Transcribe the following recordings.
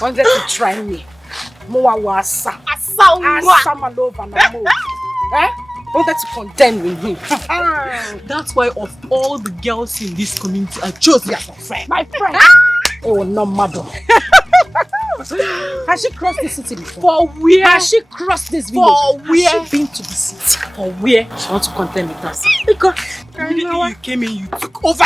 Wanted to try me. Moa wasa. Asa malova na mo. Wanted to condemn me. That's why of all the girls in this community, I chose you as my friend. My friend? Oh, no matter. Has she crossed the city before? For where? Has she crossed this village? For where? Has she been to the city? For where? She wants to contend with us. Because immediately you came in, you took over.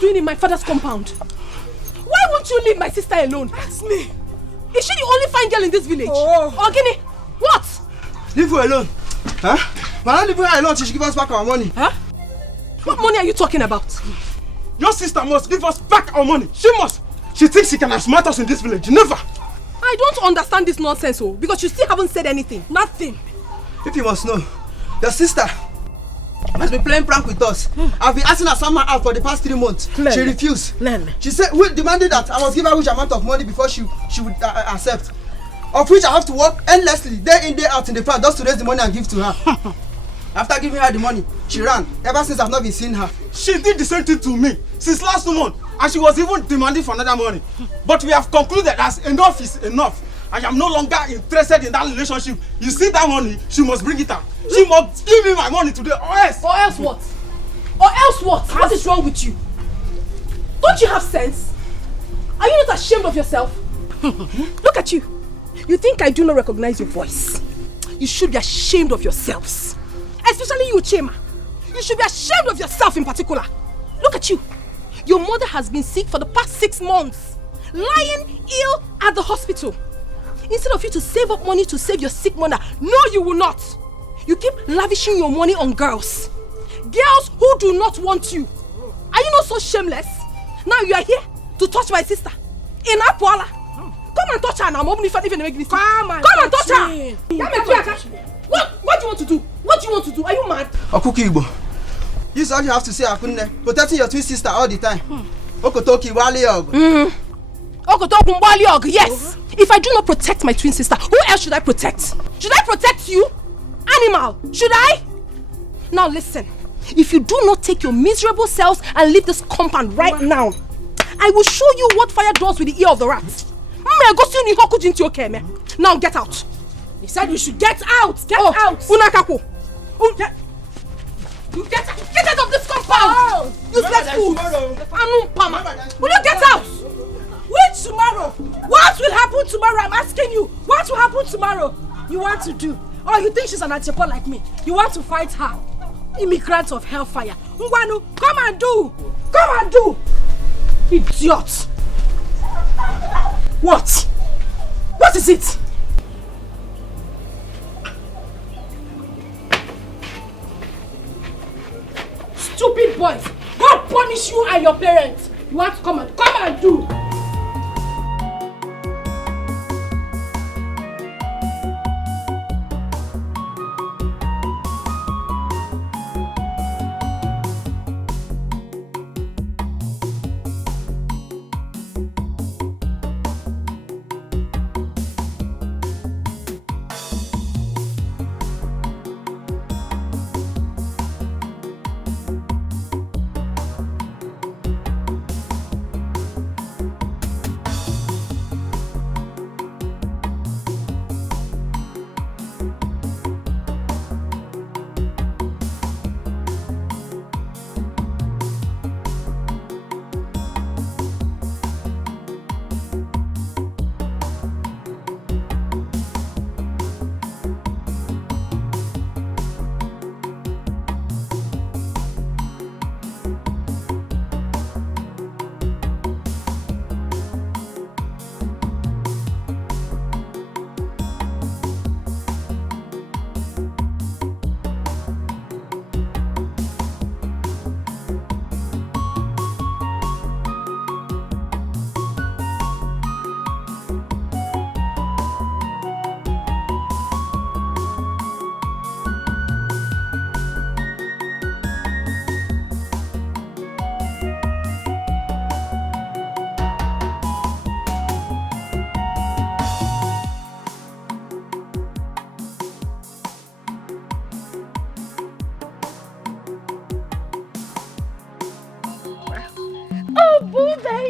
Doing in my father's compound? Why won't you leave my sister alone? Ask me. Is she the only fine girl in this village? Oh. Ogini, what? Leave her alone. Huh? But not leave her alone till she give us back our money. Huh? What money are you talking about? Your sister must give us back our money. She must. She thinks she can outsmart us in this village. Never. I don't understand this nonsense, oh, because you still haven't said anything. Nothing. If you must know, your sister has been playing prank with us. I've been asking her someone out for the past 3 months. She refused. She said we demanded that I must give her which amount of money before she would accept. Of which I have to work endlessly, day in, day out in the farm just to raise the money and give to her. After giving her the money, she ran. Ever since I've not been seeing her. She did the same thing to me since last month, and she was even demanding for another money. But we have concluded that enough is enough. I am no longer interested in that relationship. You see that money, she must bring it out. She must give me my money today, or else. Or else what? Or else what? What is wrong with you? Don't you have sense? Are you not ashamed of yourself? Look at you. You think I do not recognize your voice? You should be ashamed of yourselves. Especially you, Chema. You should be ashamed of yourself in particular. Look at you. Your mother has been sick for the past 6 months. Lying ill at the hospital. Instead of you to save up money to save your sick mother, no, you will not. You keep lavishing your money on girls. Girls who do not want you. Are you not so shameless? Now you are here to touch my sister. In Apuala. Come and touch her now. Come and touch her. What do you want to do? What do you want to do? Are you mad? Okuki Igbo. This is all you have to say, Akunne. Protecting your twin sister all the time. Okotoki Wali Og. Yes. If I do not protect my twin sister, who else should I protect? Should I protect you? Animal, should I? Now listen. If you do not take your miserable selves and leave this compound right now, I will show you what fire does with the ear of the rat. Now get out. He said we should get out. Get out. Unakaku. Get out of this compound. Useless fool. Will you get out? Which tomorrow? What will happen tomorrow? I'm asking you. What will happen tomorrow? You want to do? Oh, you think she's an antipo like me? You want to fight her? Immigrants of hellfire. Ngwanu, come and do. Come and do. Idiot. What? What is it? Stupid boys. God punish you and your parents. You want to come and do.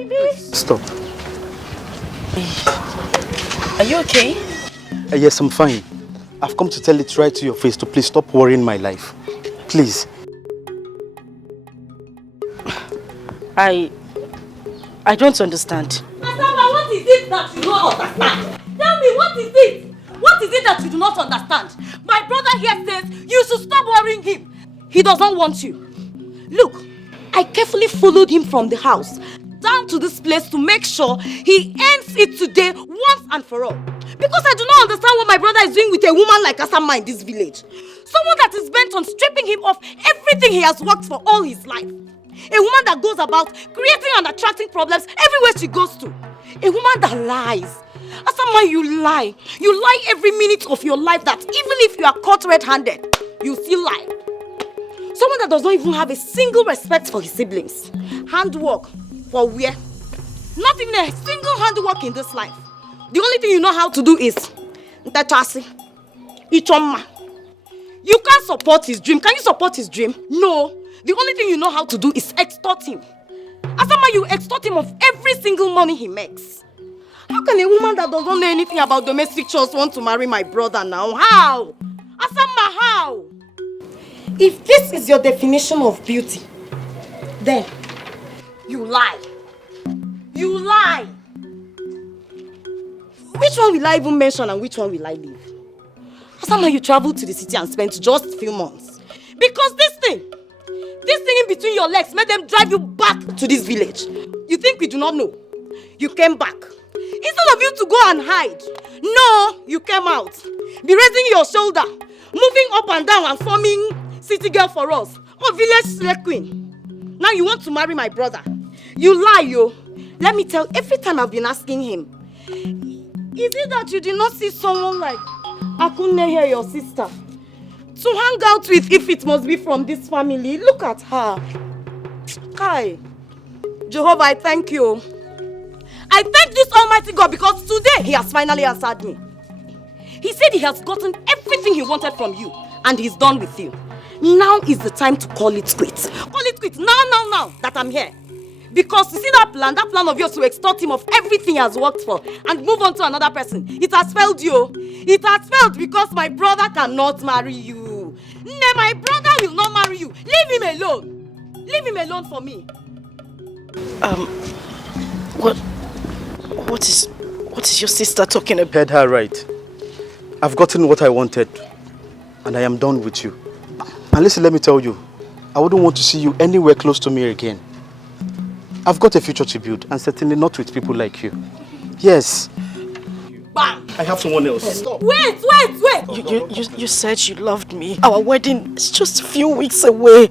baby. Stop. Are you okay? Yes, I'm fine. I've come to tell it right to your face to please stop worrying my life. Please. I don't understand. Asama, what is it that you don't understand? Tell me, what is it? What is it that you do not understand? My brother here says you should stop worrying him. He doesn't want you. Look, I carefully followed him from the house down to this place to make sure he ends it today once and for all. Because I do not understand what my brother is doing with a woman like Asama in this village. Someone that is bent on stripping him of everything he has worked for all his life. A woman that goes about creating and attracting problems everywhere she goes to. A woman that lies. Asama, you lie. You lie every minute of your life that even if you are caught red-handed, you still lie. Someone that does not even have a single respect for his siblings. Handwork for where? Not even a single handwork in this life. The only thing you know how to do is Ntachasi, Ichoma. You can't support his dream. Can you support his dream? No. The only thing you know how to do is extort him. Asama, you extort him of every single money he makes. How can a woman that doesn't know anything about domestic chores want to marry my brother now? How? Asama, how? If this is your definition of beauty, then you lie. You lie. Which one will I even mention and which one will I leave? Asama, you traveled to the city and spent just a few months. Because this thing in between your legs made them drive you back to this village. You think we do not know? You came back. Instead of you to go and hide, no, you came out. Be raising your shoulder, moving up and down and forming city girl for us. Oh, village slave queen. Now you want to marry my brother. You lie, yo. Let me tell, every time I've been asking him, is it that you did not see someone like Akunne here, your sister, to hang out with if it must be from this family? Look at her. Kai. Jehovah, I thank you. I thank this Almighty God because today he has finally answered me. He said he has gotten everything he wanted from you and he's done with you. Now is the time to call it quits. Call it quits now that I'm here. Because you see that plan of yours to extort him of everything he has worked for and move on to another person. It has failed you. It has failed because my brother cannot marry you. No, my brother will not marry you. Leave him alone. Leave him alone for me. What is your sister talking about? Heard her right. I've gotten what I wanted and I am done with you. And listen, let me tell you, I wouldn't want to see you anywhere close to me again. I've got a future to build and certainly not with people like you. Yes. Bam! I have someone else. Stop. Wait! You said you loved me. Our wedding is just a few weeks away.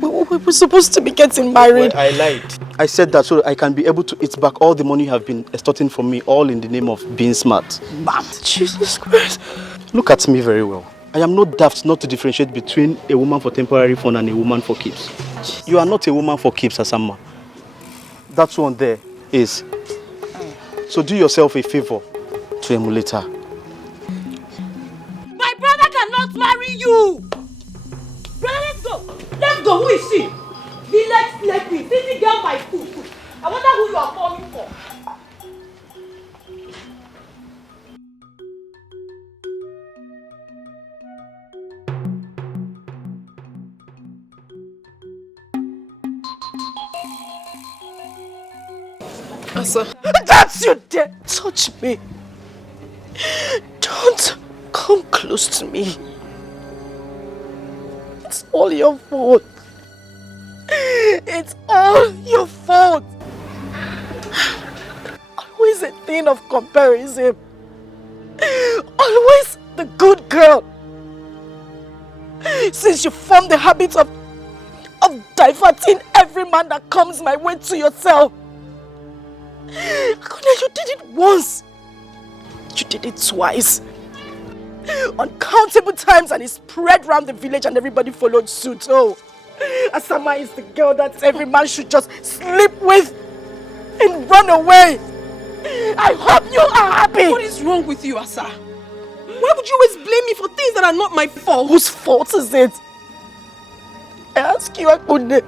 We were supposed to be getting married. Well, I lied. I said that so I can be able to eat back all the money you have been extorting from me, all in the name of being smart. Bam! Jesus Christ. Look at me very well. I am not daft not to differentiate between a woman for temporary fun and a woman for keeps. You are not a woman for keeps, Asama. That one there is. So do yourself a favor to emulate her. My brother cannot marry you! Brother, let's go! Let's go! Who is she? Village slave queen, city girl by foot. I wonder who you are calling for. Asa, that's you dare touch me. Don't come close to me. It's all your fault. It's all your fault. Always a thing of comparison. Always the good girl. Since you formed the habit of diverting every man that comes my way to yourself. You did it once. You did it twice. Uncountable times, and it spread around the village and everybody followed suit. Oh, Asama is the girl that every man should just sleep with and run away. I hope you are happy. What is wrong with you, Asa? Why would you always blame me for things that are not my fault? Whose fault is it? I ask you, Akunde.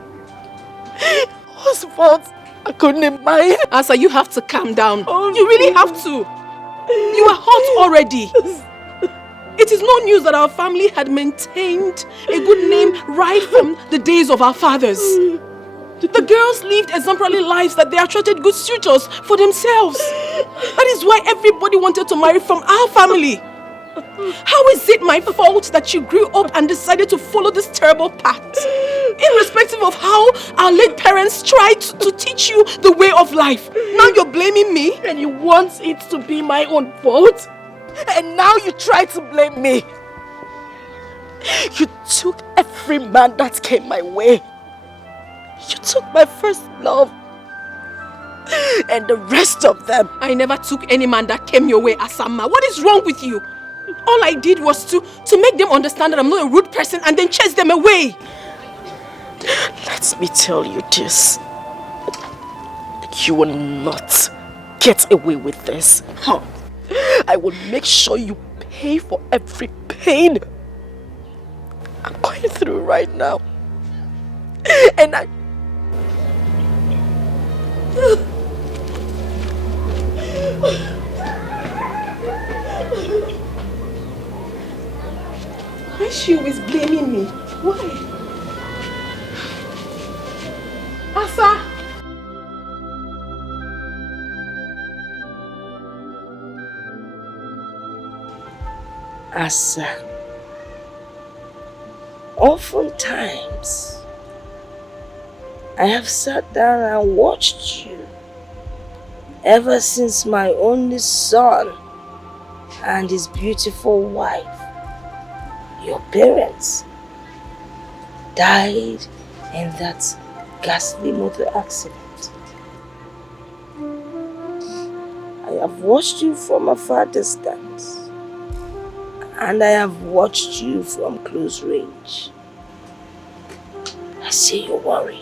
Whose fault? I couldn't mind. Asa, you have to calm down. Oh, you really have to. You are hot already. It is no news that our family had maintained a good name right from the days of our fathers. The girls lived exemplary lives that they attracted good suitors for themselves. That is why everybody wanted to marry from our family. How is it my fault that you grew up and decided to follow this terrible path? Irrespective of how our late parents tried to teach you the way of life. Now you're blaming me? And you want it to be my own fault? And now you try to blame me. You took every man that came my way. You took my first love. And the rest of them. I never took any man that came your way, Asama. What is wrong with you? All I did was to make them understand that I'm not a rude person and then chase them away. Let me tell you this. You will not get away with this. I will make sure you pay for every pain I'm going through right now. And I... Why is she always blaming me? Why? Asa! Asa, oftentimes I have sat down and watched you ever since my only son and his beautiful wife, your parents, died in that ghastly motor accident. I have watched you from a far distance. And I have watched you from close range. I see you worry,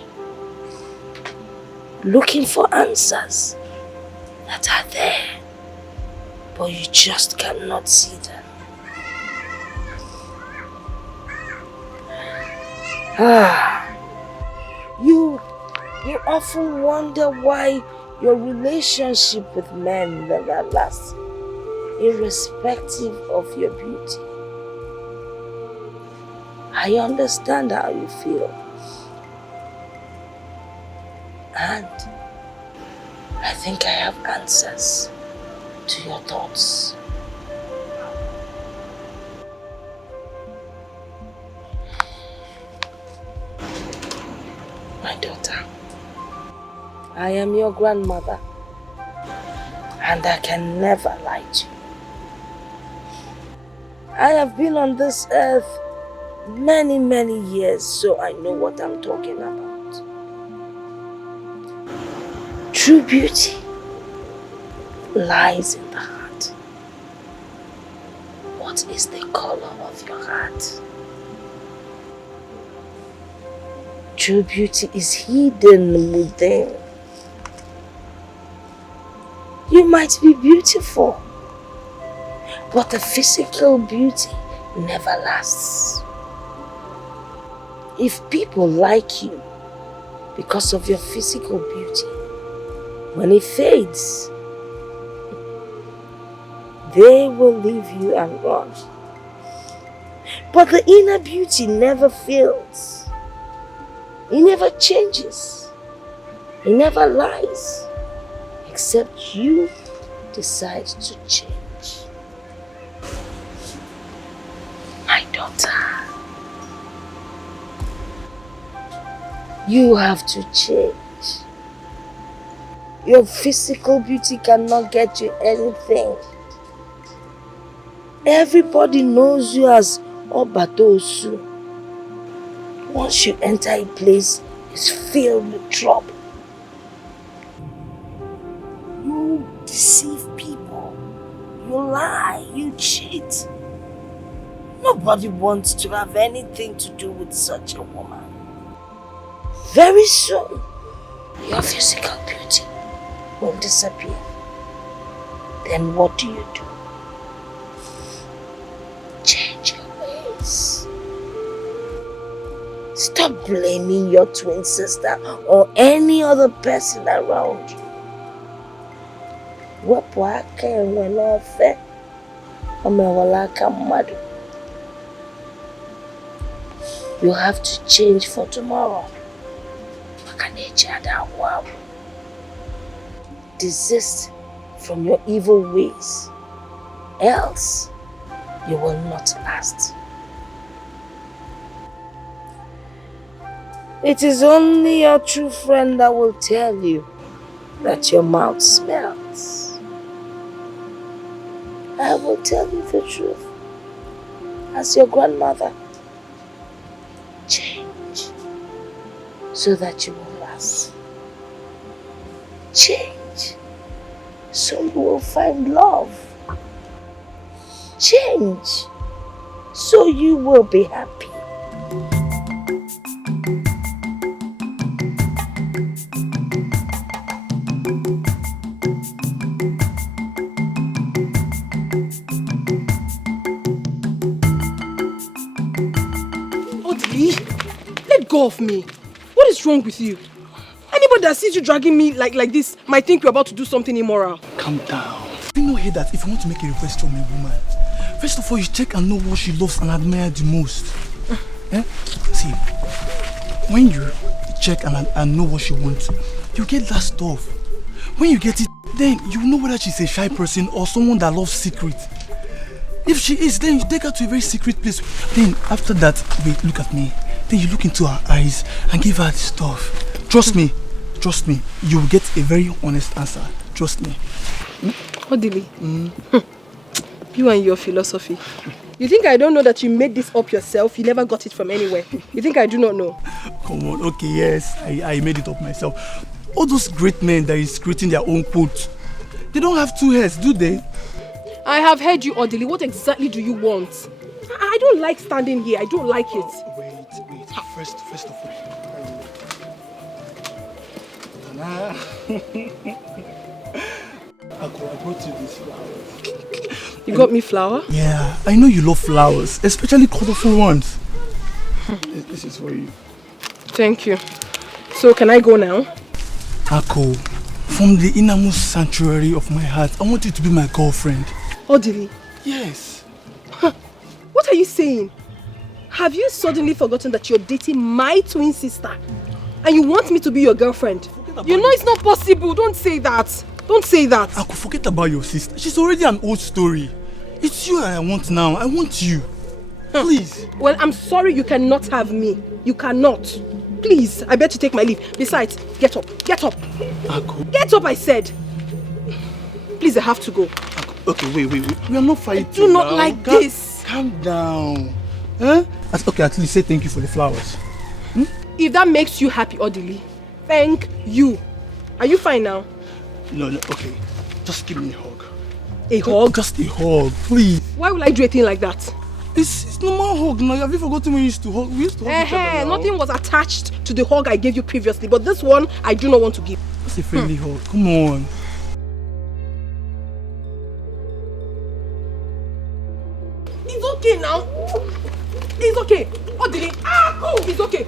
looking for answers that are there, but you just cannot see them. You often wonder why your relationship with men never lasts, irrespective of your beauty. I understand how you feel. And I think I have answers to your thoughts. My daughter, I am your grandmother, and I can never lie to you. I have been on this earth many, many years, so I know what I'm talking about. True beauty lies in the heart. What is the color of your heart? True beauty is hidden within. You might be beautiful, but the physical beauty never lasts. If people like you because of your physical beauty, when it fades, they will leave you and run. But the inner beauty never fails. It never changes. It never lies, except you decide to change. My daughter, you have to change. Your physical beauty cannot get you anything. Everybody knows you as Obatosu. Once you enter a place, it's filled with trouble. You deceive people. You lie. You cheat. Nobody wants to have anything to do with such a woman. Very soon, your physical beauty will disappear. Then what do? Change your ways. Stop blaming your twin sister or any other person around you. Wepụ aka enwe n'ofe, o mewala aka mmadụ. You have to change for tomorrow. Desist from your evil ways, else you will not last. It is only your true friend that will tell you that your mouth smells. I will tell you the truth. As your grandmother, change so that you will last. Change so you will find love. Change so you will be happy. Let go of me. What is wrong with you? Anybody that sees you dragging me like this might think you're about to do something immoral. Calm down. You know here that if you want to make a request from a woman, first of all you check and know what she loves and admires the most. See, when you check and know what she wants, you get that stuff. When you get it, then you know whether she's a shy person or someone that loves secret. If she is, then you take her to a very secret place. Then after that, wait, look at me. Then you look into her eyes and give her the stuff. Trust me, you will get a very honest answer. Trust me. Odili, you and your philosophy. You think I don't know that you made this up yourself? You never got it from anywhere. You think I do not know? Come on, okay, yes, I made it up myself. All those great men that is creating their own quote, they don't have two heads, do they? I have heard you, Odili. What exactly do you want? I don't like standing here. I don't like it. Wait. First of all. I brought you this flower. You got me flower? Yeah, I know you love flowers, especially colorful ones. This is for you. Thank you. So can I go now? Ako, from the innermost sanctuary of my heart, I want you to be my girlfriend. Odili? Yes. What are you saying? Have you suddenly forgotten that you're dating my twin sister? And you want me to be your girlfriend? You know it's not possible. Don't say that. Don't say that. Ako, forget about your sister. She's already an old story. It's you I want now. I want you. Please. Well, I'm sorry you cannot have me. You cannot. Please, I bet you take my leave. Besides, get up. Get up. Ako. Get up, I said. Please, I have to go. Ako. Okay, wait. We are not fighting. I do not like this. Calm down. Huh? Okay, at least say thank you for the flowers. If that makes you happy, Odili, thank you. Are you fine now? No, okay. Just give me a hug. A hug? Just a hug, please. Why would I do a thing like that? It's normal hug now. Have you forgotten when we used to hug? We used to hug each other now. Nothing was attached to the hug I gave you previously, but this one, I do not want to give. Just a friendly hug. Come on. It's okay now. It's okay. Odili, it's okay.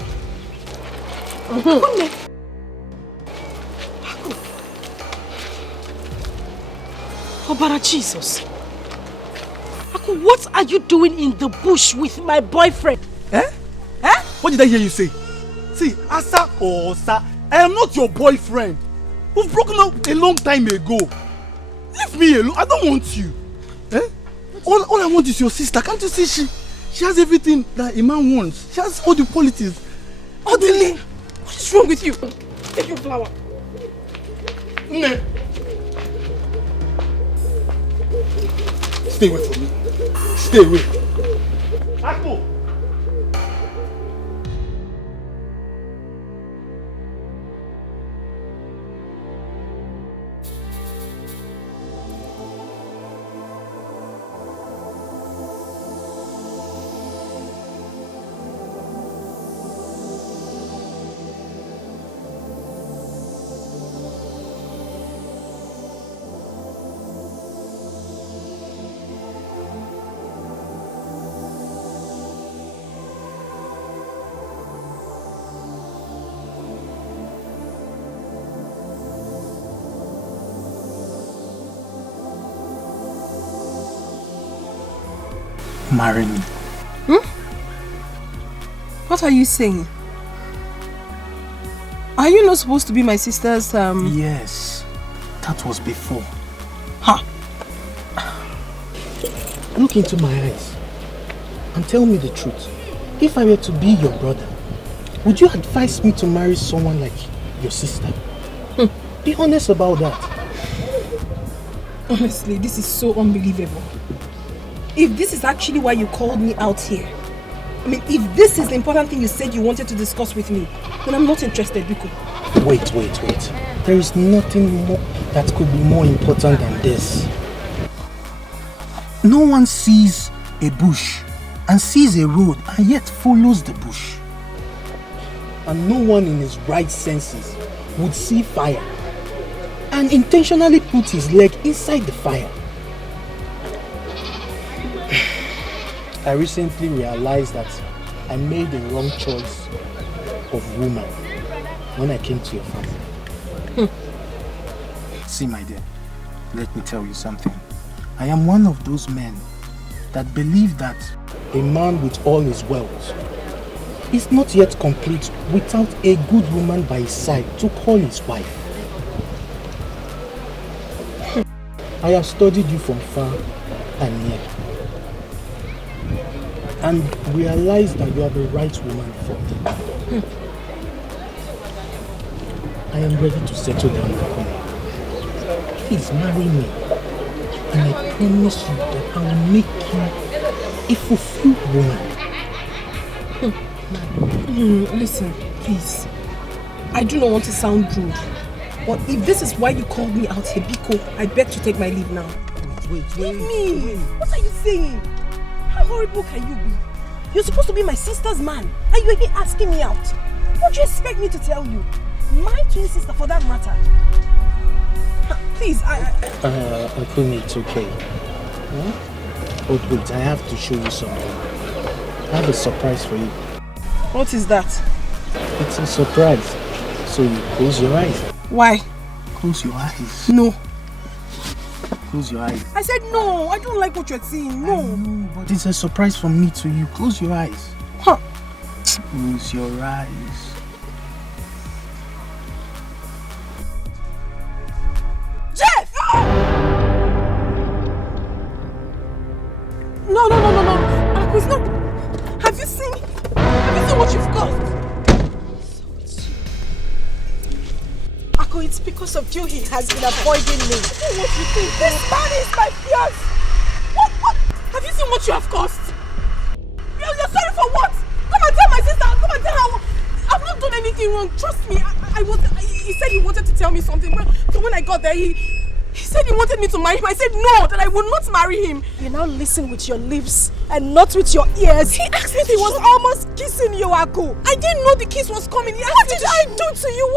Come here. Obara Jesus. Aku, what are you doing in the bush with my boyfriend? What did I hear you say? See, Asa or Osa, I am not your boyfriend. We've broken up a long time ago. Leave me alone. I don't want you. All I want is your sister. Can't you see she has everything that a man wants? She has all the qualities. Odili, what is wrong with you? Take your flower. Stay away from me. Stay away. Akpo! marry me. What are you saying? Are you not supposed to be my sister's Yes, that was before. Ha! Look into my eyes and tell me the truth. If I were to be your brother, would you advise me to marry someone like your sister? Be honest about that. Honestly, this is so unbelievable. If this is actually why you called me out here, I mean, if this is the important thing you said you wanted to discuss with me, then I'm not interested, Biko. Wait. There is nothing more that could be more important than this. No one sees a bush and sees a road and yet follows the bush. And no one in his right senses would see fire and intentionally put his leg inside the fire. I recently realized that I made the wrong choice of woman when I came to your family. See, my dear, let me tell you something. I am one of those men that believe that a man with all his wealth is not yet complete without a good woman by his side to call his wife. I have studied you from far and near and realized that you are the right woman for me. I am ready to settle down with you. Please marry me. And I promise you that I will make you a fulfilled woman. Listen, please. I do not want to sound rude. But if this is why you called me out here, Biko, I beg to take my leave now. Wait. Leave me! What are you saying? How horrible can you be? You're supposed to be my sister's man, and you're here asking me out. What do you expect me to tell you? My twin sister, for that matter. Please, Akumi, it's okay. Huh? But wait, I have to show you something. I have a surprise for you. What is that? It's a surprise. So you close your eyes. Why? Close your eyes. No. Close your eyes. I said no. I don't like what you're saying. No. I know, but it's a surprise from me to you. Close your eyes. Huh. Close your eyes. Jeff! No. Aquis, no. Have you seen what you've caused? It's because of you he has been avoiding me. What you think? This man is my fiance. What? Have you seen what you have caused? You're sorry for what? Come and tell my sister. Come and tell her. I've not done anything wrong. Trust me. He said he wanted to tell me something. So when I got there, he said he wanted me to marry him. I said no, that I would not marry him. You now listen with your lips and not with your ears. He asked me. He was almost kissing you, Ako. I didn't know the kiss was coming. What did I do to you?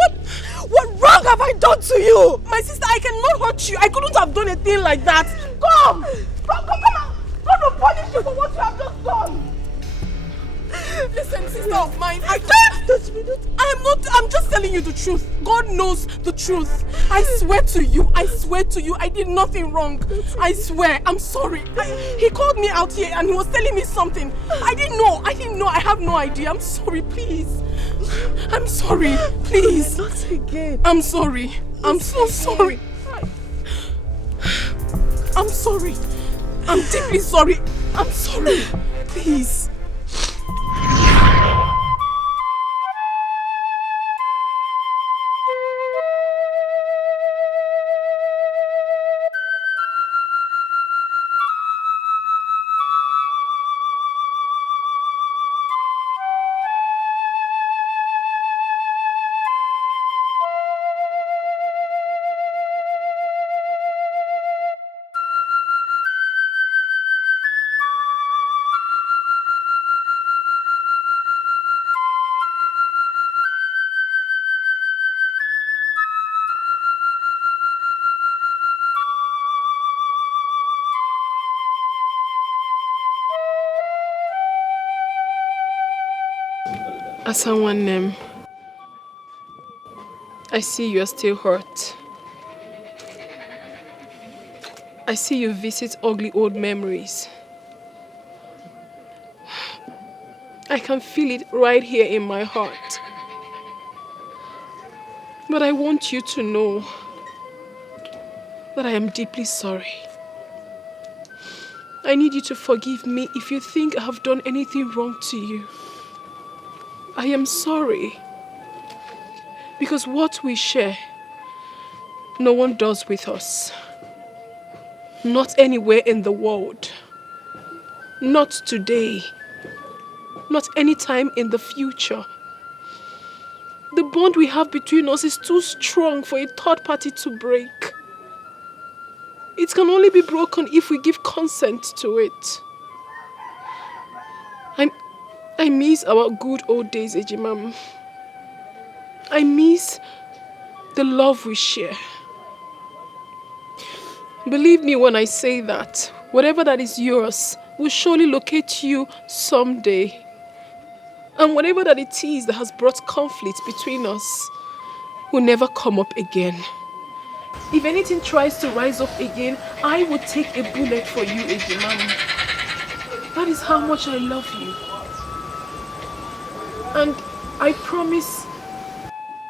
What wrong have I done to you? My sister, I cannot hurt you. I couldn't have done a thing like that. Come on. God will punish you for what you have just done. Listen, sister of mine, I don't. I'm just telling you the truth. God knows the truth. I swear to you, I did nothing wrong. I swear, I'm sorry. He called me out here and he was telling me something. I didn't know, I have no idea. I'm sorry, please. I'm sorry, please. Not again. I'm sorry. I'm so sorry. I'm sorry. I'm deeply sorry. I'm sorry. Please. As someone named, I see you are still hurt. I see you visit ugly old memories. I can feel it right here in my heart. But I want you to know that I am deeply sorry. I need you to forgive me if you think I have done anything wrong to you. I am sorry. Because what we share, no one does with us. Not anywhere in the world. Not today. Not anytime in the future. The bond we have between us is too strong for a third party to break. It can only be broken if we give consent to it. I miss our good old days, Ejimam. I miss the love we share. Believe me when I say that whatever that is yours will surely locate you someday. And whatever that it is that has brought conflict between us will never come up again. If anything tries to rise up again, I will take a bullet for you, Ejimam. That is how much I love you. And I promise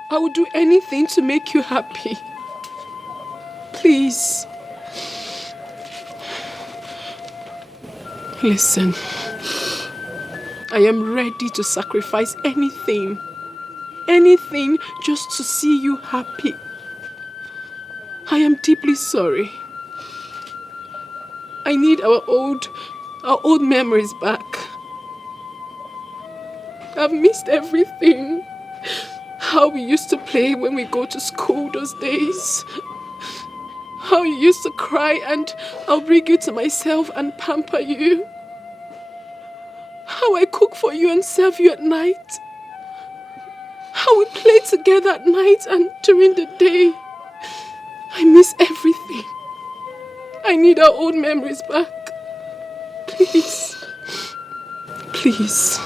I will do anything to make you happy. Please. Listen. I am ready to sacrifice anything just to see you happy. I am deeply sorry. I need our old memories back. I've missed everything. How we used to play when we go to school those days. How you used to cry and I'll bring you to myself and pamper you. How I cook for you and serve you at night. How we play together at night and during the day. I miss everything. I need our old memories back. Please. Please.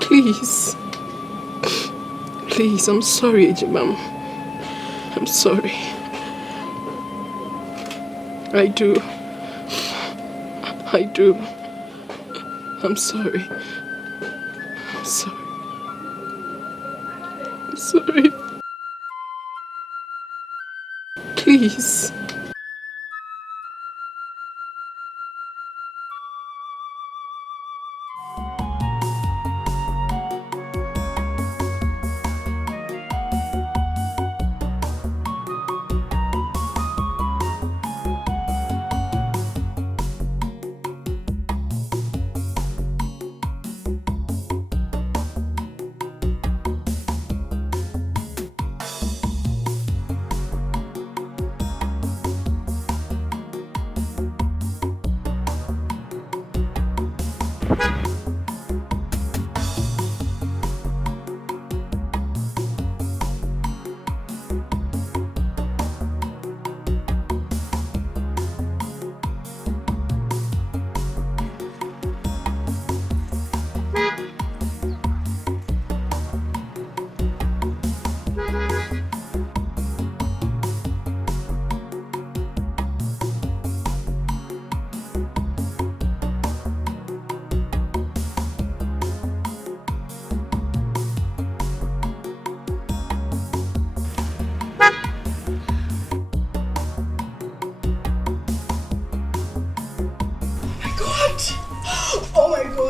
Please. Please, I'm sorry, Ejimam. I'm sorry. I do. I'm sorry. I'm sorry. I'm sorry. Please.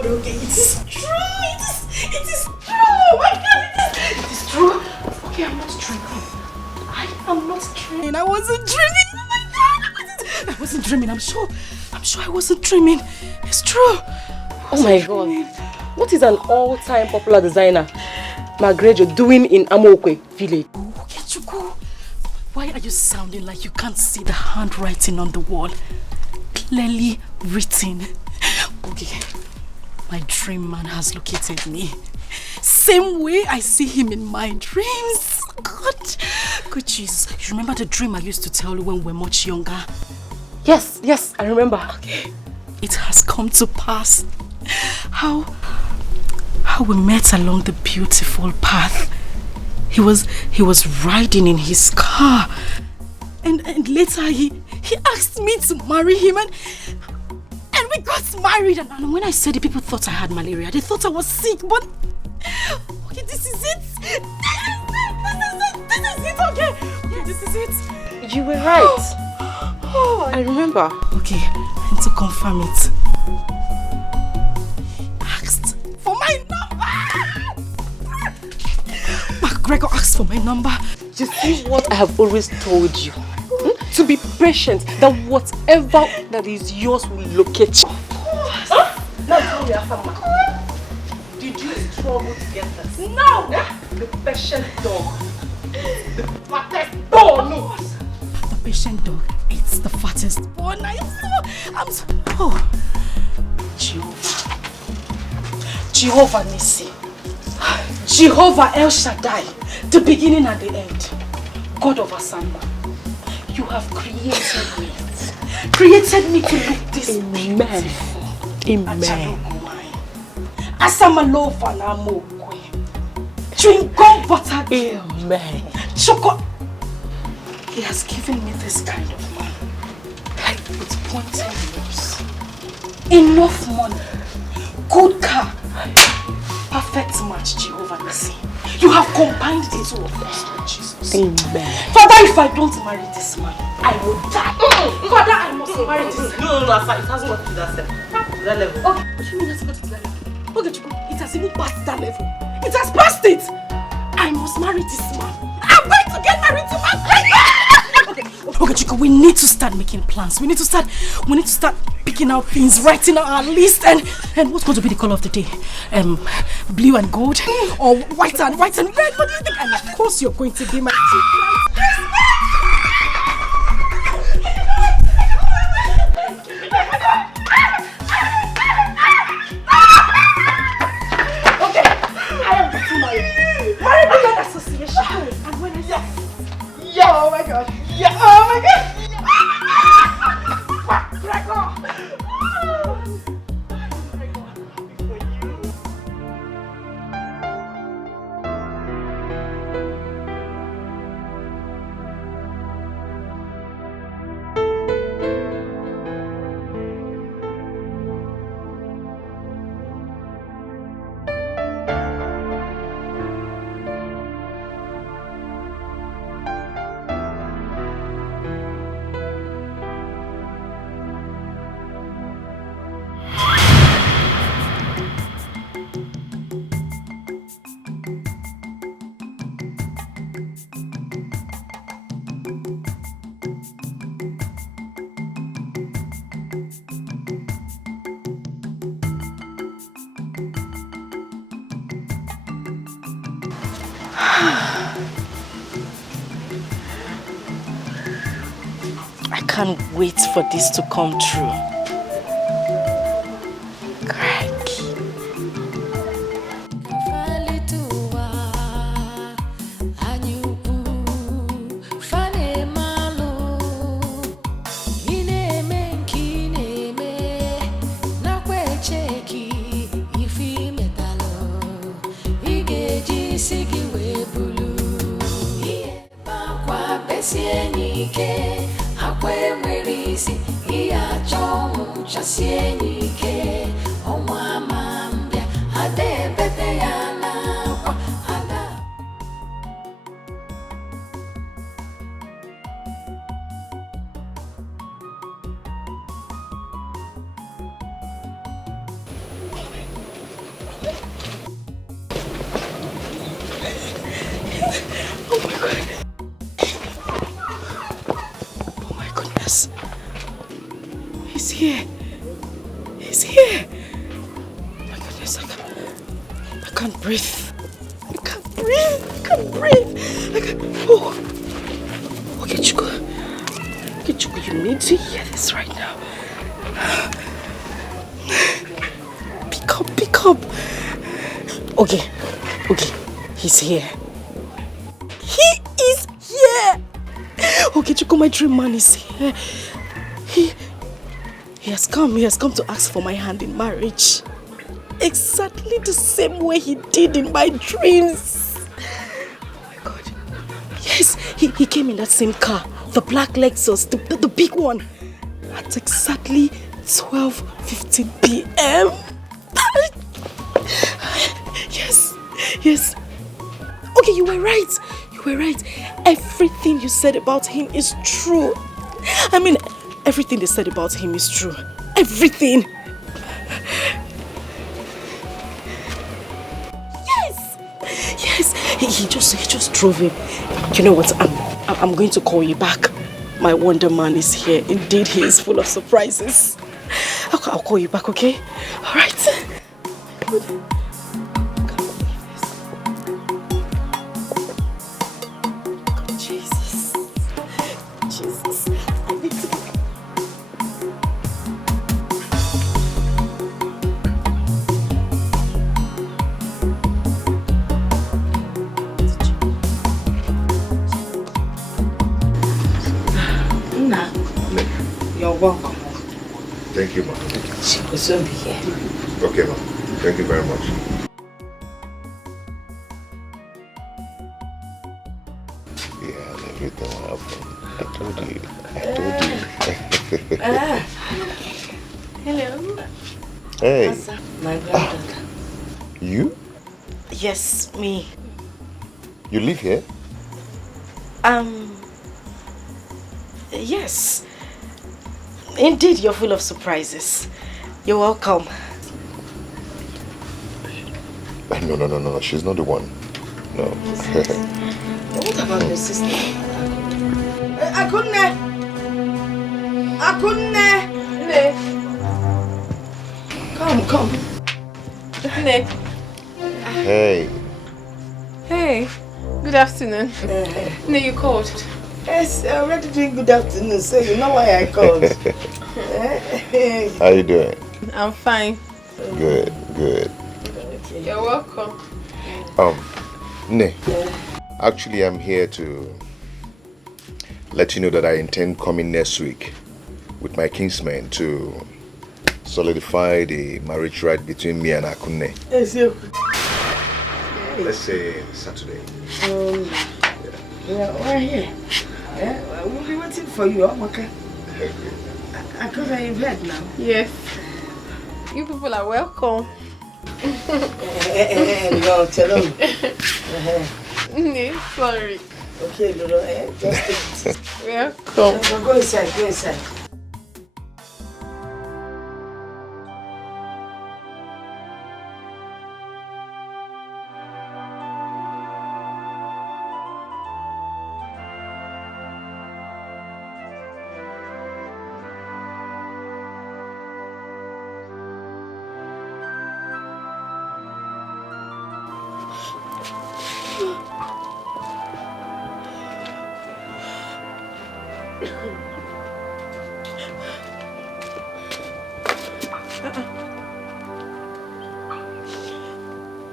Okay, it is true. It is true. Oh my God, it is true. Okay, I'm not dreaming. I am not dreaming. I wasn't dreaming. Oh my God, I wasn't dreaming. I'm sure I wasn't dreaming. It's true. Oh my God. What is an all-time popular designer, Magrejo, doing in Amokwe village? Chuku, why are you sounding like you can't see the handwriting on the wall? Clearly written. Okay. My dream man has located me. Same way I see him in my dreams. God. Good Jesus. You remember the dream I used to tell you when we were much younger? Yes, I remember. Okay. It has come to pass. How we met along the beautiful path. He was riding in his car. And later he asked me to marry him and we got married, and when I said it, people thought I had malaria. They thought I was sick, but okay, this is it. This is it. Okay, this is it. You were right. I remember. Okay, and to confirm it, asked for my number. McGregor asked for my number. You see what I have always told you? To be patient, that whatever that is yours will locate you. Now tell me, Afama. Did you struggle to get this? No! The patient dog. The fattest dog! No! The patient dog. It's the fattest one. Oh, Jehovah. Jehovah Nissi. Jehovah El Shaddai. The beginning and the end. God of Asamba. You have created me. Created me to look this beautiful. Amen. Asama lofa na mokwe. Chewing gum butter girl. Amen. Choco. He has given me this kind of man. With pointed nose. Enough money. Good car. Perfect match, Jehovah Nissi. You have combined the two of us, Lord Jesus. Amen. Father, if I don't marry this man, I will die. Father, I must marry this man. No, it hasn't got to that step. To that level. Okay, what do you mean it has got to that level? Okay, Chico, it has even passed that level. It has passed it. I must marry this man. I'm going to get married to my friend. Okay, Chico, we need to start making plans. We need to start picking out things, writing out our list, and what's going to be the color of the day? Blue and gold, or white and red? What do you think? And of course, you're going to be my Okay, I am getting married. Married association. And when I say yeah, oh my God. Yeah, oh my God! I can't wait for this to come true. He's here. He is here. Okay, Chico, my dream man is here. He has come to ask for my hand in marriage. Exactly the same way he did in my dreams. Oh my God. Yes, he came in that same car. The black Lexus, the big one. At exactly 12:15 p.m. Yes. Okay, you were right. Everything you said about him is true. I mean, everything they said about him is true. Everything. Yes. He just drove him. You know what? I'm going to call you back. My Wonder Man is here. Indeed, he is full of surprises. I'll call you back, okay? All right. Jesus. I need to... You're welcome. Thank you, ma. She will soon be here. Okay, ma. Thank you very much. Yeah, everything will happen. I told you. Hello. Hey. My granddaughter. You? Yes, me. You live here? Yes. Indeed, you're full of surprises. You're welcome. No. She's not the one. No. What about your sister? Akunne. Come. Nick. Hey. Hey. Good afternoon. No, you called. Yes, I already doing good afternoon, so you know why I called. How you doing? I'm fine. Good. You're welcome. Ne. Actually, I'm here to let you know that I intend coming next week with my kinsmen to solidify the marriage right between me and Akunne. Yes, you. Let's say Saturday. Yeah, we're here. Yeah, we'll be waiting for you, okay? Akunne, you've heard now. Yes. You people are welcome. No, tell them. Sorry. Okay, Lolo, just take it. Welcome. Go inside.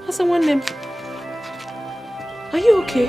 Has someone named? Are you okay?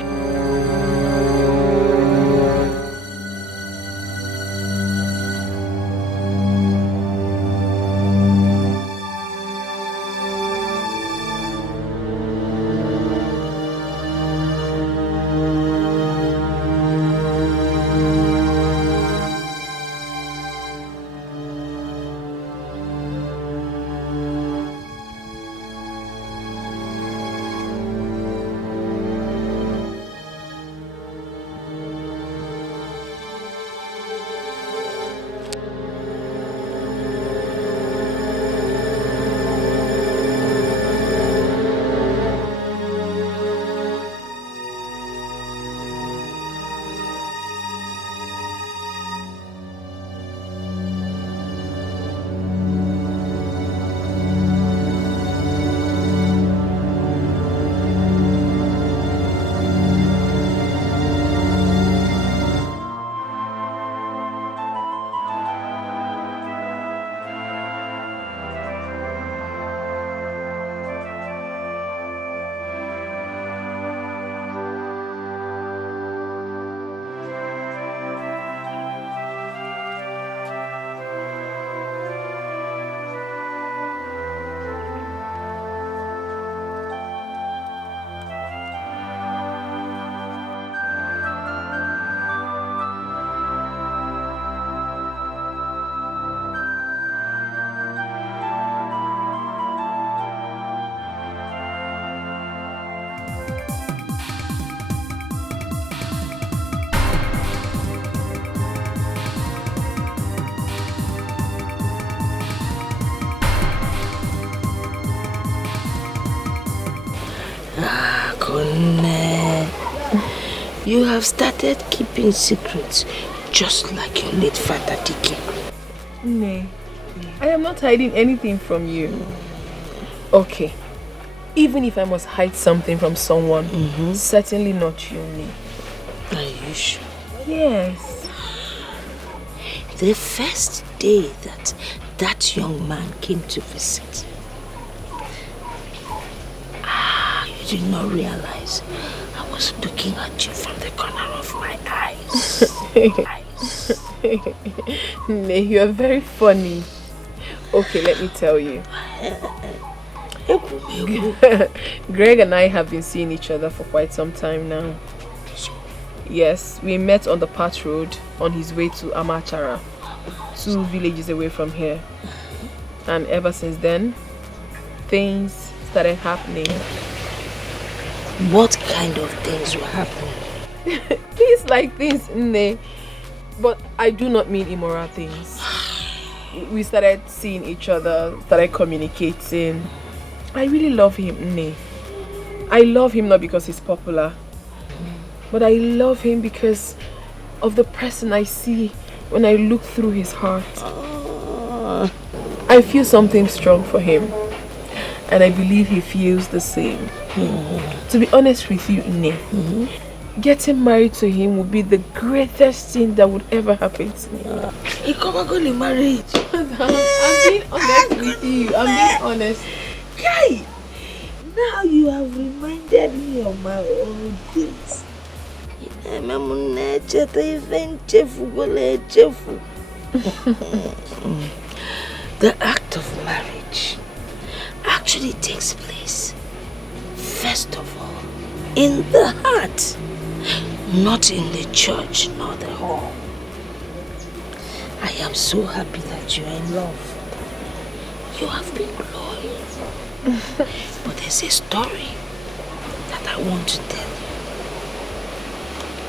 You have started keeping secrets just like your late father Dikeh. Nay, I am not hiding anything from you. Okay, even if I must hide something from someone, certainly not you, Nay. Are you sure? Yes. The first day that young man came to visit, you did not realize I was looking at you from the corner of my eyes. Nay, you are very funny. Okay, let me tell you. Greg and I have been seeing each other for quite some time now. Yes, we met on the Pat Road on his way to Amachara, 2 villages away from here. And ever since then, things started happening. What kind of things were happening? Things like things, Nay. But I do not mean immoral things. We started seeing each other, started communicating. I really love him, Nay. I love him not because he's popular, but I love him because of the person I see when I look through his heart. I feel something strong for him, and I believe he feels the same. To be honest with you, Nay, getting married to him would be the greatest thing that would ever happen to me. He come back on the marriage. I'm being honest with you. I'm being honest. Kai, now you have reminded me of my old days. The act of marriage actually takes place, first of all, in the heart, not in the church nor the hall. I am so happy that you are in love. You have been glowing. But there's a story that I want to tell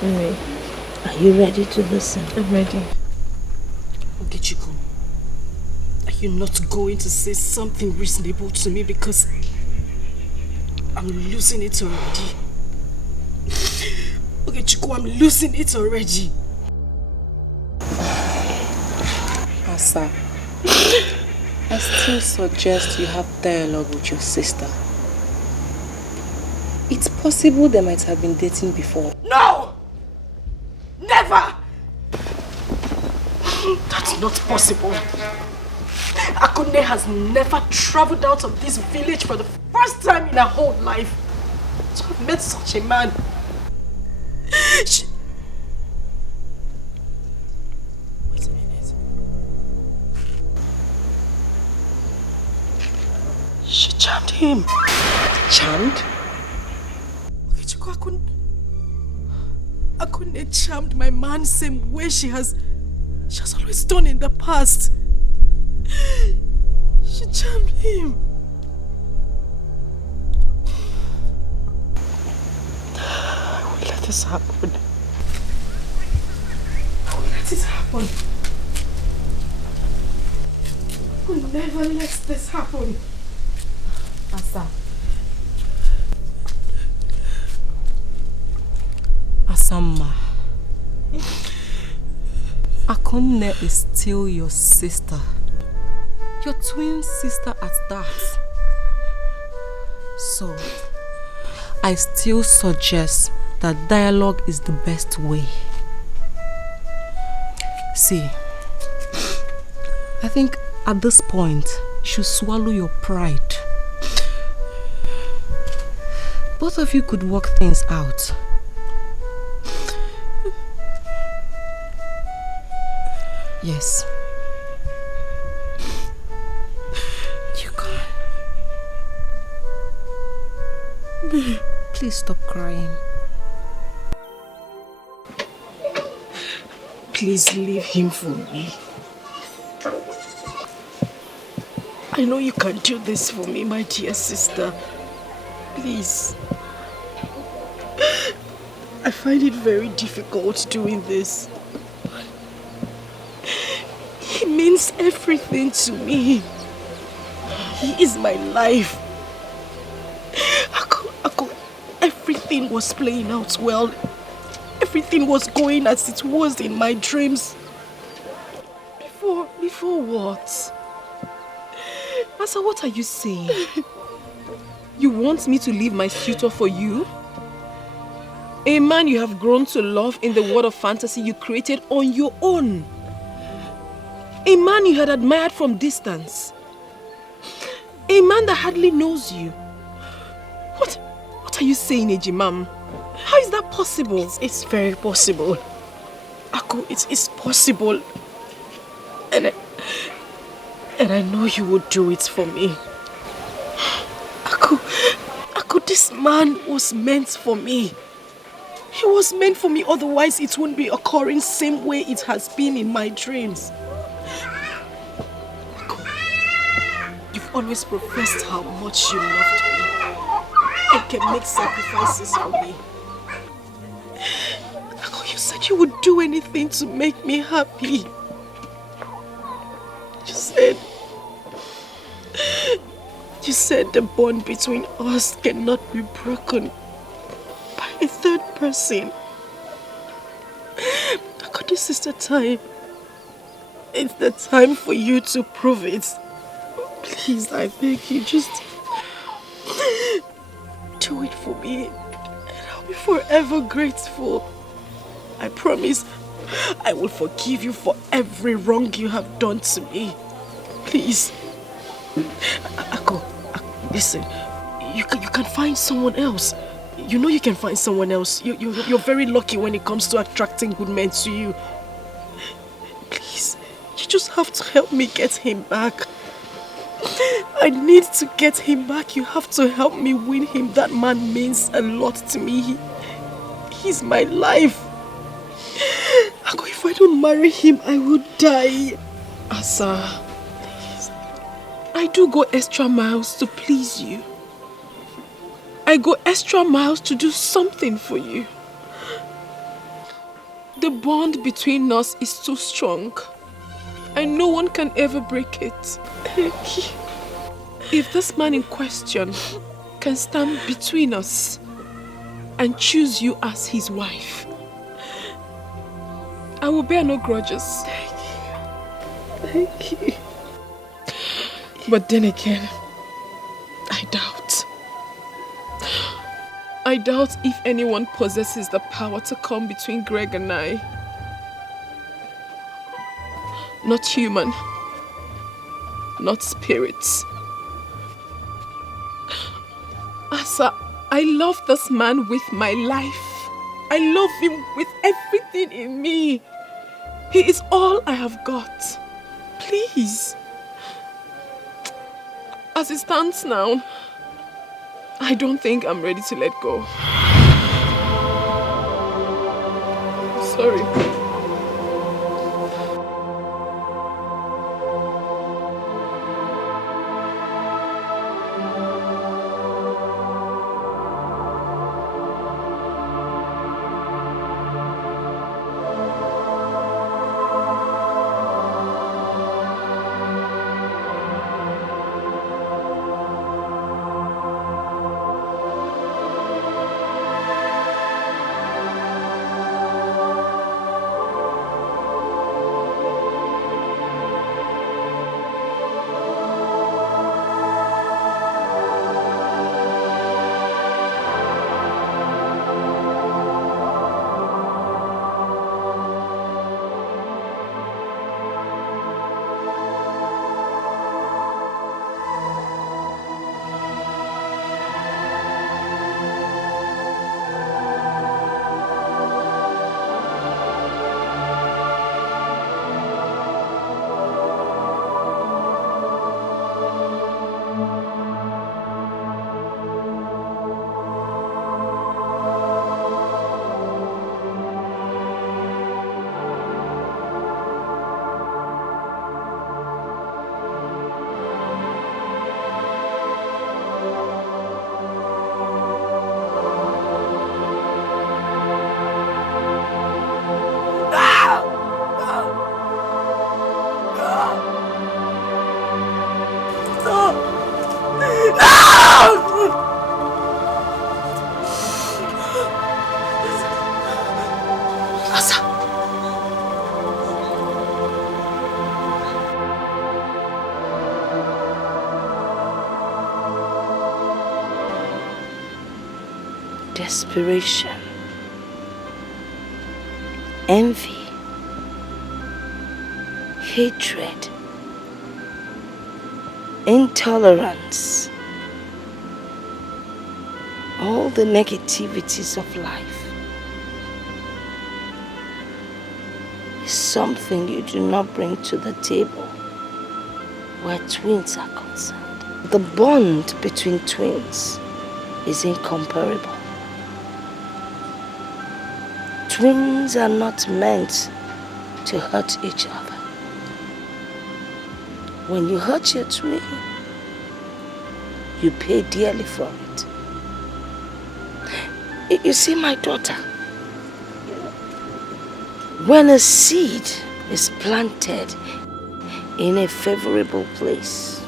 you. Are you ready to listen? I'm ready. Ogechiku, are you not going to say something reasonable to me because I'm losing it already? Ogechiku, I'm losing it already. Asa, I still suggest you have dialogue with your sister. It's possible they might have been dating before. No! Never! That's not possible. Akunne has never traveled out of this village for the first time in her whole life. To have met such a man. Wait a minute. She charmed him. Charmed? Akunne charmed my man same way she has always done in the past. She charmed him. I will let this happen. I will let it happen. I will never let this happen. Asa. Asamma, Akunne is still your sister. Your twin sister at that. So, I still suggest that dialogue is the best way. See, I think at this point, you should swallow your pride. Both of you could work things out. Yes. You can. Please stop crying. Please leave him for me. I know you can do this for me, my dear sister. Please. I find it very difficult doing this. He means everything to me. He is my life. Everything was playing out well. Everything was going as it was in my dreams. Before what? Asa, what are you saying? You want me to leave my suitor for you? A man you have grown to love in the world of fantasy you created on your own. A man you had admired from distance. A man that hardly knows you. What are you saying, Ejimam? How is that possible? It's very possible. Aku, it's possible. And I know you would do it for me. Aku, this man was meant for me. He was meant for me, otherwise it wouldn't be occurring same way it has been in my dreams. Aku, you've always professed how much you loved me and can make sacrifices for me. Aku, you said you would do anything to make me happy. You said the bond between us cannot be broken by a third person. Aku, this is the time. It's the time for you to prove it. Please, I beg you, just do it for me. And I'll be forever grateful. I promise I will forgive you for every wrong you have done to me. Please. Aku, listen. You can find someone else. You know you can find someone else. You're very lucky when it comes to attracting good men to you. Please, you just have to help me get him back. I need to get him back. You have to help me win him. That man means a lot to me. He's my life. Aku, if I don't marry him, I will die. Asa, I do go extra miles to please you. I go extra miles to do something for you. The bond between us is too strong, and no one can ever break it. If this man in question can stand between us and choose you as his wife, I will bear no grudges. Thank you. But then again, I doubt. I doubt if anyone possesses the power to come between Greg and I. Not human. Not spirits. Asa, I love this man with my life. I love him with everything in me. He is all I have got. Please. As it stands now, I don't think I'm ready to let go. Sorry. desperation, envy, hatred, intolerance, all the negativities of life is something you do not bring to the table where twins are concerned. The bond between twins is incomparable. Twins are not meant to hurt each other. When you hurt your twin, you pay dearly for it. You see, my daughter, when a seed is planted in a favorable place,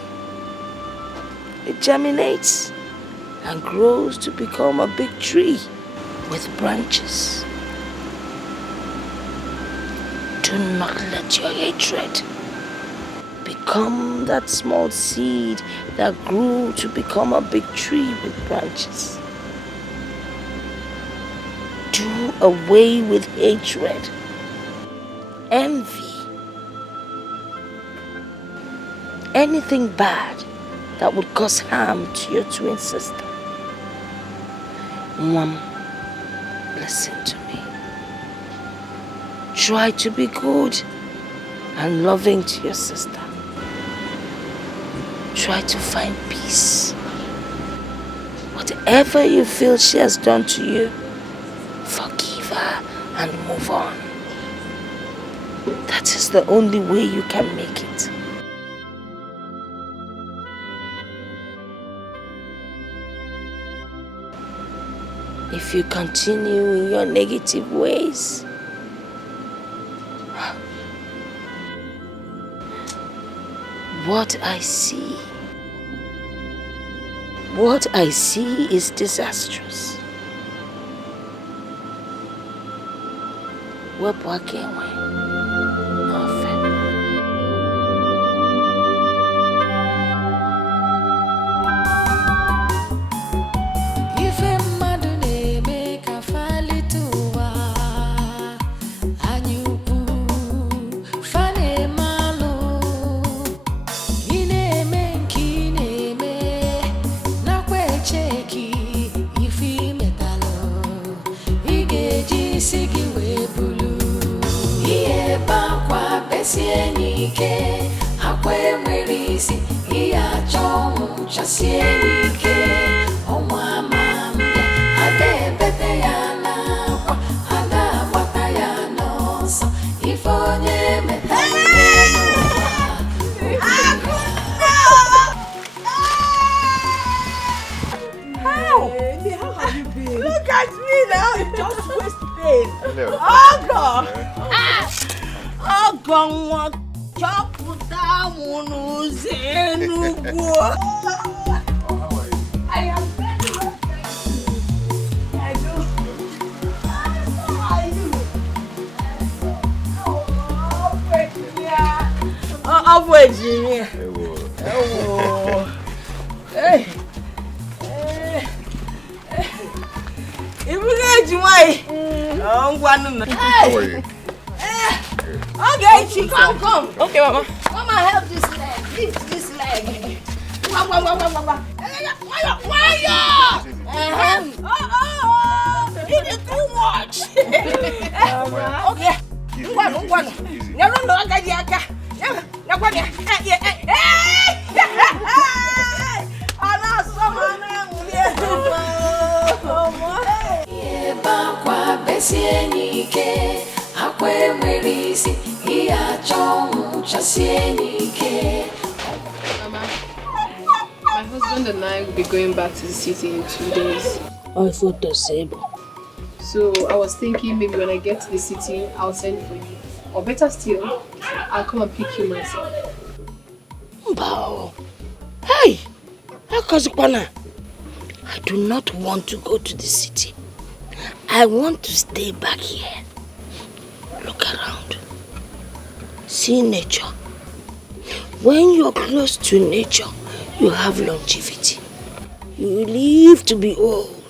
it germinates and grows to become a big tree with branches. Do not let your hatred become that small seed that grew to become a big tree with branches. Do away with hatred, envy, anything bad that would cause harm to your twin sister. Mom, listen to me. Try to be good and loving to your sister. Try to find peace. Whatever you feel she has done to you, forgive her and move on. That is the only way you can make it. If you continue in your negative ways, what I see is disastrous. Wepụ aka enwe n'ofe. Ife mmadụ na-eme ka falite ụwa, anyị ukwu fa na-eme alụ. Ị na-eme nke ị na-eme, nakwa echeki ife imetalụ. Ị ga-eji isi gị wee bulu. Ihe bakwa besie n'ike, akwa enwere isi, ihe achọ ọnwụ chasie n'ike. Ọnwa ama mbịa, ada ebete ya n'akwa, ada agbata ya n'ọsọ. Ife onye metalụ n'ụwa. How have you been? Look at me now. Just waste pain. No. Oh God. Oh God. What? Chọpụta mụ n'ụzọ Enugu. I am very well, thank you. I do. How are you? Oh, Virginia. Oh, hey. How are you? Okay, she come. Okay, Mama. Come and help this leg. Lift this leg. Why? It is too much. Okay. Bakwa besie n'ike, akwa enwere isi, ihe achọ ọnwụ chasie n'ike. Mama, my husband and I will be going back to the city in 2 days. I thought the same. So I was thinking maybe when I get to the city, I'll send for you. Or better still, I'll come and pick you myself. Mbao. Hey! Akazukwana. I do not want to go to the city. I want to stay back here. Look around. See nature. When you're close to nature, you have longevity. You live to be old.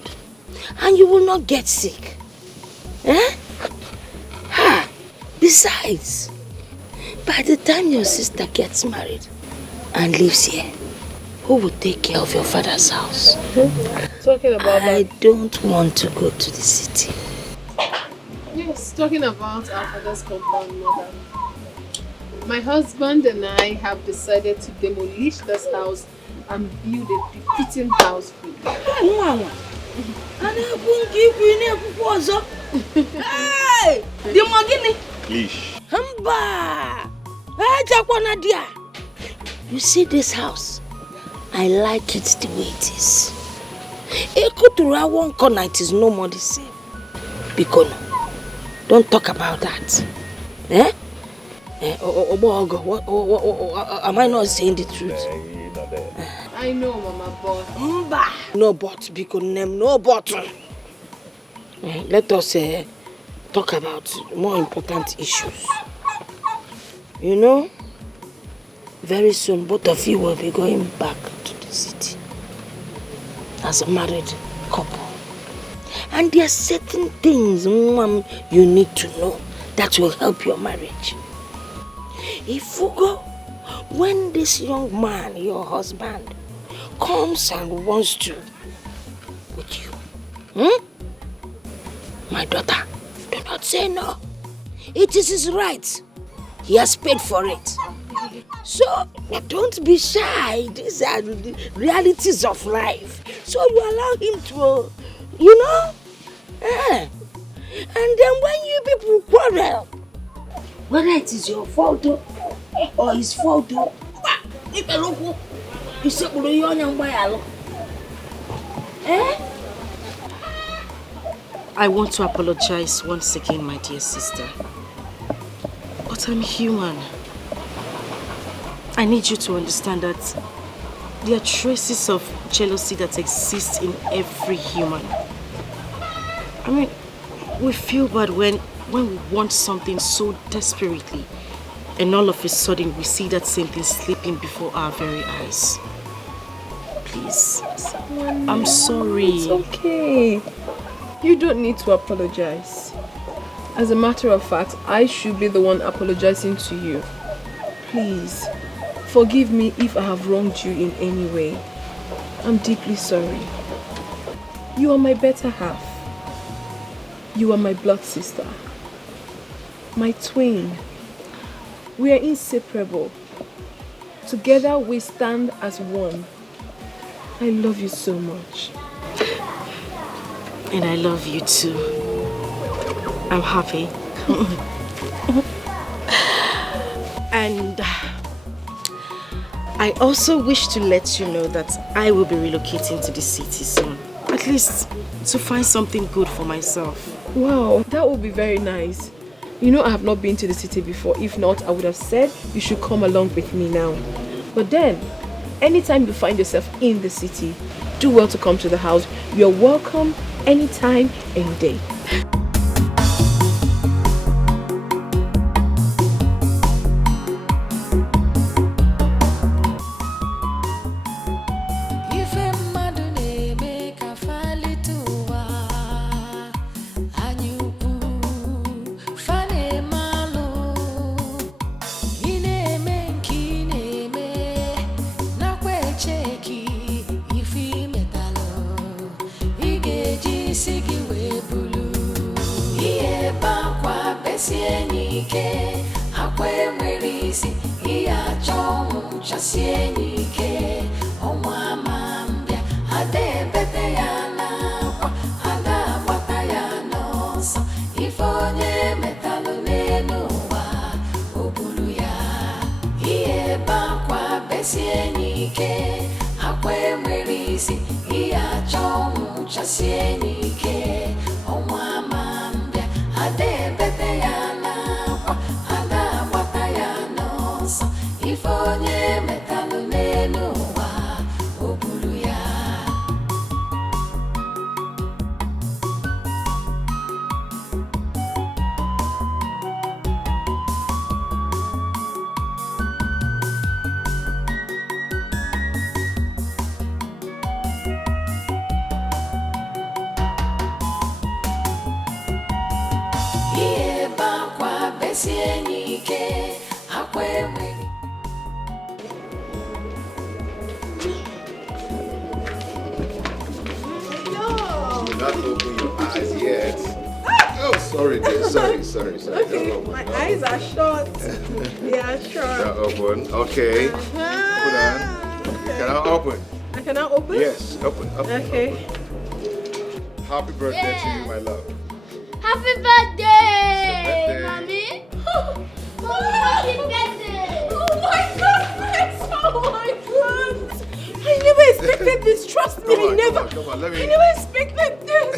and you will not get sick. Eh? Besides, by the time your sister gets married and lives here, who will take care of your father's house? Talking about I don't want to go to the city. Yes, talking about our father's compound, mother. My husband and I have decided to demolish this house and build a befitting house for you. Hey! The Mogini! Please. You see this house? I like it the way it is. Ekutura one corner, it is no more the same. Because don't talk about that. Eh? Am I not saying the truth? I know, Mama, but... No but, because no but. Let us talk about more important issues. You know, very soon both of you will be going back to the city as a married couple. And there are certain things, Mom, you need to know that will help your marriage. If you go, when this young man, your husband, comes and wants to with you, my daughter, do not say no. It is his right. He has paid for it. So, don't be shy. These are the realities of life. So you allow him to, you know? And then when you people quarrel, whether it is your fault or his fault, I want to apologize once again, my dear sister. But I'm human. I need you to understand that there are traces of jealousy that exist in every human. I mean, we feel bad when we want something so desperately, and all of a sudden we see that same thing slipping before our very eyes. Please, I'm sorry. It's okay. You don't need to apologize. As a matter of fact, I should be the one apologizing to you. Please, forgive me if I have wronged you in any way. I'm deeply sorry. You are my better half. You are my blood sister. My twin. We are inseparable. Together we stand as one. I love you so much. And I love you too. I'm happy. And I also wish to let you know that I will be relocating to the city soon. At least to find something good for myself. Wow, that would be very nice. You know I have not been to the city before. If not, I would have said you should come along with me now. But then, anytime you find yourself in the city, do well to come to the house. You're welcome anytime, any day. Not open your eyes yet. Oh, sorry, dear. Sorry. Okay, my eyes are shut. They are shut. They're open. Okay. Hold on. Can I open? I cannot open? Yes, open. Okay. Open. Happy birthday to you, my love. Happy birthday, Mommy! Happy birthday! Oh my goodness! Oh my God! I never expected this. Trust me, Come on, I never expected this.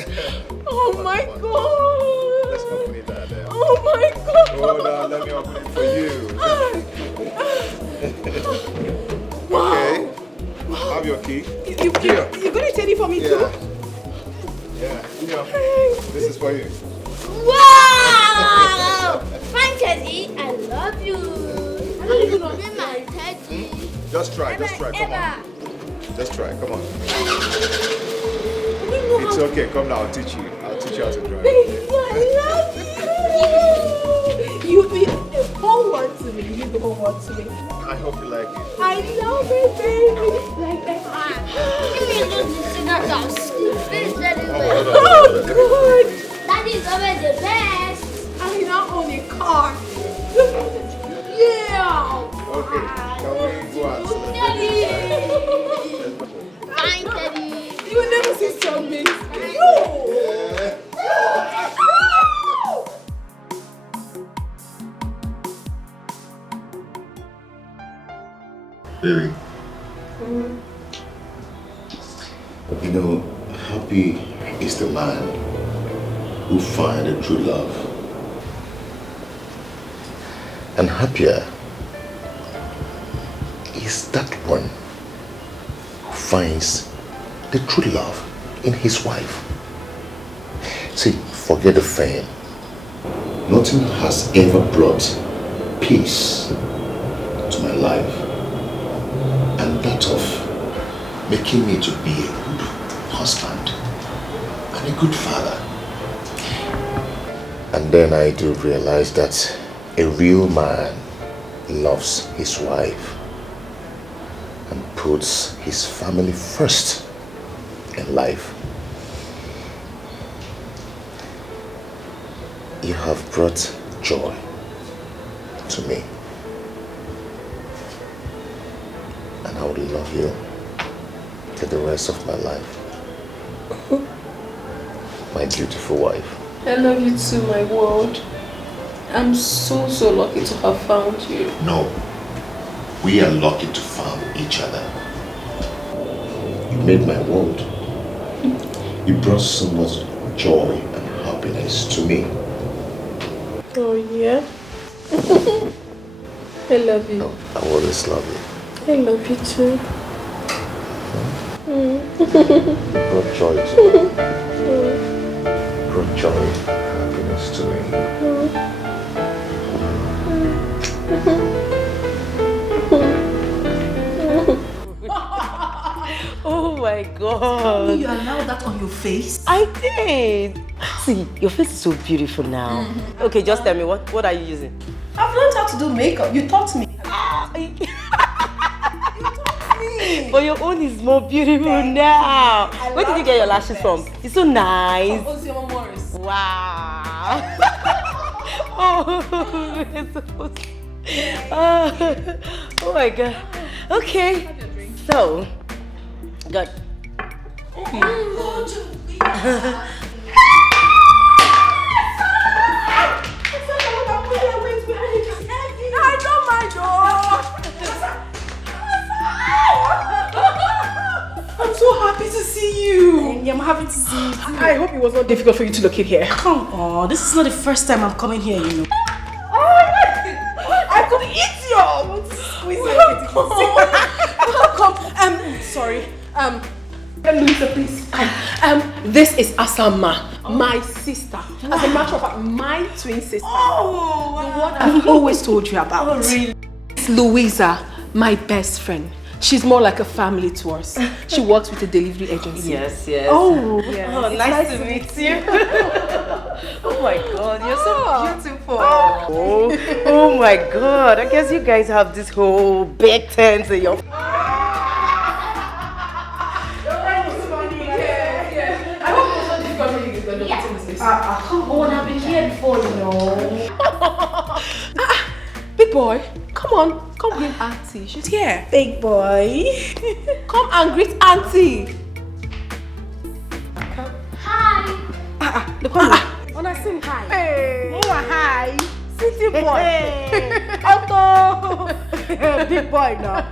Oh my God! Let's open it down there. Oh my God! Hold on, let me open it for you. Wow! Okay. Have your key. You're gonna take it for me too? Yeah. This is for you. Wow! Fine, Teddy, I love you. I love you, my Teddy. Just try. Come on. Just try. Come on. It's okay. Come now. I'll teach you how to drive. Baby, I love you. You be the whole one to me. You the whole one to me. I hope you like it. I love it, baby. Like that. Give me a little cigarette. Finish that Oh, God. Daddy's always the best. I now own a car. Yeah. Okay. Can we go out? Daddy. Fine, Daddy. You will never see something. Baby. You know, happy is the man who finds a true love. And happier is that one who finds the true love in his wife. See, forget the fame. Nothing has ever brought peace to my life, and that of making me to be a good husband and a good father. And then I do realize that a real man loves his wife and puts his family first in life. You have brought joy to me, and I will love you for the rest of my life. My beautiful wife. I love you too, my world. I'm so lucky to have found you. No, we are lucky to find each other. You made my world. You brought so much joy and happiness to me. Oh yeah? I love you. I always love you. I love you too. You brought joy to me. Brought joy and happiness to me. Oh my God. You allowed that on your face? I did. See, your face is so beautiful now. Okay, just tell me, what are you using? I've learned how to do makeup. You taught me. But your own is more beautiful now. Where did you get your lashes from? It's so nice. From Morris. Wow. Oh my God. Okay. So, good. I don't mind, I'm so happy to see you. I'm happy to see you too. I hope it was not difficult for you to locate here. Come on, this is not the first time I'm coming here, you know. I could eat you. I want to squeeze Welcome. Sorry. Louisa, please. This is Asama, my sister. As a matter of fact, my twin sister. Oh, the one I've always told you about. Oh, really? It's Louisa, my best friend. She's more like a family to us. She works with a delivery agency. Yes, yes. Oh, yeah. Oh, nice to meet you. Oh my God, you're so beautiful. Oh my God, I guess you guys have this whole big tent in your... Come on, I've been here before, you know. Big boy, come on, come greet Auntie. She's here. Big boy. Come and greet Auntie. Hi. Look on me. Wanna sing hi? Hey. Oh, hi. City boy. Hey. Tonto. Big boy now.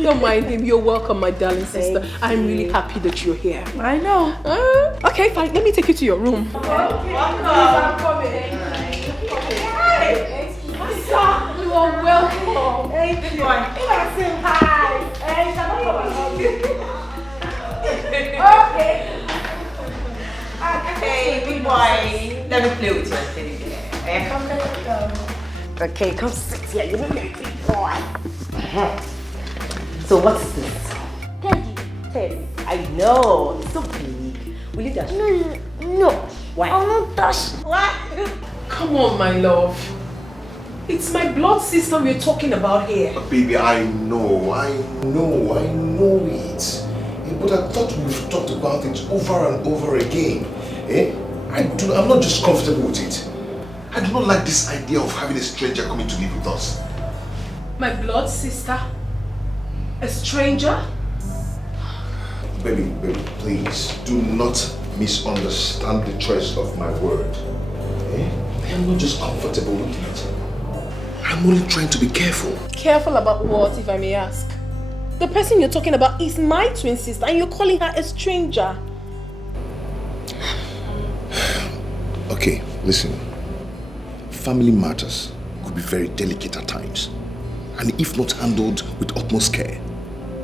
Don't mind him. You're welcome, my darling sister. I'm really happy that you're here. I know. Okay, fine. Let me take you to your room. Okay. I'm coming. You are welcome. Thank you. Wanna sing hi? Hey, shall Okay. Hey, big boy. Let me play with you. Come. Okay, come sit here. You look like a big boy. So what is this? Teddy. I know. It's so big. Will you touch? No. Why? I won't touch. What? Come on, my love. It's my blood sister we're talking about here. Baby, I know it. But I thought we've talked about it over and over again. I'm not just comfortable with it. I do not like this idea of having a stranger coming to live with us. My blood sister? A stranger? Baby, please do not misunderstand the choice of my word. I am not just comfortable with it. I'm only trying to be careful. Careful about what, if I may ask? The person you're talking about is my twin sister and you're calling her a stranger. Okay, listen. Family matters could be very delicate at times. And if not handled with utmost care,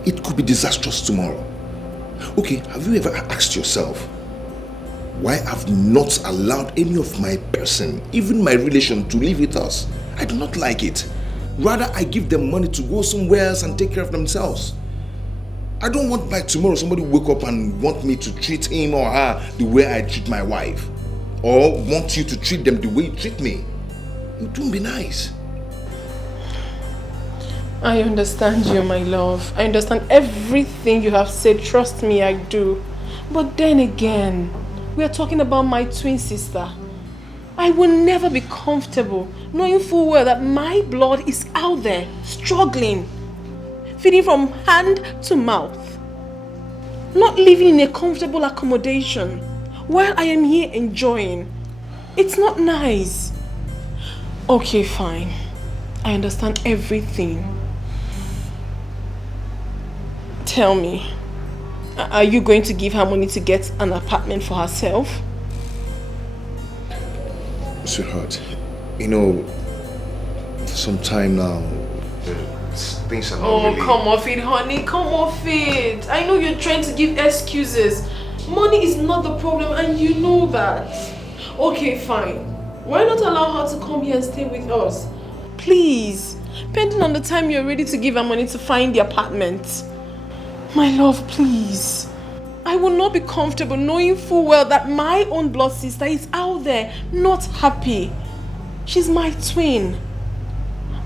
it could be disastrous tomorrow. Okay, have you ever asked yourself why I've not allowed any of my person, even my relation, to live with us? I do not like it. Rather, I give them money to go somewhere else and take care of themselves. I don't want by tomorrow somebody wake up and want me to treat him or her the way I treat my wife. Or want you to treat them the way you treat me. It won't be nice. I understand you, my love. I understand everything you have said. Trust me, I do. But then again, we are talking about my twin sister. I will never be comfortable knowing full well that my blood is out there, struggling, feeding from hand to mouth, not living in a comfortable accommodation while I am here enjoying. It's not nice. Okay, fine. I understand everything. Tell me, are you going to give her money to get an apartment for herself? Sweetheart, you know, for some time now, things are not really... Come off it, honey. Come off it. I know you're trying to give excuses. Money is not the problem and you know that. Okay, fine. Why not allow her to come here and stay with us? Please. Pending on the time you're ready to give her money to find the apartment. My love, please. I will not be comfortable knowing full well that my own blood sister is out there, not happy. She's my twin,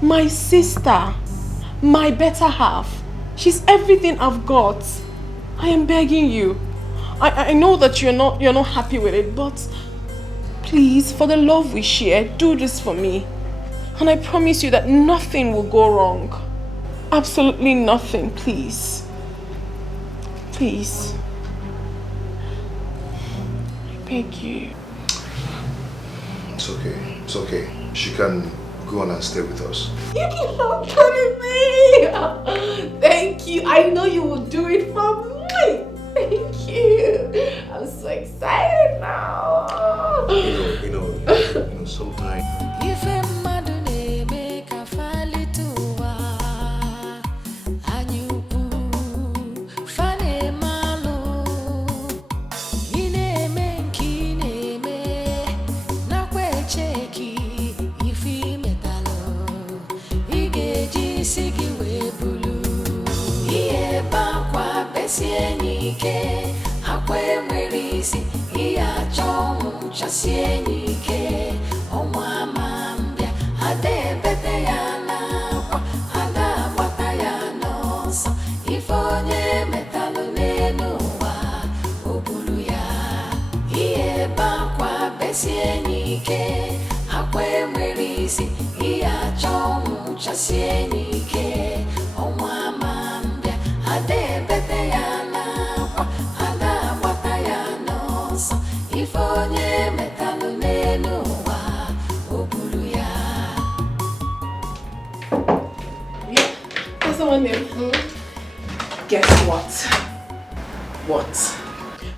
my sister, my better half. She's everything I've got. I am begging you. I know that you're not happy with it, but please, for the love we share, do this for me. And I promise you that nothing will go wrong. Absolutely nothing, please. Please. I beg you. It's okay. It's okay. She can go on and stay with us. You keep on kidding me. Thank you. I know you will do it for me. Thank you. I'm so excited now. You know, sometimes. Sigi we bulu. merisi iya chongu chasienike omwa mambia ade bete yana kwa ada bata yana so ifonye metalo nenuwa obulu ya iye bakwa besienike akwe merisi iya chongu chasienike omwa mambia ade bete yana kwa ada bata yana so ifonye metalo nenuwa obulu ya. What's the one name? Guess what? What?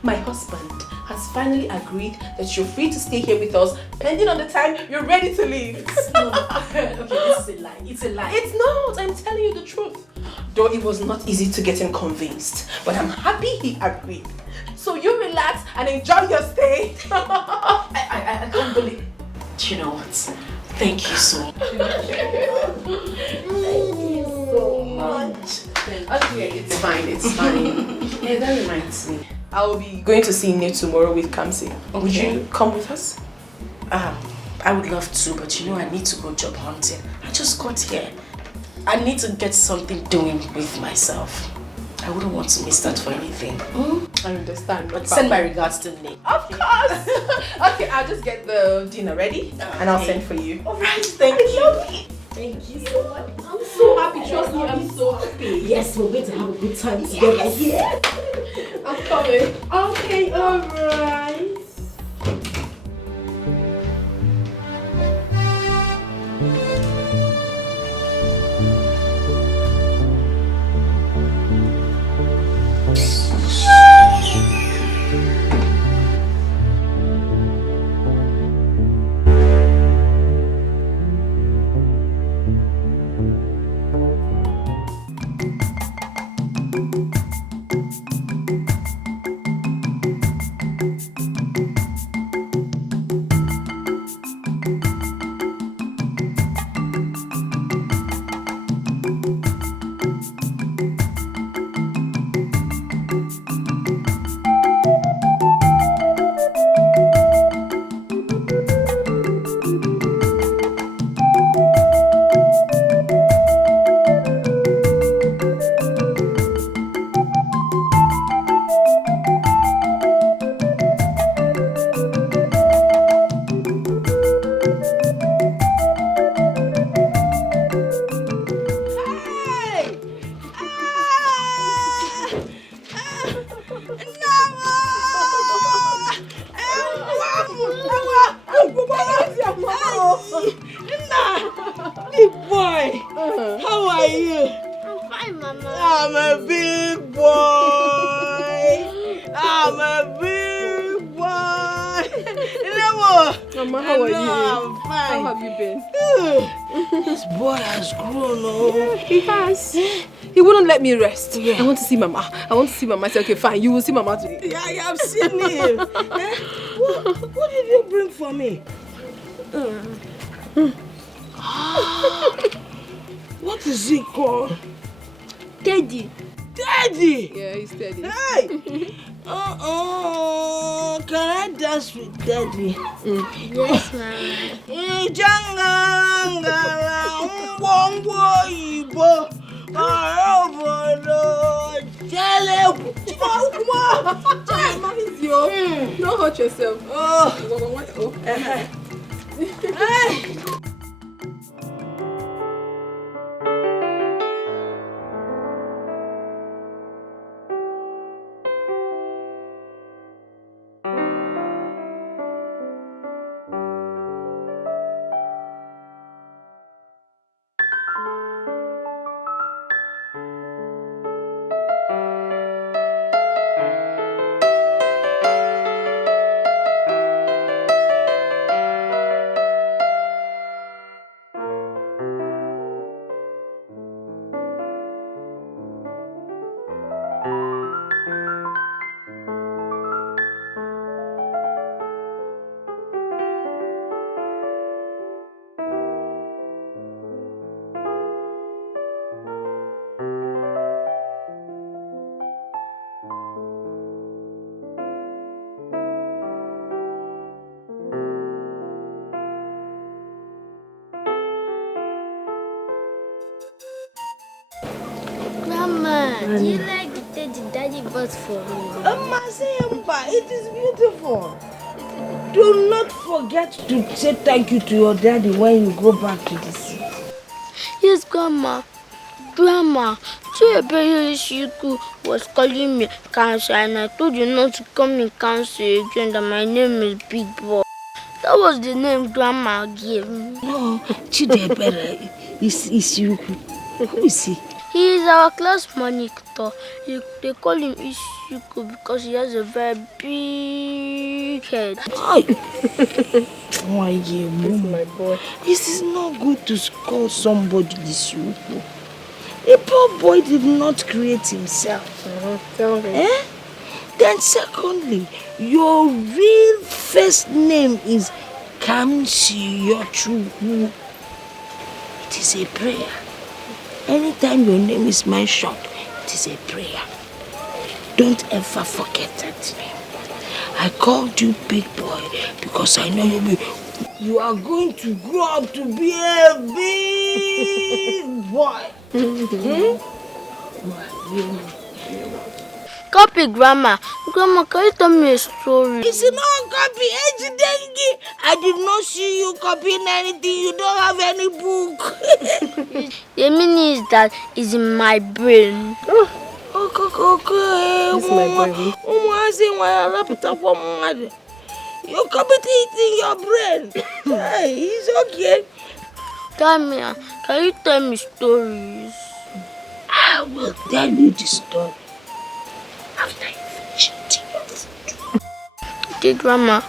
My husband has finally agreed that you're free to stay here with us, pending on the time you're ready to leave. Okay, this is a lie. It's a lie. It's not. I'm telling you the truth. Though it was not easy to get him convinced, but I'm happy he agreed. So you relax and enjoy your stay. I can't believe it. Do you know what? Thank you so much. Okay, it's fine, it's fine. Yeah, that reminds me. I will be going to see Nate tomorrow with Kamsi. Okay. Would you come with us? I would love to, but you know I need to go job hunting. I just got here. I need to get something doing with myself. I wouldn't want to miss that for anything. I understand. But send my regards to Nate. Of course! Okay, I'll just get the dinner ready and I'll send for you. Alright, thank you. Thank you so much. I'm so happy, trust me, I'm so happy. Yes, we're going to have a good time together here. I'm coming. Okay, alright. Mama, how are you? I'm fine. How have you been? This boy has grown, oh. Yeah, he has. He wouldn't let me rest. Yeah. I want to see Mama. I said, okay, fine, you will see Mama today. Yeah, I have seen him. What did you bring for me? What is it called? Teddy. Teddy! Yeah, he's Teddy. Hey! Can I dance with Daddy? Yes, Mama. Don't hurt yourself. Do you like the teddy daddy bought for me? Masemba, it is beautiful. Do not forget to say thank you to your daddy when you go back to the city. Yes, Grandma. Grandma, Chiebeye Shiku was calling me cancer and I told you not to call me cancer again, that my name is Big Boy. That was the name Grandma gave me. No, Chiebeye is Shiku. Who is he? He is our class monitor. They call him Ishiku because he has a very big head. Why, this my boy. This is not good to call somebody Ishiku. A poor boy did not create himself. Tell me. Then secondly, your real first name is Kamsi Yochu. It is a prayer. Anytime your name is mentioned, it is a prayer. Don't ever forget that name. I called you Big Boy because I know you are going to grow up to be a big boy. Copy, Grandma. Grandma, can you tell me a story? It's not copy. I did not see you copying anything. You don't have any book. The meaning is that it's in my brain. Okay. This is my baby. You copy it in your brain. Hey, it's okay. Tamia, can you tell me stories? I will tell you the story after you finish eating your food. Okay, Grandma.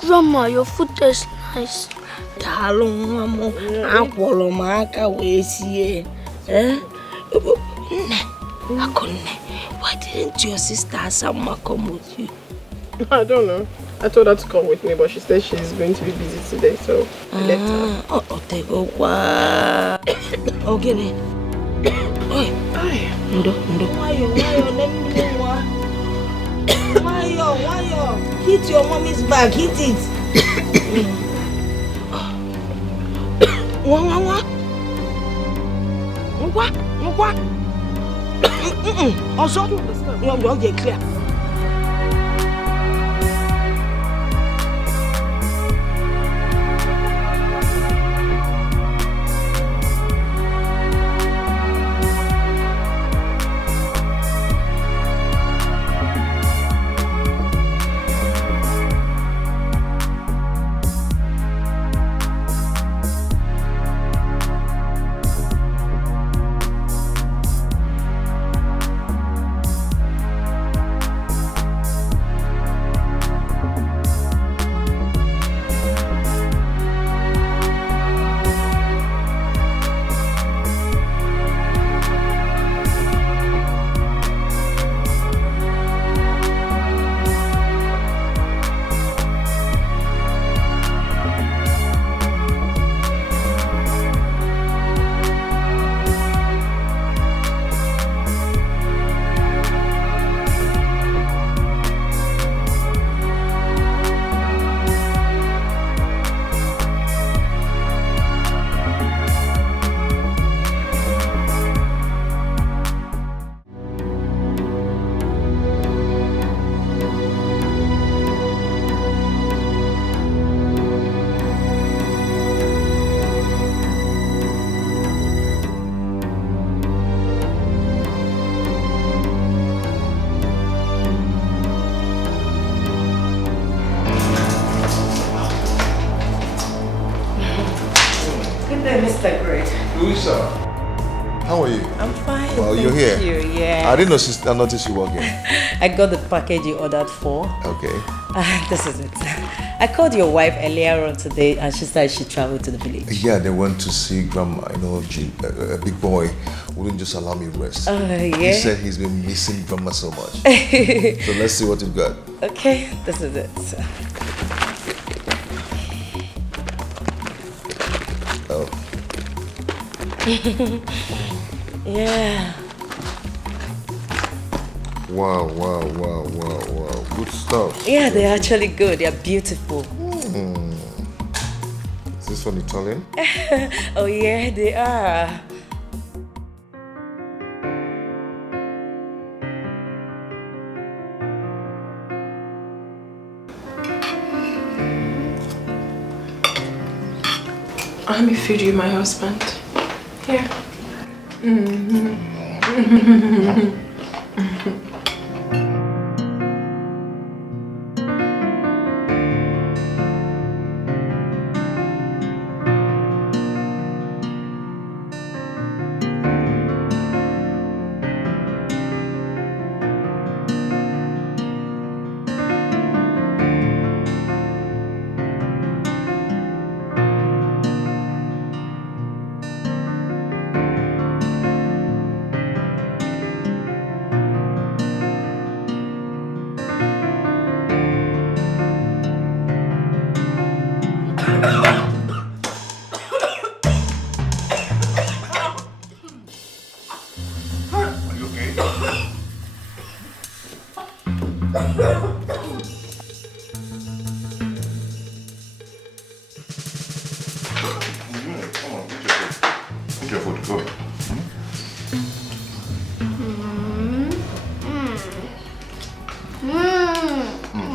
Grandma, your food tastes nice. Why didn't your sister Asama come with you? I don't know. I told her to come with me, but she said she's going to be busy today, so I left her. Okay then. Why? Hit your mommy's back, hit it. What? Also, you're get clear. Mr. Great. Louisa, how are you? I'm fine. Well, you're thank here. You, yeah. I didn't notice you walking. I got the package you ordered for. Okay. This is it. I called your wife earlier on today and she said she traveled to the village. Yeah, they went to see Grandma. You know, a big boy wouldn't just allow me rest. Yeah? He said he's been missing Grandma so much. So let's see what you've got. Okay, this is it. Oh. Yeah. Wow. Good stuff. Yeah, they're actually good. They're beautiful. Is this one Italian? Oh yeah, they are. Let me feed you, my husband. Here.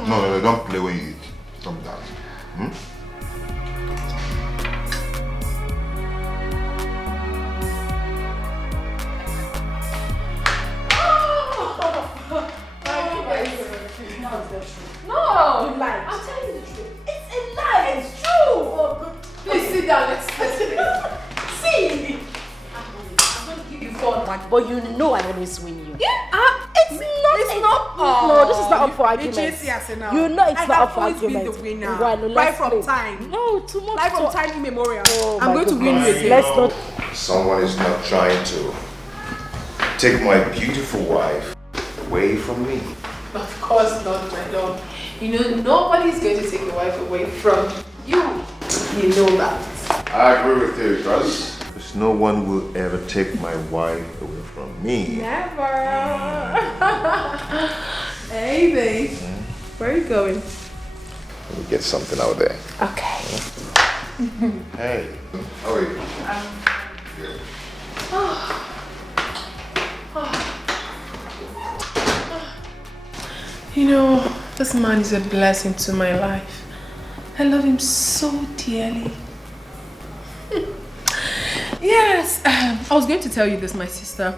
No, don't play when you eat. Stop that. No, lie. I'm telling you the truth. It's a lie. It's true. Please sit down. Let's see. I'm going to give you 4 points. But you know I always win you. Yeah. It's not. No, this is not up for argument. You know it's not up for I've always argument. been the winner. Right from time. No, too much. Right from time immemorial. Oh, I'm going to win you again. Let's not. Someone is not trying to take my beautiful wife away from me. Of course not, my lord. You know, nobody's going to take your wife away from you. You know that. I agree with you, because no one will ever take my wife away from me. Never. Hey, babe. Where are you going? Let me get something out there. Okay. Hey. How are you? You know, this man is a blessing to my life. I love him so dearly. Yes, I was going to tell you this, my sister.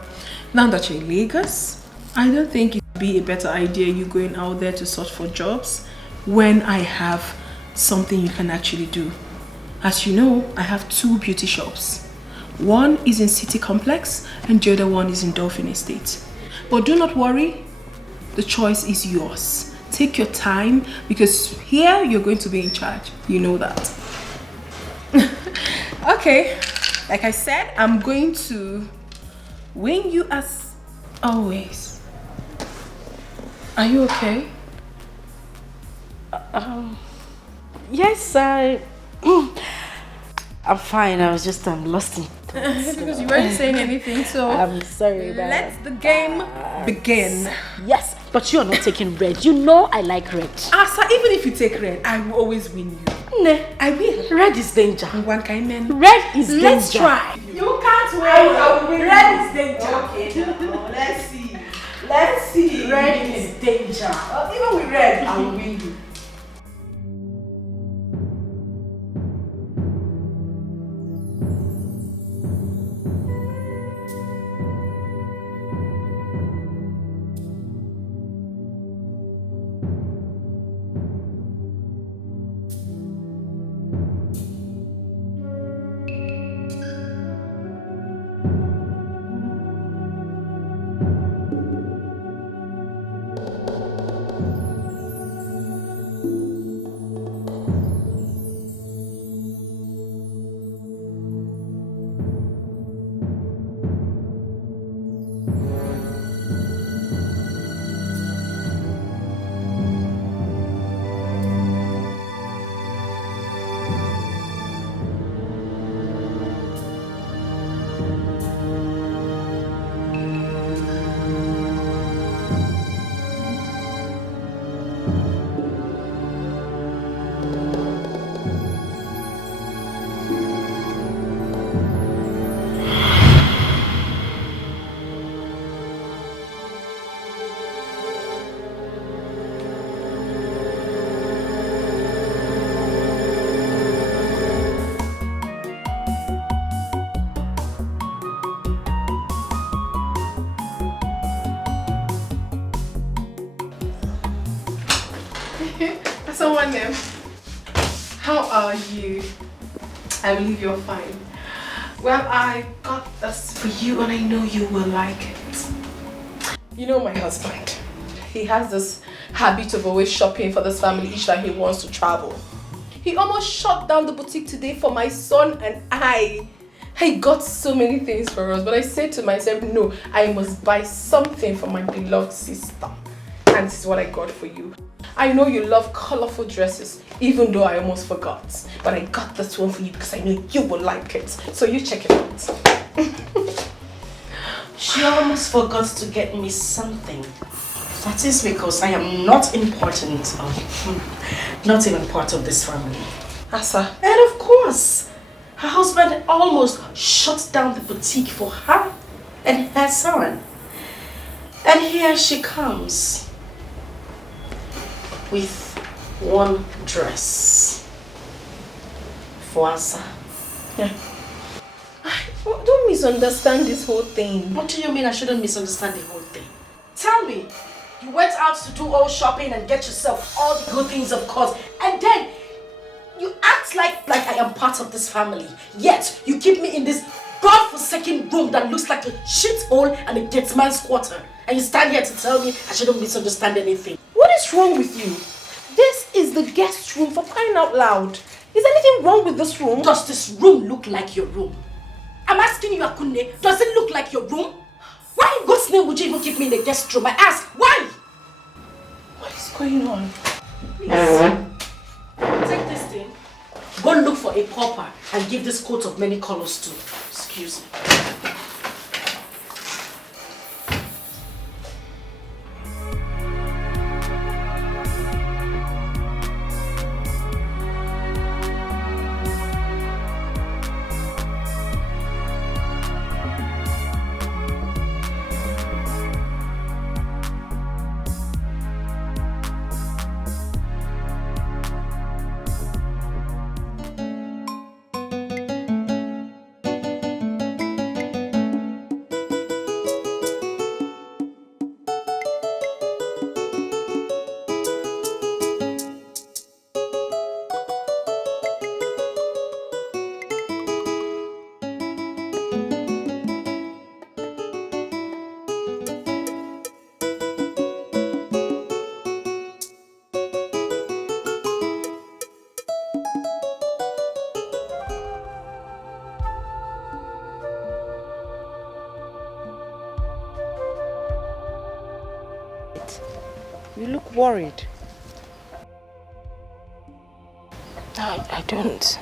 Now that you're in Lagos, I don't think it would be a better idea you going out there to search for jobs when I have something you can actually do. As you know, I have 2 beauty shops. One is in City Complex and the other one is in Dolphin Estate. But do not worry, the choice is yours. Take your time because here you're going to be in charge. You know that. Okay, like I said, I'm going to win you as always. Are you okay? Yes, I'm fine. I was just lost in thoughts. Because you weren't saying anything, so I'm sorry. Let the game begin. Yes, but you're not taking red. You know I like red. Asa, even if you take red, I will always win you. Ne, I will. Red is danger. One kind man. Red is danger. Let's try. You can't win. I will win. Red is danger. Okay, now, let's see. Let's see. Red is danger. Even with red, I will win you. Someone there. How are you? I believe you're fine. Well, I got this for you and I know you will like it. You know my husband. He has this habit of always shopping for this family each time he wants to travel. He almost shut down the boutique today for my son and I. He got so many things for us, but I said to myself, no, I must buy something for my beloved sister. And this is what I got for you. I know you love colorful dresses, even though I almost forgot. But I got this one for you because I know you will like it. So you check it out. She almost forgot to get me something. That is because I am not important, not even part of this family. Asa. And of course, her husband almost shut down the boutique for her and her son. And here she comes with one dress for Asa. Yeah. Don't misunderstand this whole thing. What do you mean I shouldn't misunderstand the whole thing? Tell me, you went out to do all shopping and get yourself all the good things, of course, and then you act like I am part of this family. Yet you keep me in this godforsaken room that looks like a shithole and a gatesman's quarter. And you stand here to tell me I shouldn't misunderstand anything. What is wrong with you? This is the guest room, for crying out loud. Is anything wrong with this room? Does this room look like your room? I'm asking you, Akunne, does it look like your room? Why in God's name would you even keep me in the guest room? I ask, why? What is going on? Please, take this thing. Go look for a pauper and give this coat of many colors to. Excuse me. You look worried. I don't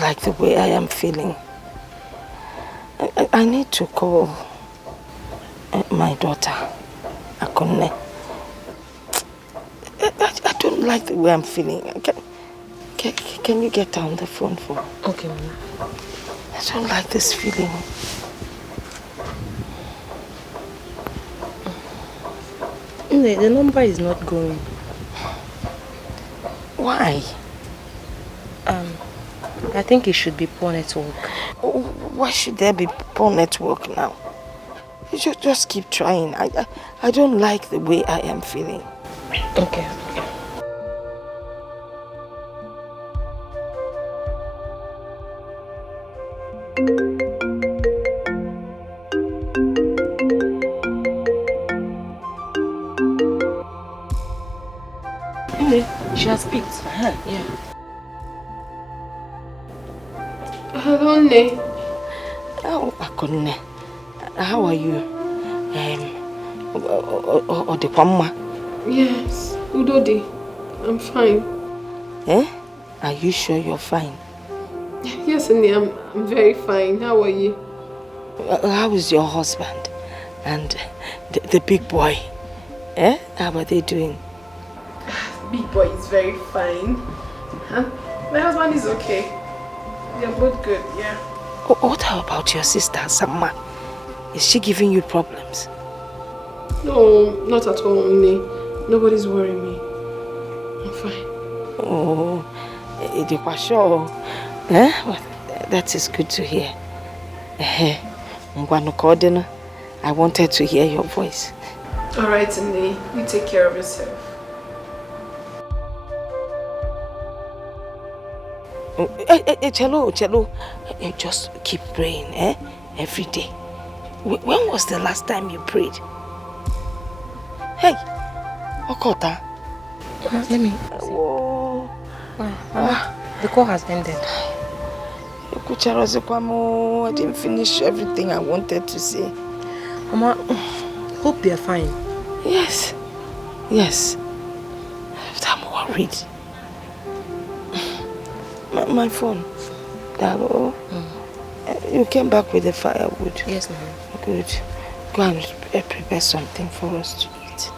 like the way I am feeling. I need to call my daughter, Akunne. I don't like the way I'm feeling. Can you get down the phone for me? Okay, Mama. I don't like this feeling. The number is not going. Why? I think it should be poor network. Why should there be poor network now? You should just keep trying. I don't like the way I am feeling. Okay. She has picked. Yeah. Hello, Ne. Oh, Akunne. How are you? Odepamma? Yes, Udodi. I'm fine. Eh? Are you sure you're fine? Yes, Ne, I'm very fine. How are you? How is your husband? And the big boy? Eh? How are they doing? Big boy is very fine. My husband is okay. They're both good, yeah. What about your sister, Samma? Is she giving you problems? No, not at all, Ne. Nobody's worrying me. I'm fine. Oh, sure. Eh? Well, that is good to hear. I wanted to hear your voice. Alright, Ne. You take care of yourself. Chelo, just keep praying, every day. When was the last time you prayed? Hey, Okota. Let me. The call has ended. I didn't finish everything I wanted to say. Mama, hope you're fine. Yes. I'm worried. My phone. Dalo, you came back with the firewood. Yes, ma'am. Good. Go and prepare something for us to eat.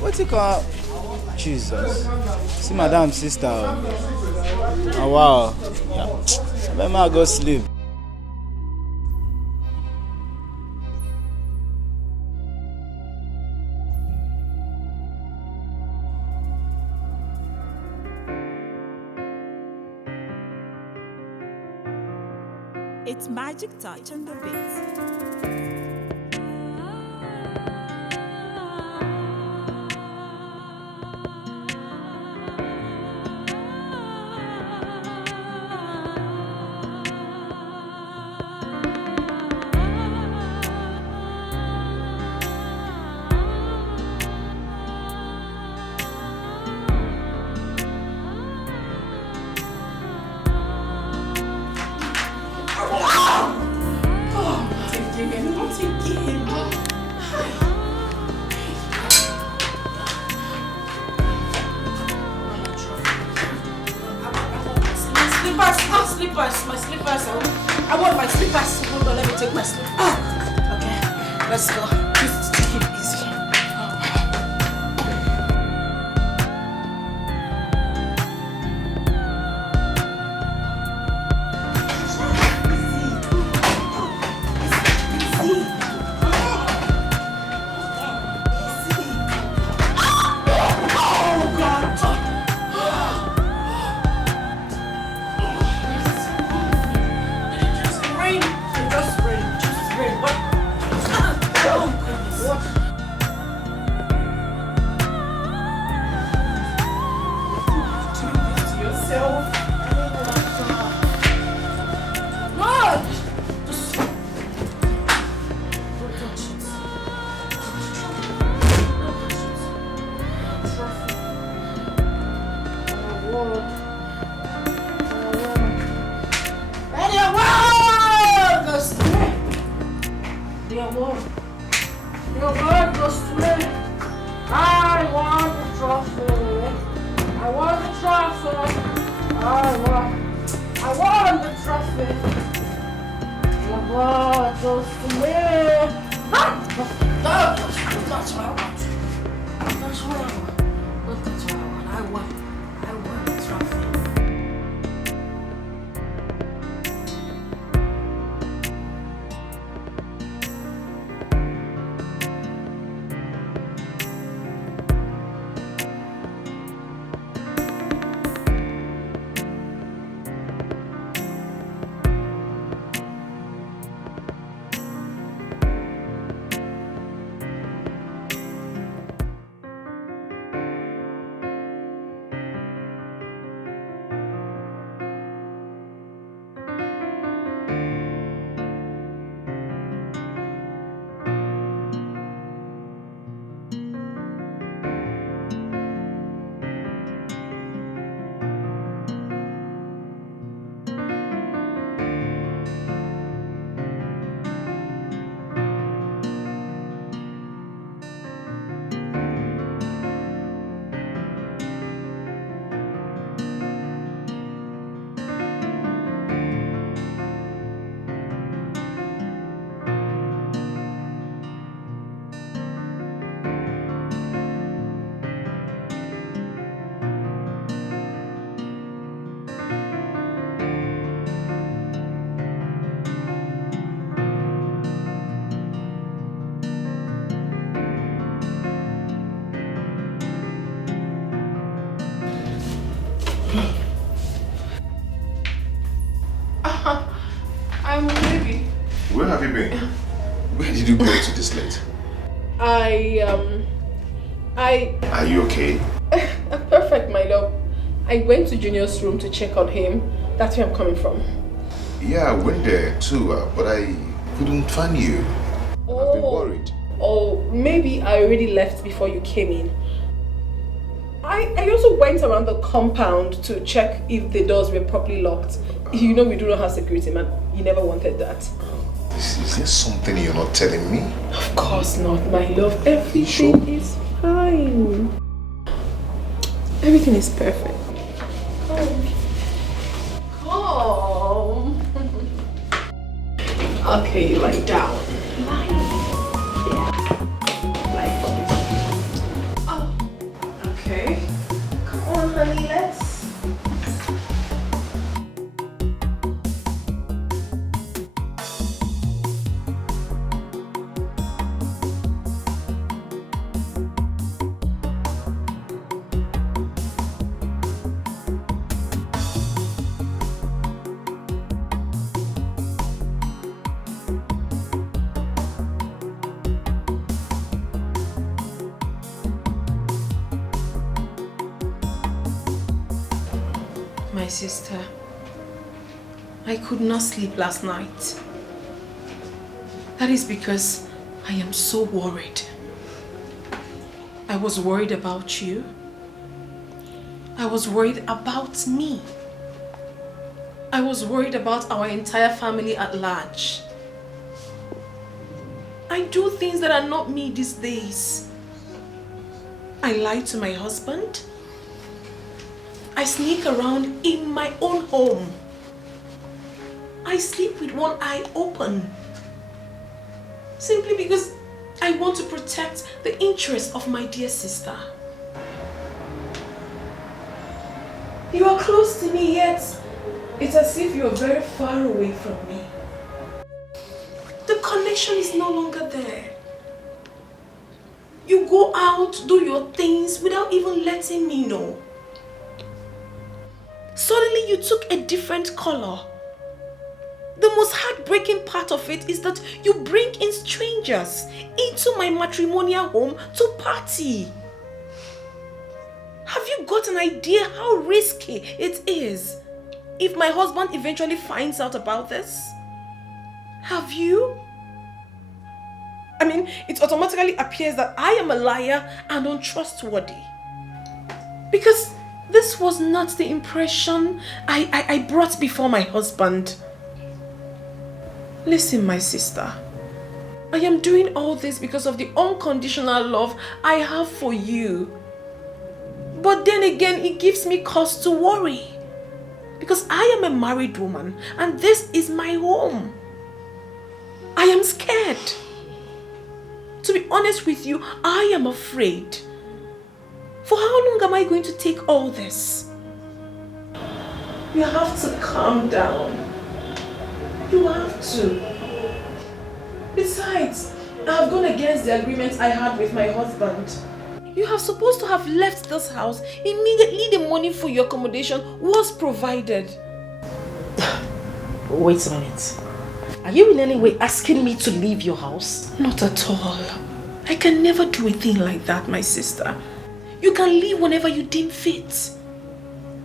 What's it called? Jesus. See madam sister. Oh wow. Let me go sleep. It's magic touch on the beat. My slippers. I want my slippers. Hold on, let me take my slippers. Okay, let's go. Just take it easy. Just rain. What? Your word goes to me. I want the trophy. I want the trophy. I want the trophy. Your word goes to me. That's what I want. That's what I want. That's what I want. I want the trophy. I'm ready. Where have you been? Where did you go to this late? Are you okay? Perfect, my love. I went to Junior's room to check on him. That's where I'm coming from. Yeah, I went there too, but I couldn't find you. I've been worried. Oh, maybe I already left before you came in. I also went around the compound to check if the doors were properly locked. You know we do not have security, man. You never wanted that. Is there something you're not telling me? Of course not, my love. Everything is fine. Everything is perfect. Come. Okay, you lie down. Okay. Come on, honey, let's. My sister, I could not sleep last night. That is because I am so worried. I was worried about you. I was worried about me. I was worried about our entire family at large. I do things that are not me these days. I lie to my husband. I sneak around in my own home. I sleep with one eye open. Simply because I want to protect the interests of my dear sister. You are close to me, yet it's as if you are very far away from me. The connection is no longer there. You go out, do your things without even letting me know. Suddenly you took a different color. The most heartbreaking part of it is that you bring in strangers into my matrimonial home to party. Have you got an idea how risky it is if my husband eventually finds out about this? Have you? I mean, it automatically appears that I am a liar and untrustworthy. Because this was not the impression I brought before my husband. Listen, my sister. I am doing all this because of the unconditional love I have for you. But then again, it gives me cause to worry. Because I am a married woman and this is my home. I am scared. To be honest with you, I am afraid. For how long am I going to take all this? You have to calm down. You have to. Besides, I have gone against the agreement I had with my husband. You are supposed to have left this house immediately the money for your accommodation was provided. Wait a minute. Are you in any way asking me to leave your house? Not at all. I can never do a thing like that, my sister. You can leave whenever you deem fit.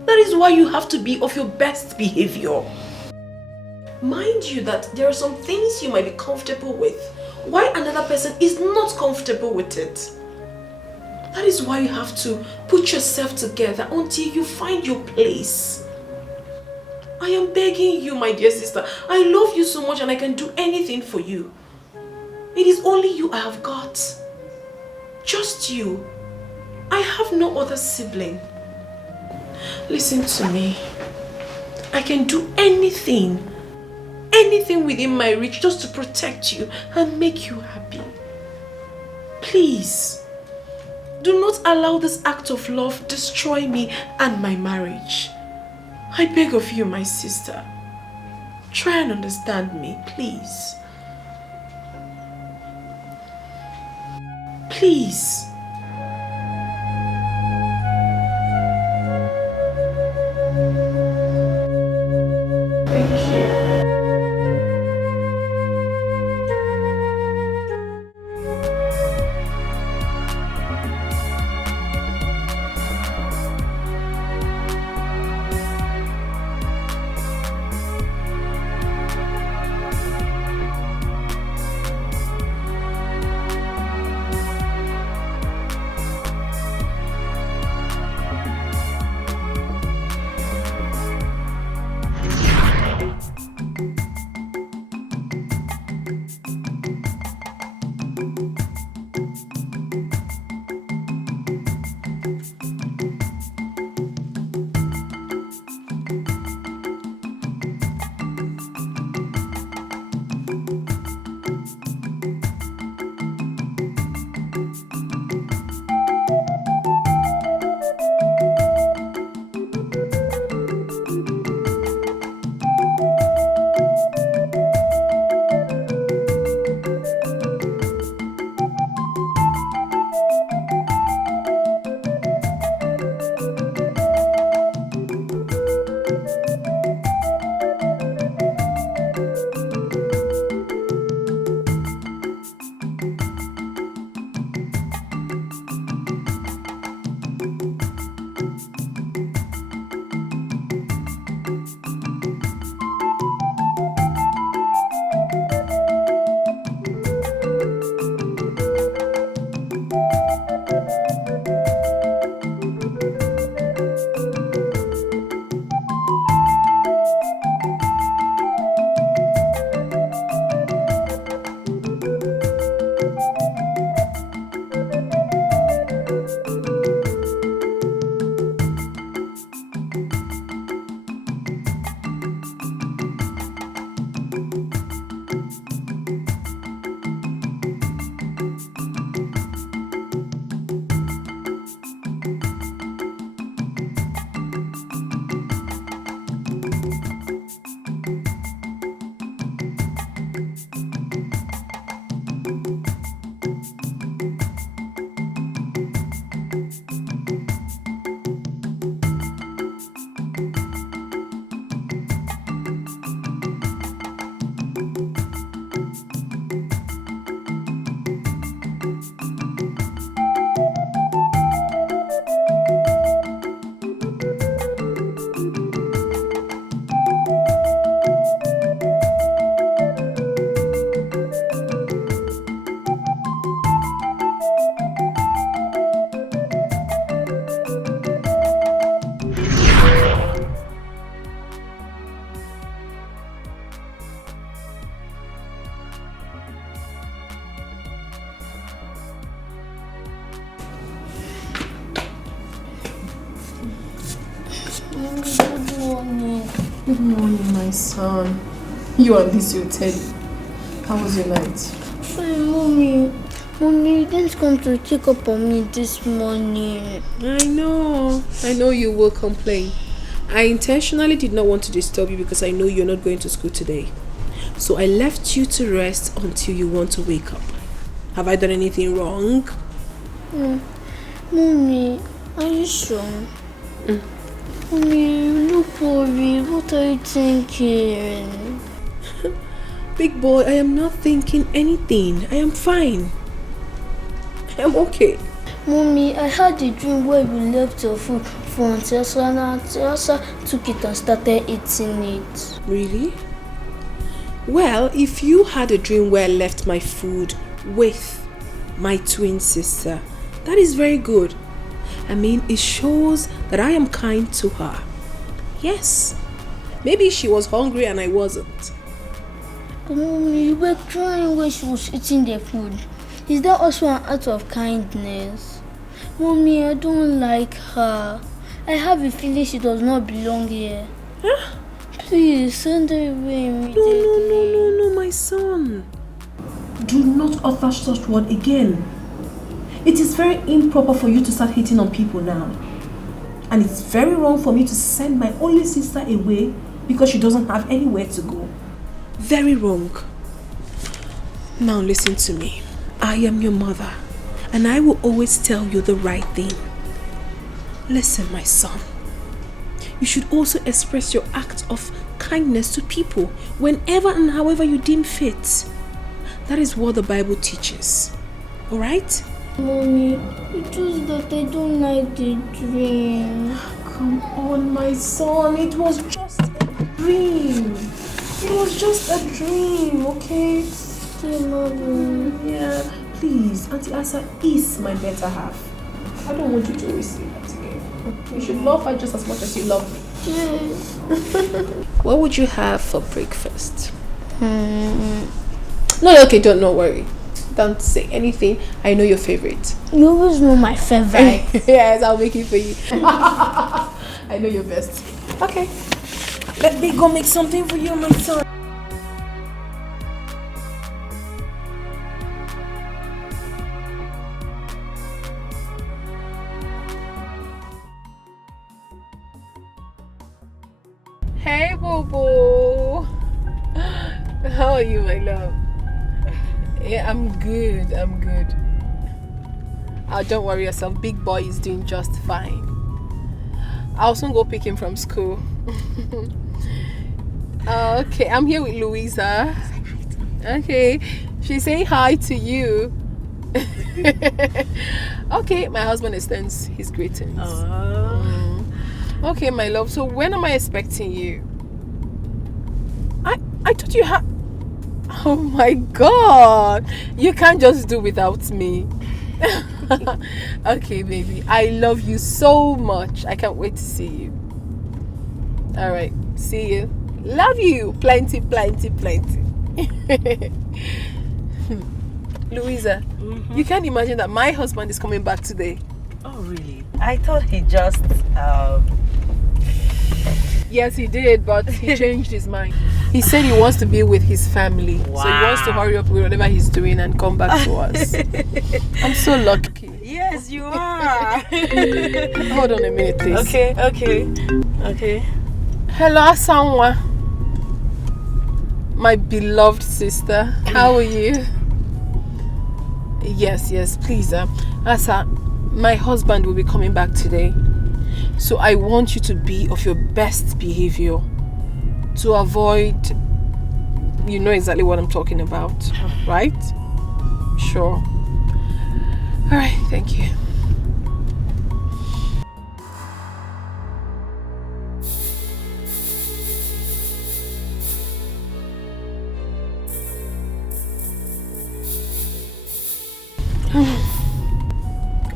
That is why you have to be of your best behavior. Mind you that there are some things you might be comfortable with, while another person is not comfortable with it. That is why you have to put yourself together until you find your place. I am begging you, my dear sister. I love you so much and I can do anything for you. It is only you I have got. Just you. I have no other sibling. Listen to me. I can do anything within my reach just to protect you and make you happy. Please, do not allow this act of love destroy me and my marriage. I beg of you, my sister. Try and understand me, please. Please. Thank you. Good morning, my son. You and this your Teddy. How was your night? Hey, Mommy, you didn't come to check up on me this morning. I know you will complain. I intentionally did not want to disturb you because I know you're not going to school today. So I left you to rest until you want to wake up. Have I done anything wrong? Mommy, are you sure? Mommy, you look worried. What are you thinking? Big boy, I am not thinking anything. I am fine. I am okay. Mommy, I had a dream where you left your food for Auntie Asa and Auntie Asa took it and started eating it. Really? Well, if you had a dream where I left my food with my twin sister, that is very good. I mean, it shows that I am kind to her. Yes. Maybe she was hungry and I wasn't. But Mommy, you were crying when she was eating the food. Is that also an act of kindness? Mommy, I don't like her. I have a feeling she does not belong here. Huh? Please, send her away immediately. No, my son. Do not utter such word again. It is very improper for you to start hitting on people now. And it's very wrong for me to send my only sister away because she doesn't have anywhere to go. Very wrong. Now listen to me. I am your mother, and I will always tell you the right thing. Listen, my son. You should also express your act of kindness to people whenever and however you deem fit. That is what the Bible teaches. Alright? Mommy, it's just that I don't like the dream. Come on, my son. It was just a dream. It was just a dream, okay? Mommy. Yeah, please. Auntie Asa is my better half. I don't want you to receive that again. You should love her just as much as you love me. Yes. What would you have for breakfast? No, okay, don't worry. Don't say anything. I know your favorite. You always know my favorite. Yes, I'll make it for you. I know your best. Okay. Let me go make something for you, my son. Hey, Bobo. How are you, my love? Yeah, I'm good. Don't worry yourself. Big boy is doing just fine. I'll soon go pick him from school. Okay, I'm here with Louisa. Okay, she's saying hi to you. Okay, my husband extends his greetings. Okay, my love. So when am I expecting you? I thought you had... Oh my God! You can't just do without me. Okay, baby. I love you so much. I can't wait to see you. Alright, see you. Love you. Plenty. Louisa, you can't imagine that my husband is coming back today. Oh, really? I thought he just... Yes, he did, but he changed his mind. He said he wants to be with his family. Wow. So he wants to hurry up with whatever he's doing and come back to us. I'm so lucky. Yes, you are. Hold on a minute, please. Okay. Hello, Asanwa. My beloved sister. How are you? Yes, please. Asa, my husband will be coming back today. So I want you to be of your best behavior to avoid, you know exactly what I'm talking about, right? Sure. All right, thank you.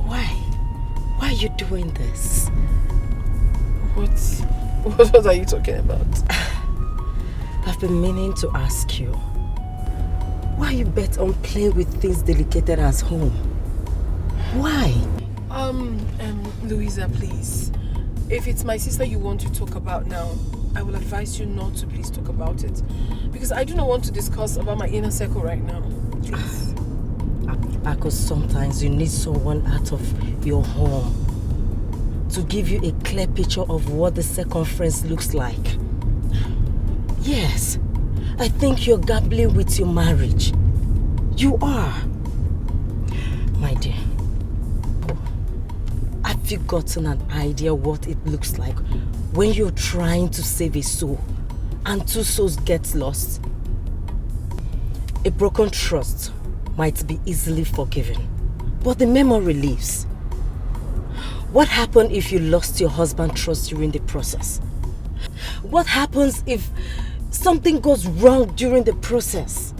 Why are you doing this? What are you talking about? I've been meaning to ask you. Why you bet on playing with things delicate as home? Why? Louisa, please. If it's my sister you want to talk about now, I will advise you not to please talk about it. Because I do not want to discuss about my inner circle right now. Please. Because sometimes you need someone out of your home to give you a clear picture of what the circumference looks like. Yes, I think you're gambling with your marriage. You are. My dear, have you gotten an idea what it looks like when you're trying to save a soul and two souls get lost? A broken trust might be easily forgiven, but the memory lives. What happened if you lost your husband's trust during the process? What happens if something goes wrong during the process?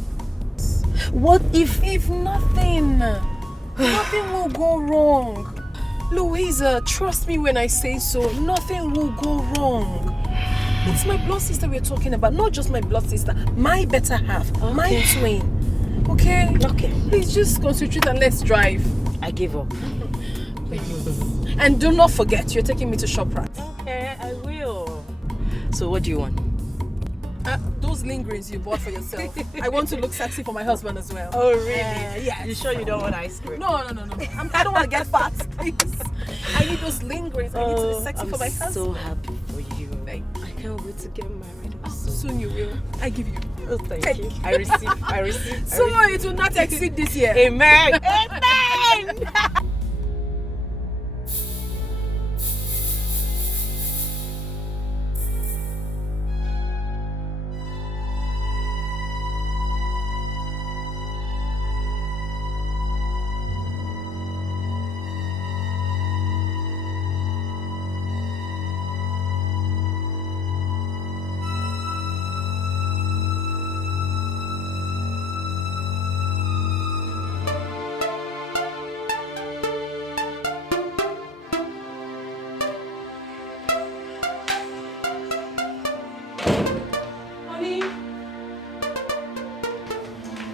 What if... If nothing will go wrong. Louisa, trust me when I say so, nothing will go wrong. It's my blood sister we're talking about, not just my blood sister, my better half, my twin. Okay? Okay. Please just concentrate and let's drive. I give up. And do not forget, you're taking me to ShopRite. Okay, I will. So what do you want? Those lingerings you bought for yourself. I want to look sexy for my husband as well. Oh, really? Yeah. You sure you don't want ice cream? No. I don't want to get fat, please. I need those lingerings. I need to be sexy for my husband. I'm so happy for you. Thank you. I can't wait to get married. Soon you will. I give you. Oh, thank you. I receive. So it will not exceed this year. Amen. Amen.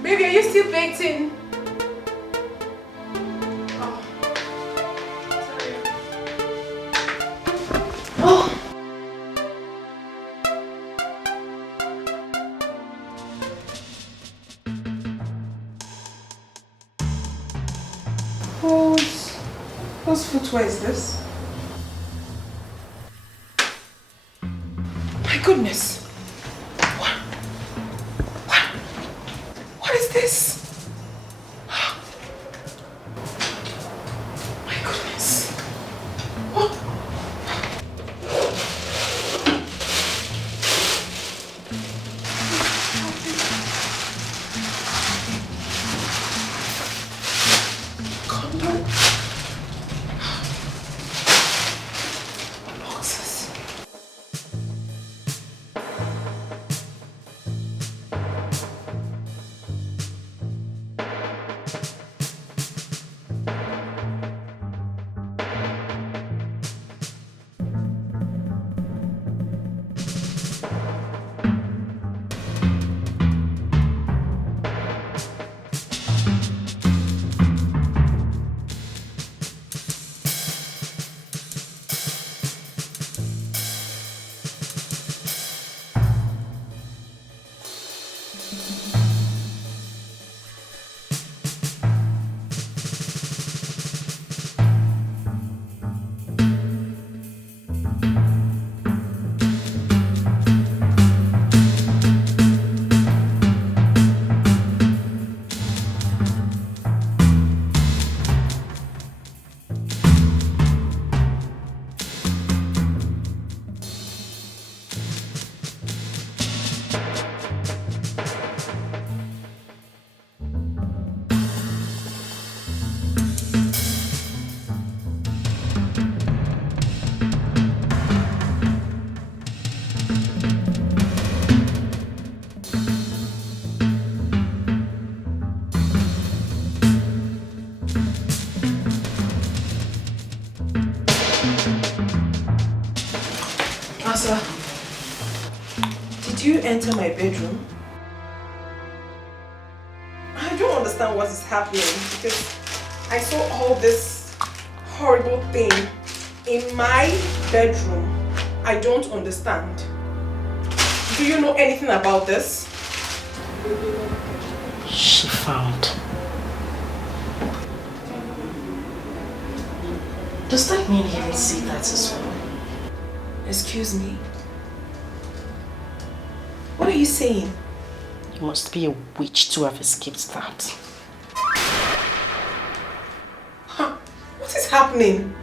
Baby, are you still baking? Whose footwear is this? My goodness. What is this? My goodness. What? Condom. Boxes. Asa, did you enter my bedroom? I don't understand what is happening because I saw all this horrible thing in my bedroom. I don't understand. Do you know anything about this? She found. Does that mean he didn't see that as well? Excuse me? What are you saying? You must be a witch to have escaped that. What is happening?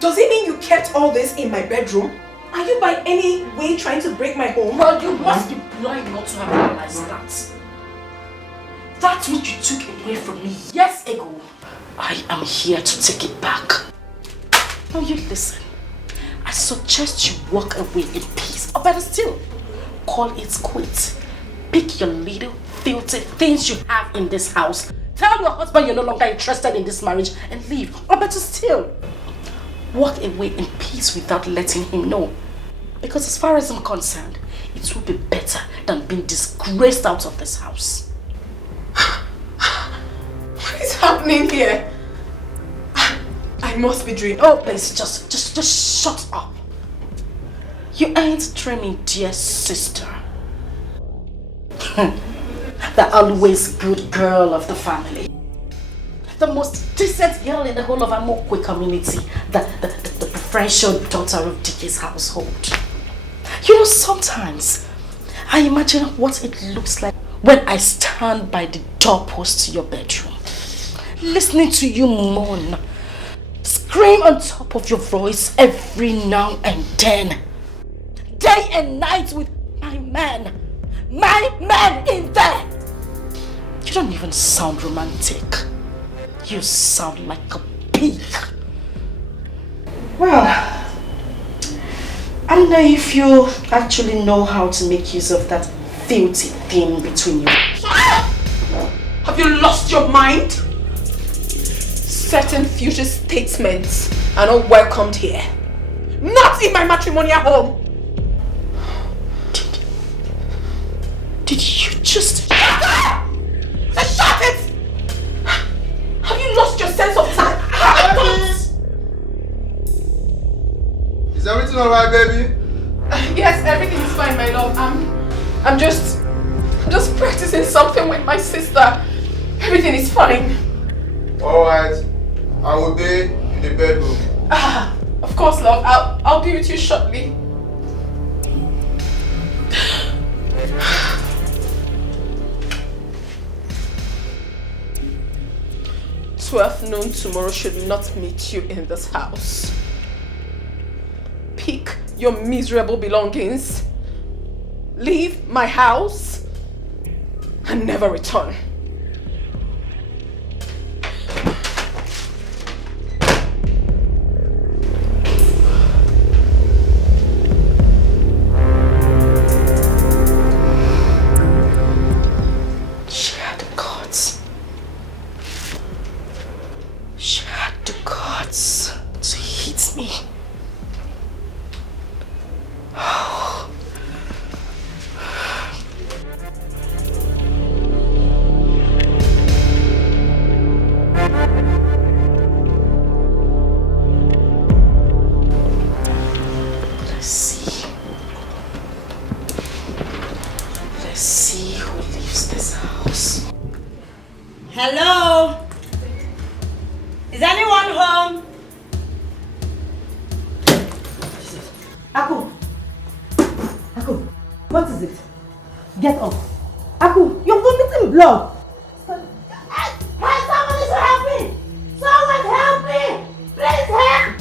Does it mean you kept all this in my bedroom? Are you by any way trying to break my home? Well, you must be blind not to have realized that. That's what you took away from me years ago. I am here to take it back. Now you listen. I suggest you walk away in peace. Or better still, call it quits. Pick your little filthy things you have in this house. Tell your husband you're no longer interested in this marriage and leave. Or better still, walk away in peace without letting him know. Because as far as I'm concerned, it will be better than being disgraced out of this house. What is happening here? I must be dreaming. Oh, please, just shut up. You ain't dreaming, dear sister. The always good girl of the family. The most decent girl in the whole of Amokwe community. The preferential daughter of Dikeh's household. You know, sometimes I imagine what it looks like when I stand by the doorpost to your bedroom, listening to you moan, scream on top of your voice every now and then, day and night with my man in there. You don't even sound romantic. You sound like a pig. Well, I don't know if you actually know how to make use of that filthy thing between you. Have you lost your mind? Certain future statements are not welcomed here. Not in my matrimonial home. Did you just... Shut it! Have you lost your sense of time? Is everything alright, baby? Yes, everything is fine, my love. I'm just practicing something with my sister. Everything is fine. Alright. I will be in the bedroom. Of course, love. I'll be with you shortly. Noon tomorrow should not meet you in this house. Pick your miserable belongings, leave my house, and never return. Hello? Is anyone home? Aku! Aku! What is it? Get up! Aku! You're vomiting blood! Hey, someone is helping! Someone help me! Please help!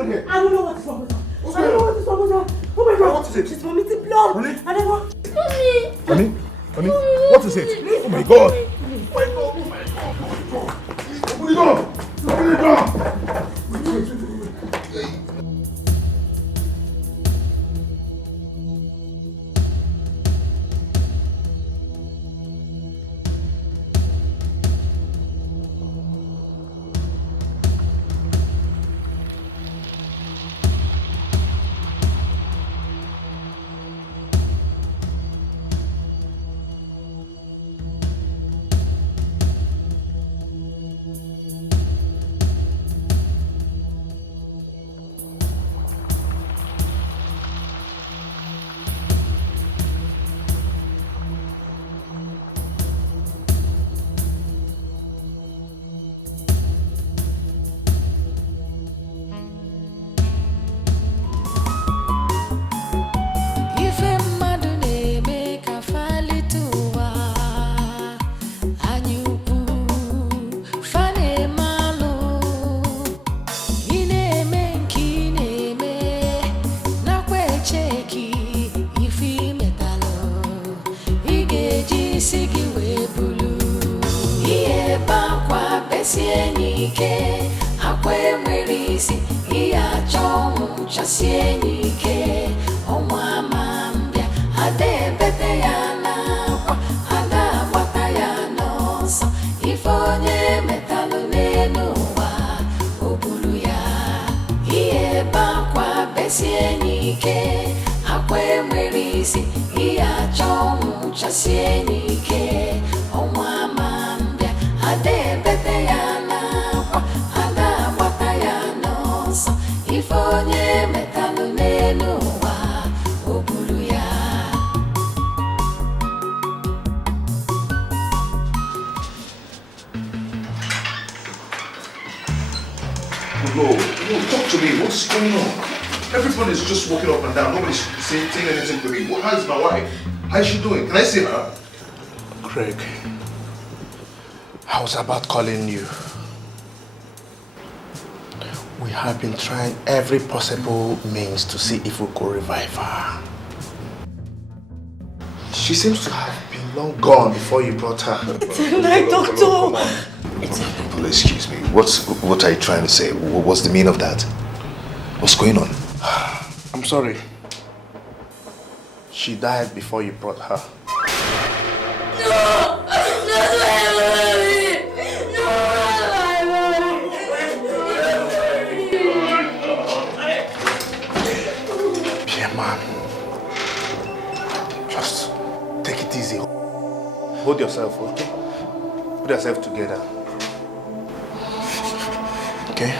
on here? I don't know what is wrong with her. I don't know what is wrong with her. Oh my God. What is it? She's vomiting blood. Honey? I don't know. Honey? Honey? What is it? Oh my God. Oh my God. Oh my God. Open the door. Open the door. Ife mmadụ na-eme ka falite ụwa anyị ukwu fa na-eme alụ ị na-eme nke ị na-eme nakwa echeki ife imetalụ ị ga-eji isi gị wee bulu ihe ebe akwa besie n'ike akwa enwere isi ihe achọ ọnwụ chasie n'ike ọnwa ma mbịa ada ebete ya n'akwa ada agbata ya n'ọsọ ife onye metalụ n'elu ụwa o buru ya ihe ebe akwa besie n'ike akwa enwere isi ihe achọ ọnwụ chasie n'ike ọnwa ma mbịa ada ebete ya n'akwa ada agbata ya n'ọsọ ife onye metalụ n'elu ụwa o buru ya. No, talk to me. What's going on? Everyone is just walking up and down. Nobody's saying anything to me. How is my wife? How is she doing? Can I see her? Craig, I was about calling you. We have been trying every possible means to see if we could revive her. She seems to have been long gone before you brought her. It's a lie, doctor. Please excuse me. What are you trying to say? What's the meaning of that? What's going on? I'm sorry. She died before you brought her. No! That's my mommy! No! Be a man. Just take it easy. Hold yourself, okay? Put yourself together. Okay?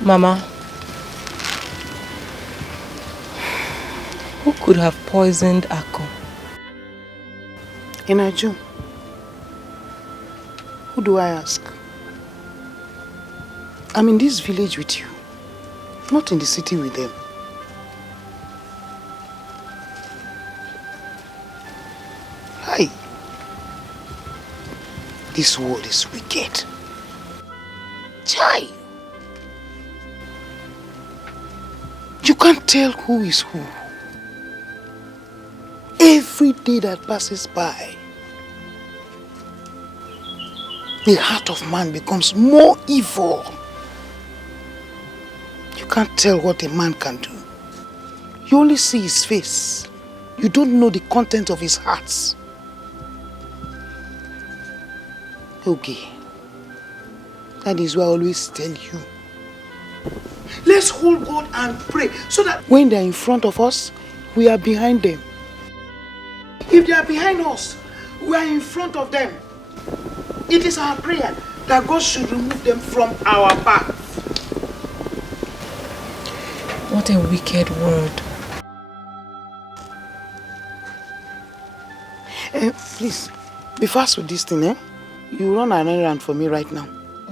Mama, who could have poisoned Ako? Inaju, who do I ask? I'm in this village with you, not in the city with them. Hi. This world is wicked. Chai. You can't tell who is who. Every day that passes by, the heart of man becomes more evil. You can't tell what a man can do. You only see his face. You don't know the content of his heart. Okay. That is why I always tell you. Let's hold God and pray so that when they're in front of us, we are behind them. If they are behind us, we are in front of them. It is our prayer that God should remove them from our path. What a wicked word. Please, be fast with this thing, eh? You run an errand for me right now.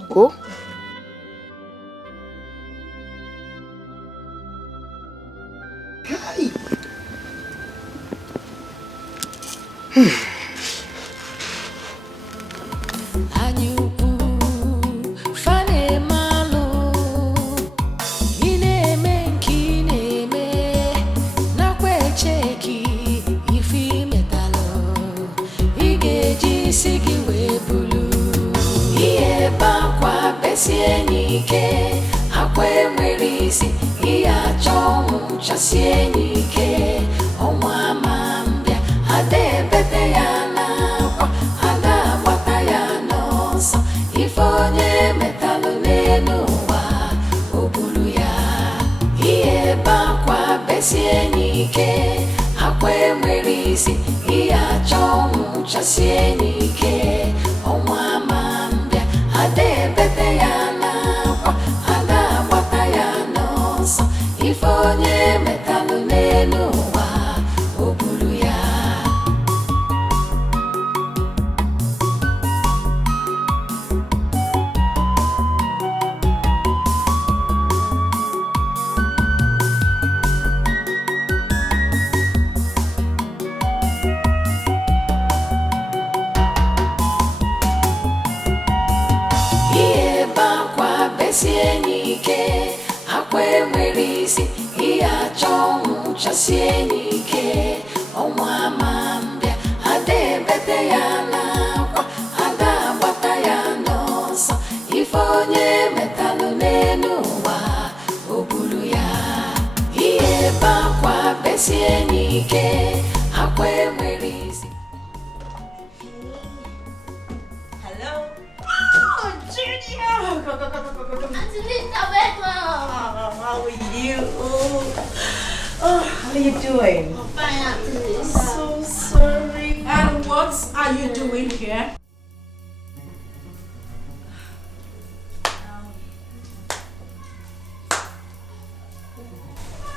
Go.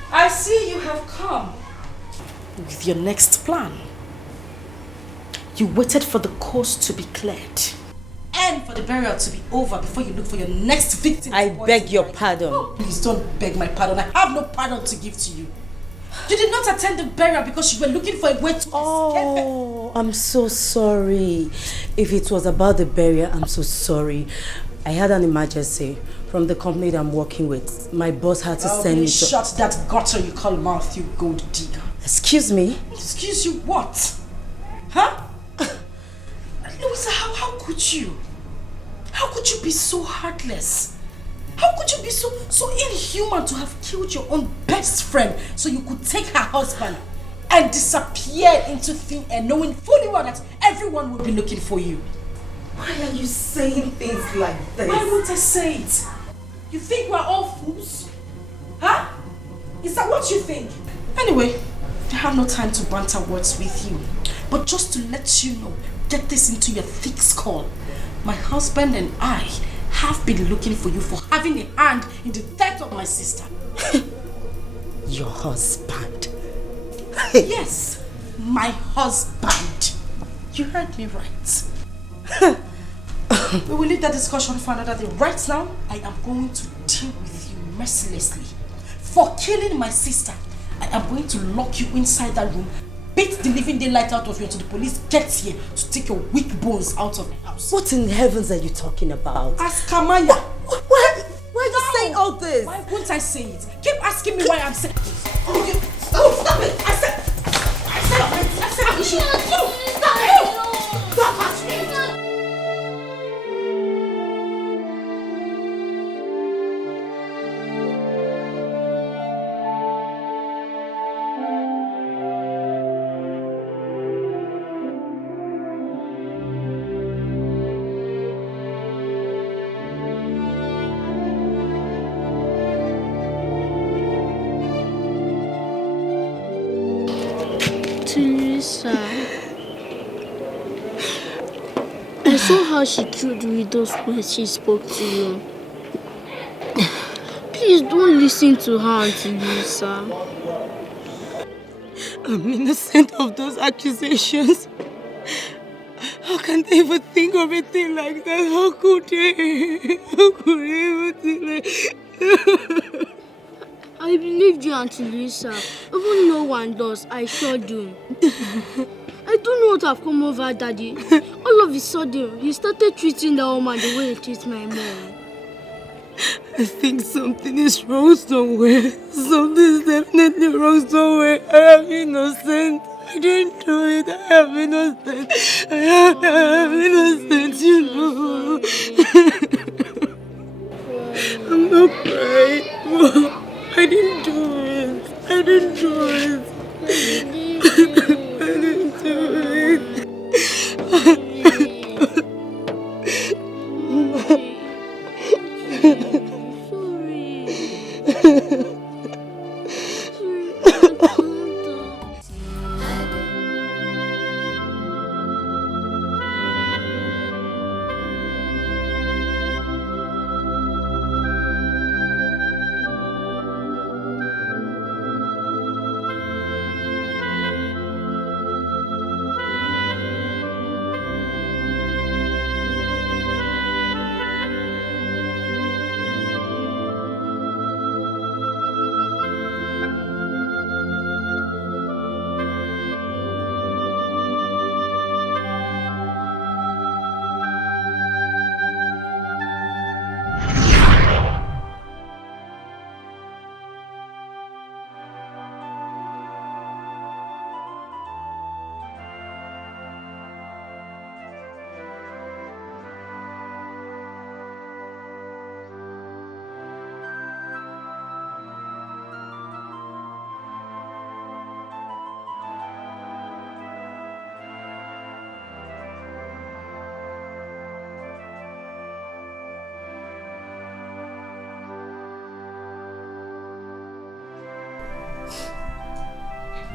I see you have come with your next plan. You waited for the coast to be cleared and for the burial to be over before you look for your next victim. I beg your pardon. Oh, please don't beg my pardon. I have no pardon to give to you. You did not attend the burial because you were looking for a way to escape. Oh, I'm so sorry. If it was about the burial, I'm so sorry. I had an emergency from the company that I'm working with. My boss had to send me to... Shut that gutter you call mouth, you gold digger. Excuse me? Excuse you what? Huh? Louisa, how could you? How could you be so heartless? How could you be so inhuman to have killed your own best friend so you could take her husband and disappear into thin air knowing fully well that everyone would be looking for you? Why are you saying things like this? Why won't I say it? You think we're all fools? Huh? Is that what you think? Anyway, I have no time to banter words with you. But just to let you know, get this into your thick skull. My husband and I have been looking for you for having a hand in the death of my sister. Your husband? Yes, my husband. You heard me right. We will leave that discussion for another day. Right now, I am going to deal with you mercilessly. For killing my sister, I am going to lock you inside that room, beat the living daylight out of you until the police gets here to take your weak bones out of the house. What in heavens are you talking about? Ask Kamaya. Why are you saying all this? Why won't I say it? Keep asking me why I'm saying it. Stop it! I said you should stop asking me. I saw how she killed with those words she spoke to you. Please don't listen to her, Auntie Lisa. I'm innocent of those accusations. How can they even think of a thing like that? How could they? How could they even think like I believed you, Auntie Lisa. Even no one does, I sure do. I don't know what have come over Daddy. All of a sudden, he started treating that woman the way he treats my mom. I think something is wrong somewhere. Something is definitely wrong somewhere. I am innocent. I didn't do it. I am innocent. I am innocent, you know. I'm not crying. I didn't do it. I didn't do it. I didn't do it.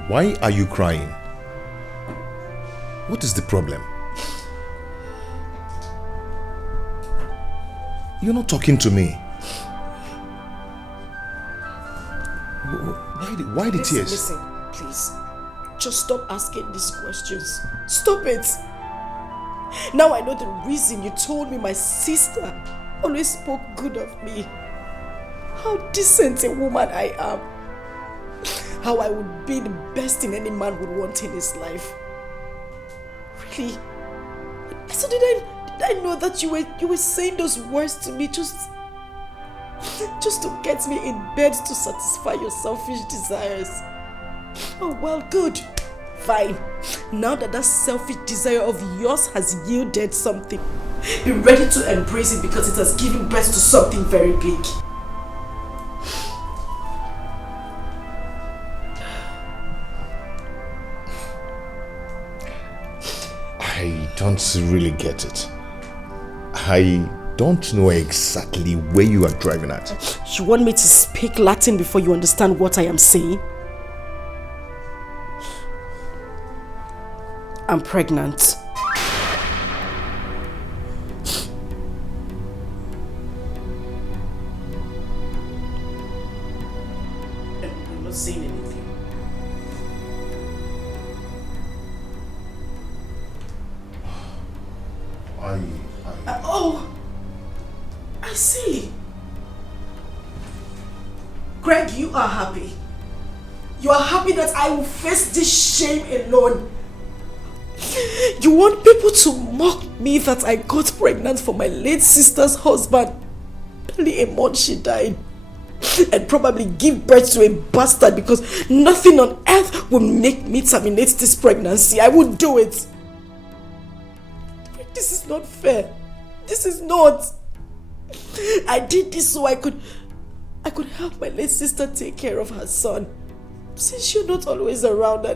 Why are you crying? What is the problem? You're not talking to me. Why the tears? Listen, please. Just stop asking these questions. Stop it. Now I know the reason you told me my sister always spoke good of me. How decent a woman I am. How I would be the best thing any man would want in his life. Really? So did I know that you were saying those words to me just to get me in bed to satisfy your selfish desires? Oh well, good. Fine. Now that selfish desire of yours has yielded something, be ready to embrace it because it has given birth to something very big. I don't really get it. I don't know exactly where you are driving at. You want me to speak Latin before you understand what I am saying? I'm pregnant. Oh, I see. Greg, you are happy. You are happy that I will face this shame alone. You want people to mock me that I got pregnant for my late sister's husband barely a month she died, and probably give birth to a bastard because nothing on earth will make me terminate this pregnancy. I would do it. This is not fair. This is not. I did this so I could help my late sister take care of her son, since you're not always around,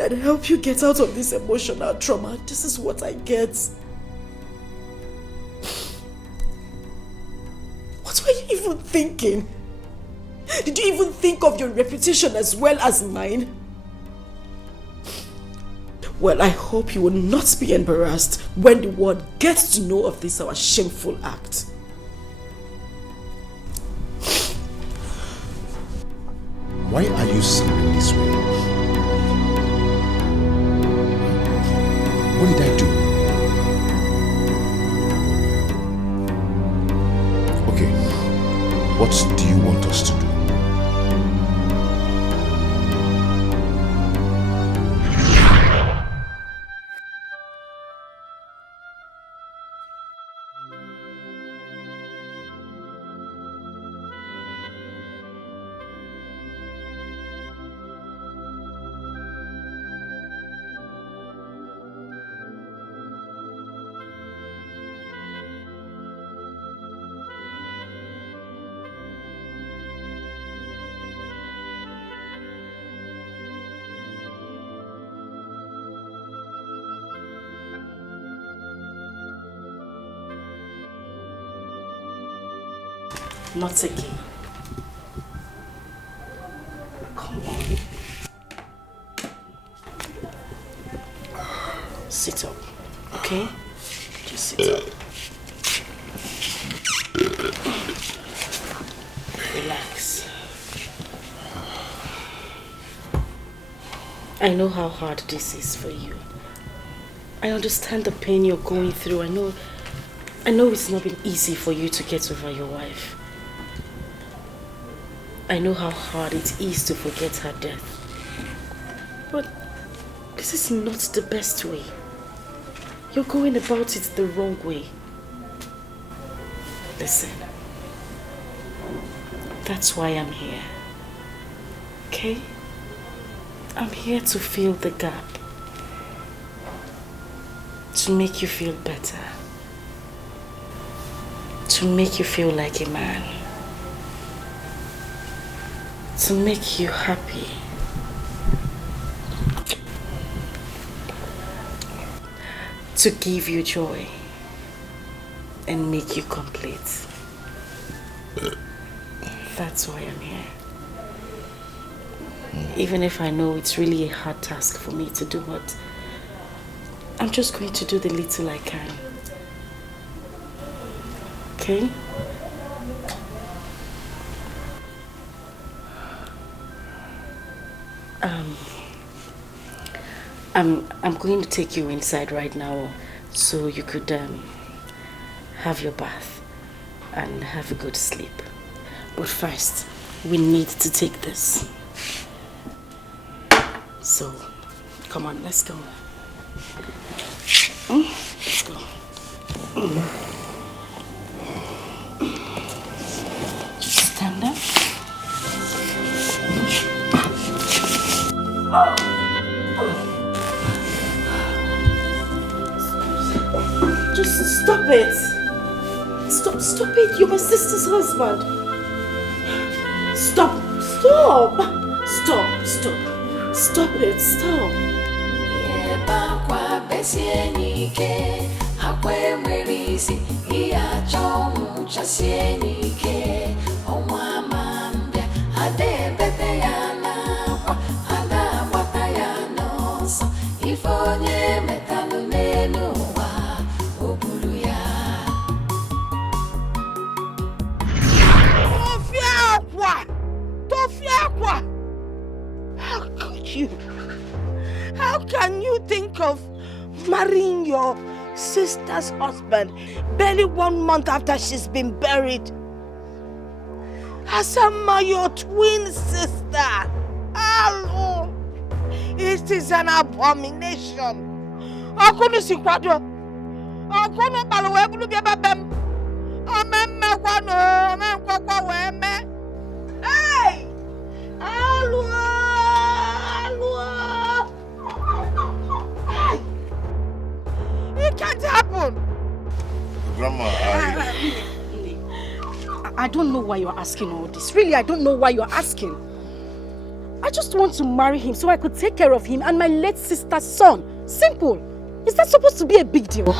and help you get out of this emotional trauma. This is what I get. What were you even thinking? Did you even think of your reputation as well as mine? Well, I hope you will not be embarrassed when the world gets to know of this our shameful act. Why are you sounding this way? What did I do? Okay, what do you want us to do? Not again. Come on. Sit up, okay? Just sit up. Relax. I know how hard this is for you. I understand the pain you're going through. I know it's not been easy for you to get over your wife. I know how hard it is to forget her death. But this is not the best way. You're going about it the wrong way. Listen. That's why I'm here. Okay? I'm here to fill the gap. To make you feel better. To make you feel like a man. To make you happy. To give you joy and make you complete. That's why I'm here. Even if I know it's really a hard task for me to do, but I'm just going to do the little I can. Okay? I'm going to take you inside right now so you could have your bath and have a good sleep. But first, we need to take this. So, come on, let's go. Let's go. Just stand up. Just stop it. Stop it. You're my sister's husband. Stop it. Stop. How could you? How can you think of Marrying your sister's husband barely 1 month after she's been buried. Asama, your twin sister. Hello. It is an abomination. Hey! It can't happen. Grandma, I don't know why you're asking all this. Really, I don't know why you're asking. I just want to marry him so I could take care of him and my late sister's son. Simple. Is that supposed to be a big deal?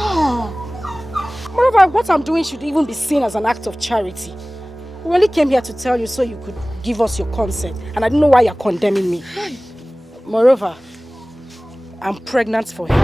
Moreover, what I'm doing should even be seen as an act of charity. We only came here to tell you so you could give us your consent. And I don't know why you're condemning me. Moreover, I'm pregnant for him.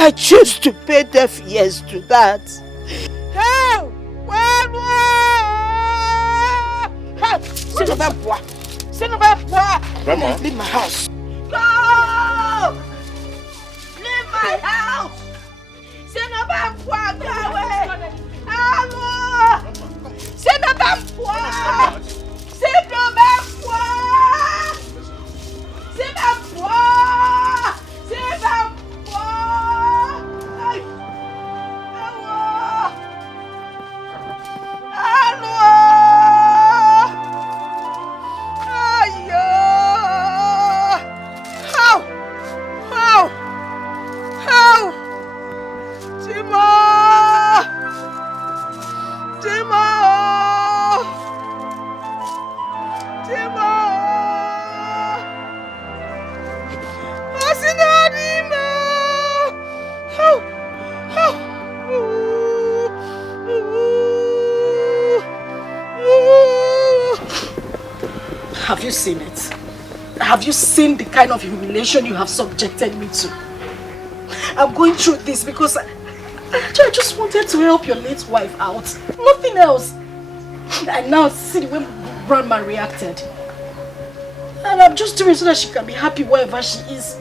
I choose to pay deaf ears to that. Hey! Grandma. Leave my house. Go! Leave my house! Go away! Hello! Have you seen it? Have you seen the kind of humiliation you have subjected me to? I'm going through this because I just wanted to help your late wife out. Nothing else. And now see the way Grandma reacted. And I'm just doing it so that she can be happy wherever she is.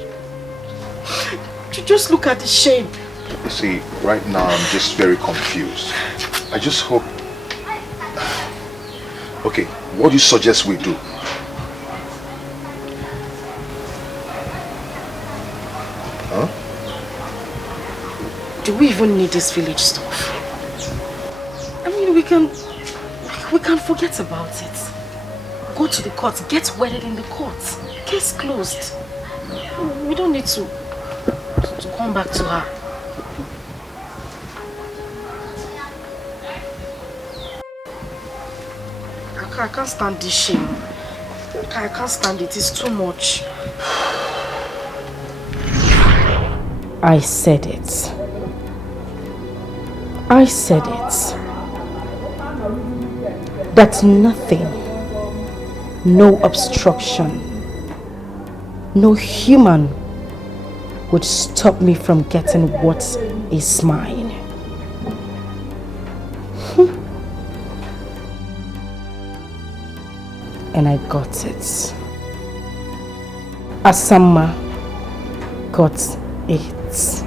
Just look at the shame. You see, right now I'm just very confused. I just hope... Okay, what do you suggest we do? Huh? Do we even need this village stuff? I mean, we can forget about it. Go to the court, get wedded in the court. Case closed. We don't need to come back to her. I can't stand this shame. I can't stand it. It's too much. I said it. I said it. That nothing, no obstruction, no human would stop me from getting what is mine. And I got it. Asama got it.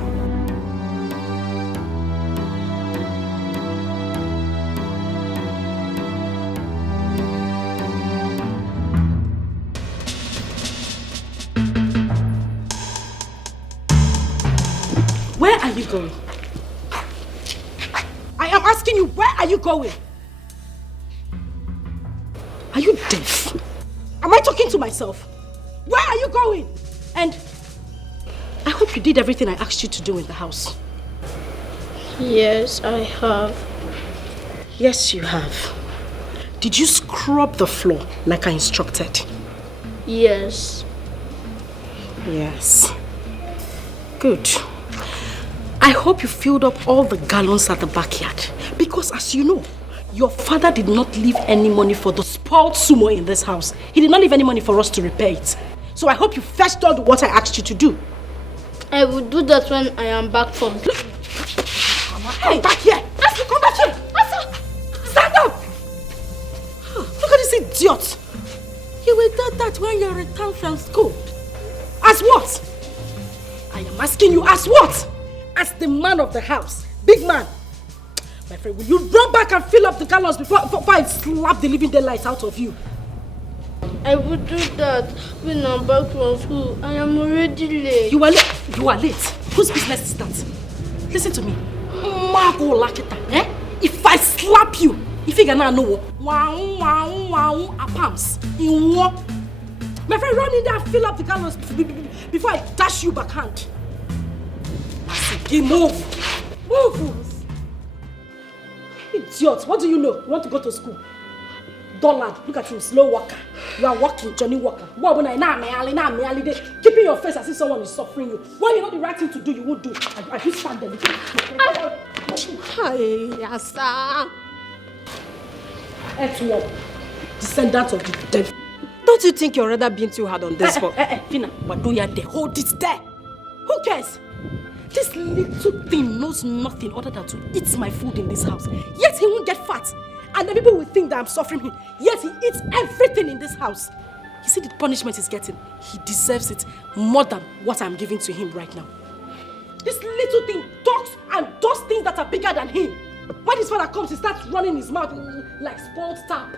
Where are you going? I am asking you, where are you going? Are you deaf? Am I talking to myself? Where are you going? And I hope you did everything I asked you to do in the house. Yes, I have. Yes, you have. Did you scrub the floor like I instructed? Yes. Yes. Good. I hope you filled up all the gallons at the backyard. Because as you know, your father did not leave any money for the spoiled sumo in this house. He did not leave any money for us to repair it. So I hope you fetched all what I asked you to do. I will do that when I am back from... Come back here! Asa, come back here! Asa! Stand up! Look at this idiot! You will do that when you return from school. As what? I am asking you, as what? As the man of the house. Big man. My friend, will you run back and fill up the gallons before I slap the living daylights out of you? I will do that when I'm back from school. I am already late. You are late? You are late. Whose business is that? Listen to me. Margo Lakita, eh? If I slap you, if you cannot know, palms. My friend, run in there and fill up the gallons before I dash you backhand. Move. Move. Idiot, what do you know? You want to go to school? Dullard, look at you, slow walker. You are walking, Johnny Walker. Keeping your face as if someone is suffering you. When you know the right thing to do, you won't do. I just stand there. Hi, Asa. Etwop, descendant of the devil. Don't you think you're rather being too hard on this one? Fina, but do you there? Hold it there. Who cares? This little thing knows nothing other than to eat my food in this house. Yet he won't get fat. And the people will think that I'm suffering him. Yet he eats everything in this house. You see the punishment he's getting? He deserves it more than what I'm giving to him right now. This little thing talks and does things that are bigger than him. When his father comes, he starts running his mouth like spoiled tap.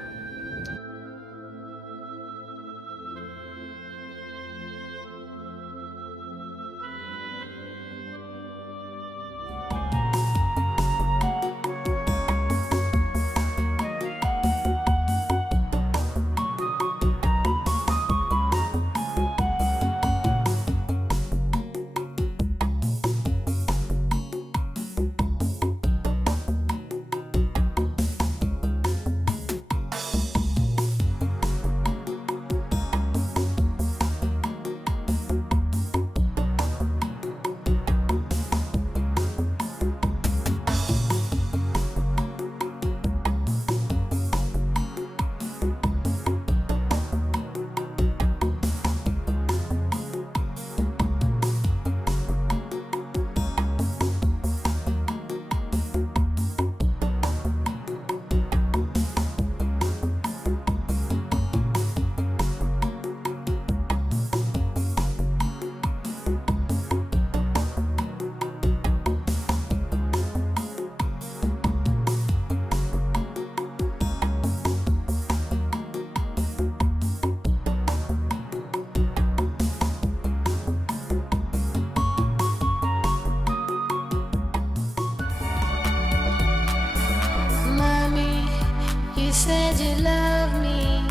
said you love me.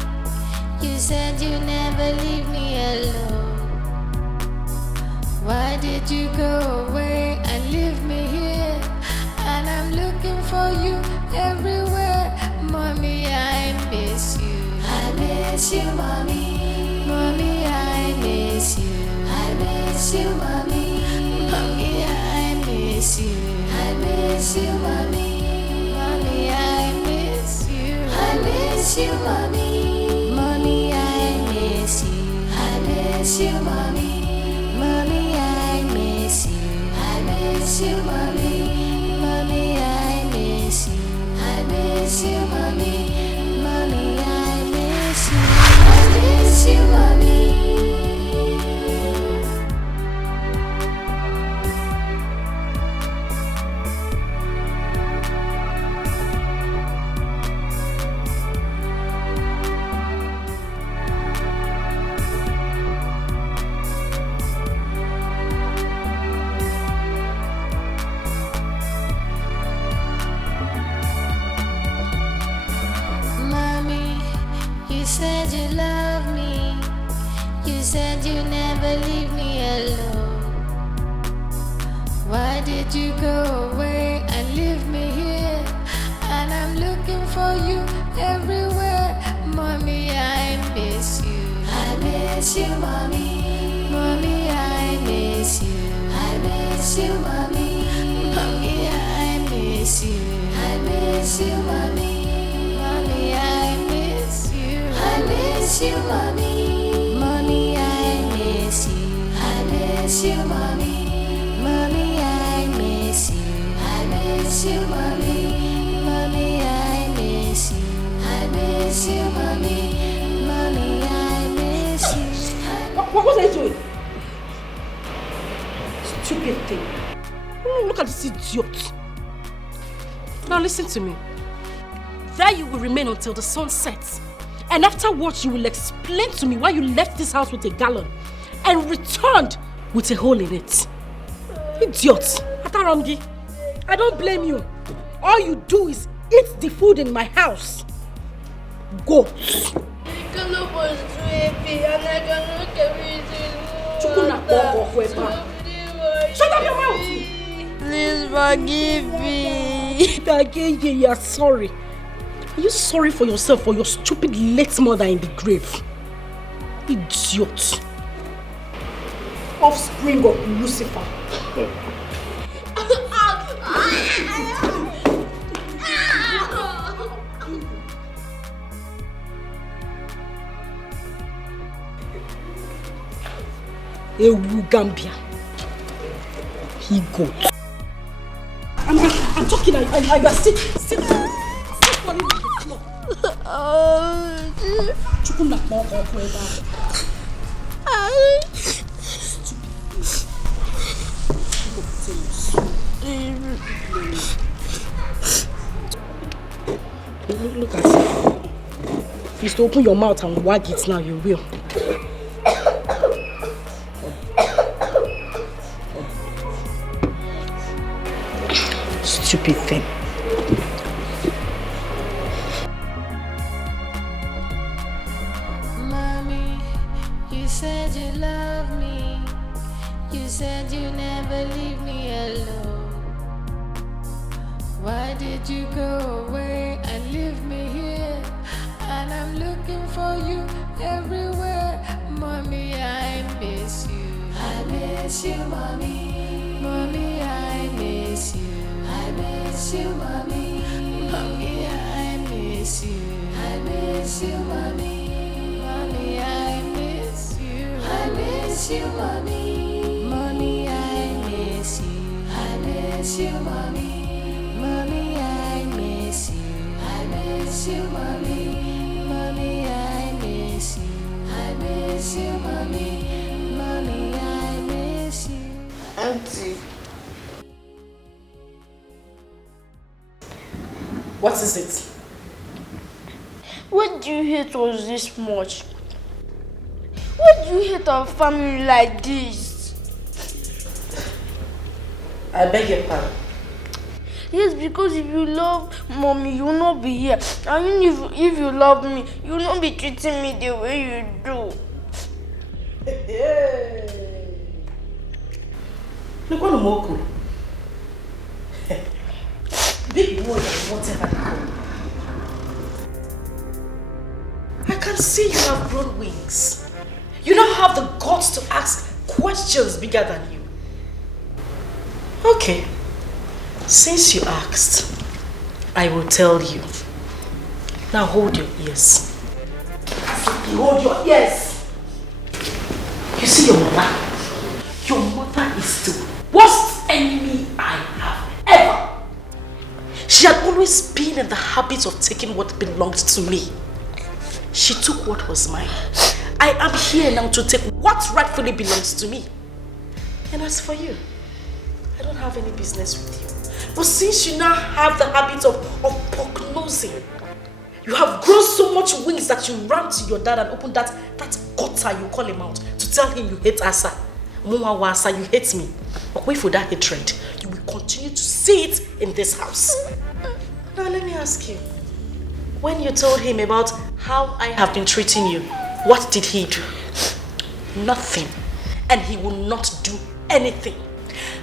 You said you never leave me alone. Why did you go away and leave me here? And I'm looking for you everywhere. Mommy, I miss you. I miss you, mommy. Mommy, I miss you. I miss you, mommy. Mommy, I miss you. I miss you, mommy. Mommy, I miss you. I miss you, mommy. Mommy, I miss you. I miss you, mommy. Mommy, I miss you. I miss you, mommy. Mommy, I miss you. I miss you, mommy. Mommy, I miss you. I miss you, mommy. You said you love me. You said you never leave me alone. Why did you go away and leave me here? And I'm looking for you everywhere. Mommy, I miss you. I miss you, mommy. Mommy, I miss you. I miss you, mommy. Mommy, I miss you. I miss you, mommy. Mommy, I miss you. I miss you, mommy. Mommy, I miss you. I miss you, mommy. miss you, mommy. Mommy, I miss you. I miss you, mommy. Mommy, I miss you. What was I doing? Stupid thing. Look at this idiot. Now listen to me. There you will remain until the sun sets. And afterwards you will explain to me why you left this house with a gallon and returned with a hole in it. Idiot. Atarangi, I don't blame you. All you do is eat the food in my house. Go. The gallon was too heavy and I cannot carry it anymore. Shut up your mouth! Please forgive me. Again, you are sorry. Are you sorry for yourself or your stupid late mother in the grave? Idiot. Offspring of Lucifer. Ewu Gambia. He got. I'm talking. I got sit for him on the floor. Chukuna poko kweba. Look at it. If you still open your mouth and wag it now, you will. Stupid thing. Mommy, you said you love me. You said you never leave me alone. Why did you go away and leave me here? And I'm looking for you everywhere. Mommy, I miss you. I miss you, mommy. Mommy, I miss you. I miss you, mommy. Mommy, I miss you. I miss you, mommy. Mommy, I miss you. I miss you, mommy. Mommy, I miss you. I miss you, mommy. Mommy, I miss you. I miss you, mommy. Mommy, I miss you. I miss you, mommy. Mommy, I miss you. Auntie. What is it? What do you hate us this much? Why do you hate our family like this? I beg your pardon. Yes, because if you love mommy, you will not be here. And if you love me, you will not be treating me the way you do. Look what Moku. Big boy and whatever you call. I can see you have grown wings. You now have the guts to ask questions bigger than you. Okay. Since you asked, I will tell you. Now hold your ears. Hold your ears. You see your mother? Your mother is the worst enemy I have ever. She had always been in the habit of taking what belonged to me. She took what was mine. I am here now to take what rightfully belongs to me. And as for you, I don't have any business with you. But since you now have the habit of pock-nosing, you have grown so much wings that you ran to your dad and opened that gutter you call him out to tell him you hate Asa. Asa, you hate me. But wait for that hatred. You will continue to see it in this house. Now let me ask you. When you told him about how I have been treating you, what did he do? Nothing. And he will not do anything.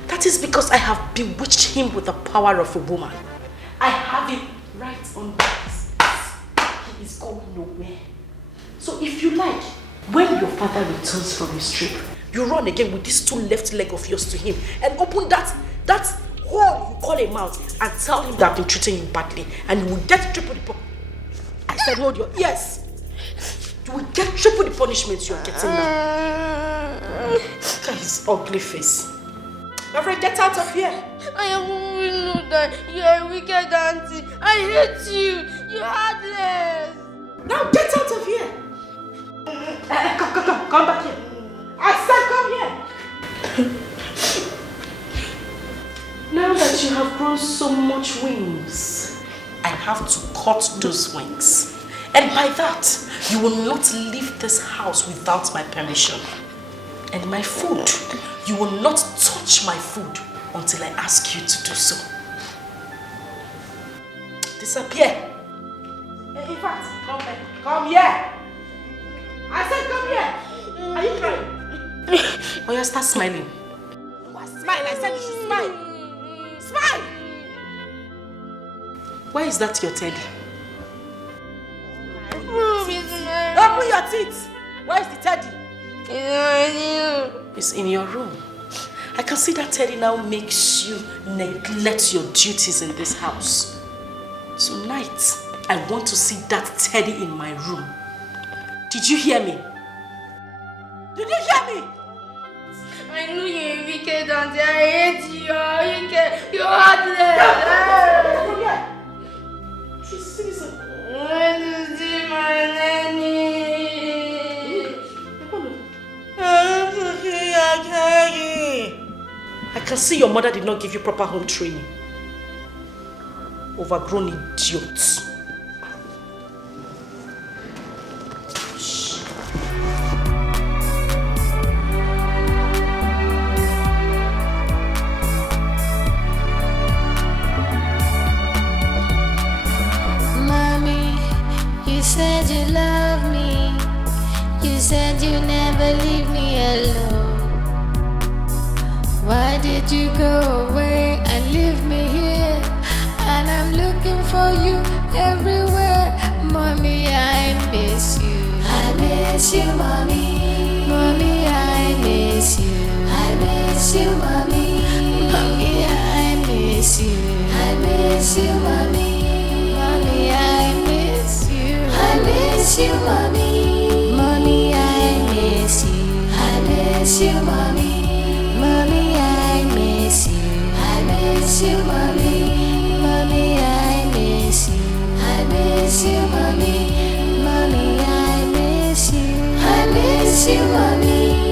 That is because I have bewitched him with the power of a woman. I have him right on this. He is going nowhere. So if you like, when your father returns from his trip, you run again with these two left legs of yours to him and open that hole you call him out and tell him that I've been treating you badly, and you will get triple the I said hold your ears. You will get triple the punishment you are getting now. Look at his ugly face. My friend, get out of here. I am know that you are a wicked auntie. I hate you. You're heartless. Now get out of here. Come back here. I said come here. Now that you have grown so much wings, I have to cut those wings. And by that, you will not leave this house without my permission. And my food, you will not touch my food until I ask you to do so. Disappear. In fact, come here. Come here. I said come here. Are you crying? Oh, you start smiling. What? Smile. I said you should smile. Smile. Why is that your teddy? Open your teeth. Where is the teddy? It's in your room. I can see that teddy now makes you neglect your duties in this house. Tonight, I want to see that teddy in my room. Did you hear me? Did you hear me? I know you're a wicked auntie. I hate you. You're wicked. You're heartless. Come here. She's season. I want to see my nanny. I can see your mother did not give you proper home training. Overgrown idiots. Mommy, you said you love me. You said you never leave me alone. Why did you go away and leave me here? And I'm looking for you everywhere. Mommy, I miss you. I miss you, mommy. Mommy, I miss you. I miss you, mommy. Mommy, I miss you. I miss you, mommy. Mommy, I miss you. I miss you, mommy. Mommy, I miss you. I miss you, mommy. Mommy, I miss you. I miss you, mommy. Mommy, I miss you. I miss you, mommy. Mommy, I miss you. I miss you, mommy.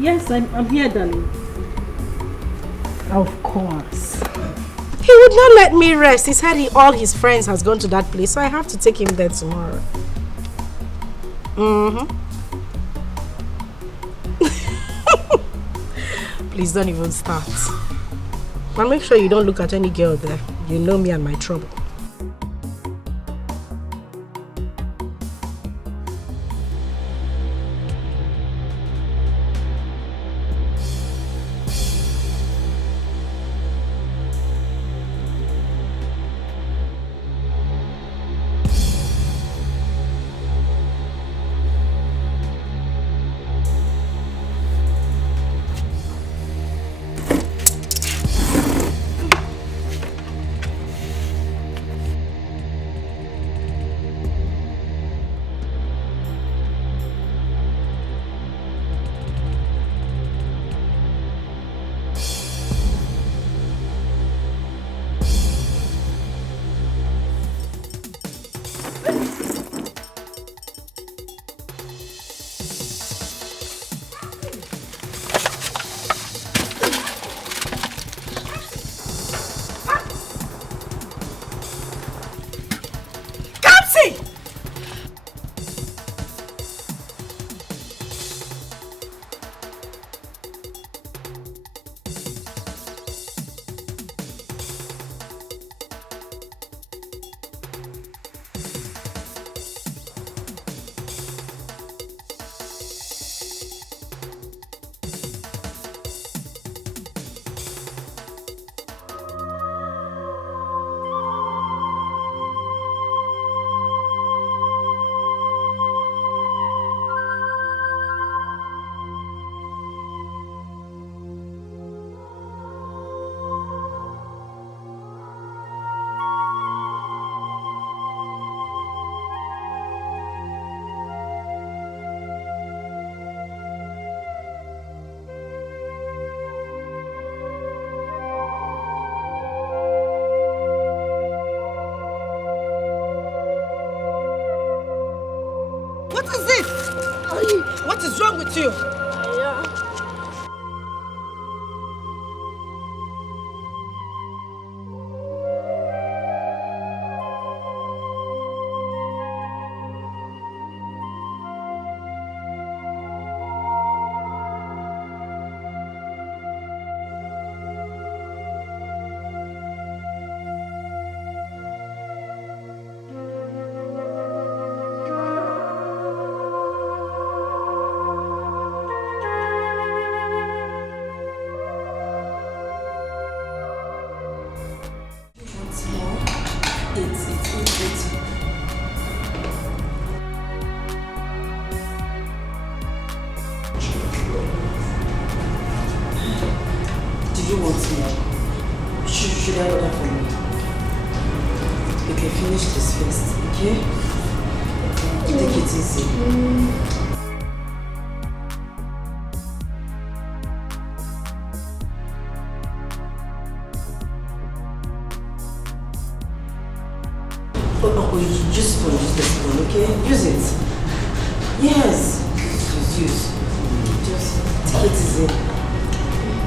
Yes, I'm here, darling. Of course. He would not let me rest. He said all his friends has gone to that place, so I have to take him there tomorrow. Please don't even start. But make sure you don't look at any girl there. You know me and my trouble. What is this? What is wrong with you?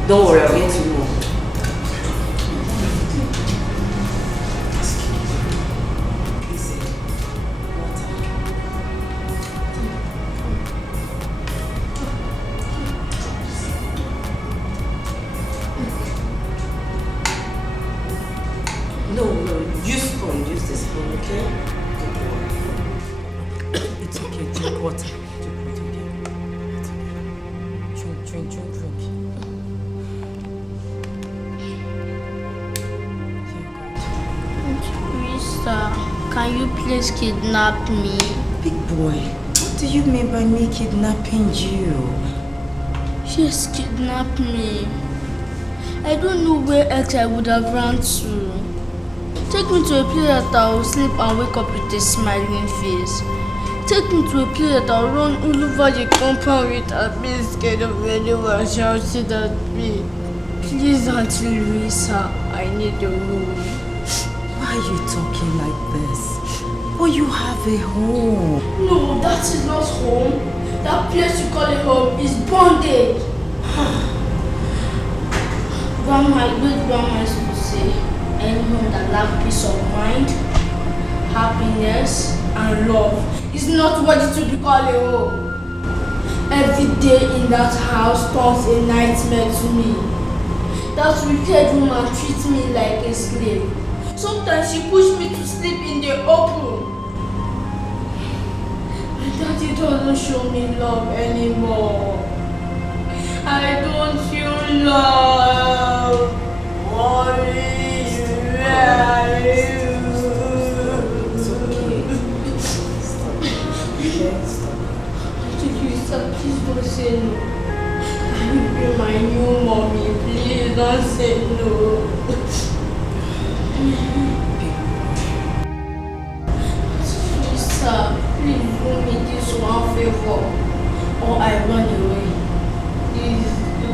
Don't worry, I'll get you more. No, use spoon, use the spoon, okay? It's okay, drink water. Drink. Can you please kidnap me? Big boy, what do you mean by me kidnapping you? Just kidnap me. I don't know where else I would have run to. Take me to a place that I will sleep and wake up with a smiling face. Take me to a place that I will run all over the compound with a bit scared of anyone shouting at me. Please, Auntie Louisa, I need a room. Why are you talking like this? Oh, you have a home. No, that is not home. That place you call a home is bondage. Grandma, great grandma used to say, any home that lacks peace of mind, happiness, and love is not worthy to be called a home. Every day in that house turns a nightmare to me. That wicked woman treats me like a slave. Sometimes she pushes me to sleep in the open. My daddy doesn't show me love anymore. I don't feel love. Mommy, where are you? Please don't say no. Can you be my new mommy? Please don't say no. Please, sir, please do me this one favor, or I run away. Please do.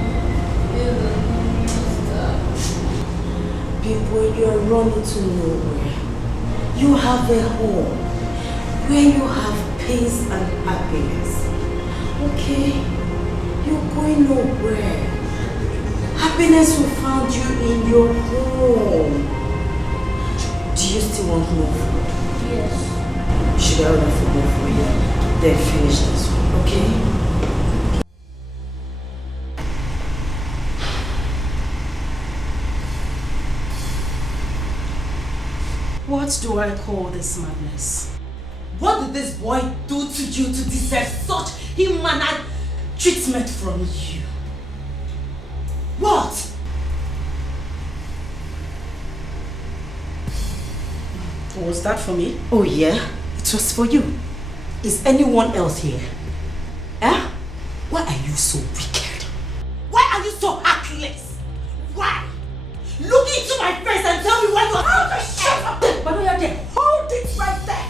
People, you're running to nowhere. You have a home where you have peace and happiness. Okay, you're going nowhere. Happiness will find you in your home. Do you still want more food? Yes. Should I order food more for you? Then finish this one, okay? What do I call this madness? What did this boy do to you to deserve such inhuman treatment from you? What? Was that for me? Oh yeah, it was for you. Is anyone else here? Eh? Why are you so wicked? Why are you so heartless? Why? Look into my face and tell me why you are... Shut up! But you're there. Hold it right there.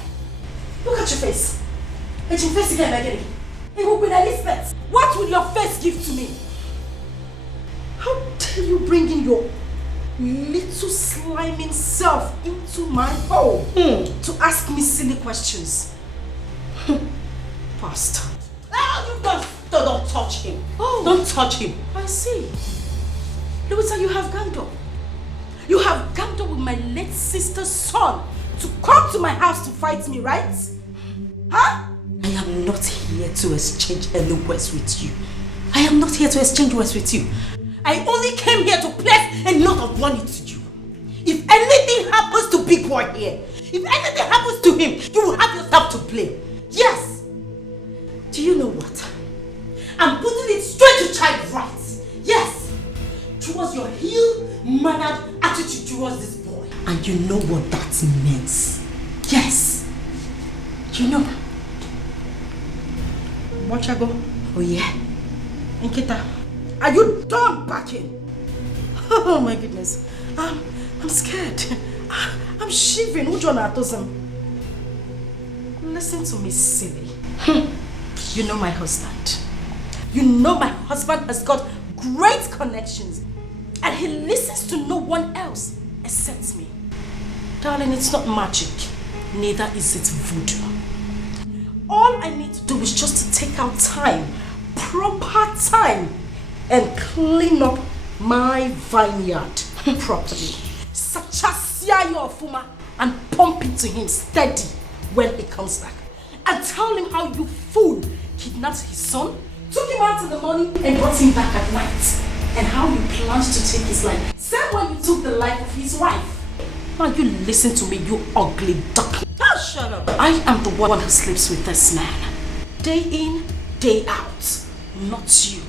Look at your face. And your face again, Maggie. It will be Elizabeth. What will your face give to me? How dare you bring in your little sliming self into my home to ask me silly questions? Bastard. Oh, you don't touch him. Oh, don't touch him. I see. Louisa, you have ganged up. You have ganged up with my late sister's son to come to my house to fight me, right? Huh? I am not here to exchange any words with you. I am not here to exchange words with you. I only came here to place a note of warning to you. If anything happens to Big Boy here, if anything happens to him, you will have yourself to blame. Yes. Do you know what? I'm putting it straight to child rights. Yes. Towards your ill-mannered attitude towards this boy. And you know what that means. Yes. You know. Wachago. Oh yeah. Nkita, are you done backing? Oh my goodness. I'm scared. I'm shivering. Listen to me, silly. You know my husband. You know my husband has got great connections. And he listens to no one else except me. Darling, it's not magic. Neither is it voodoo. All I need to do is just to take out time, proper time, and clean up my vineyard properly. Sachasia your fuma and pump it to him steady when he comes back. And tell him how you fool kidnapped his son, took him out in the morning and brought him back at night. And how you planned to take his life. Same way you took the life of his wife. Now you listen to me, you ugly duckling. Oh, shut up. I am the one who sleeps with this man. Day in, day out. Not you.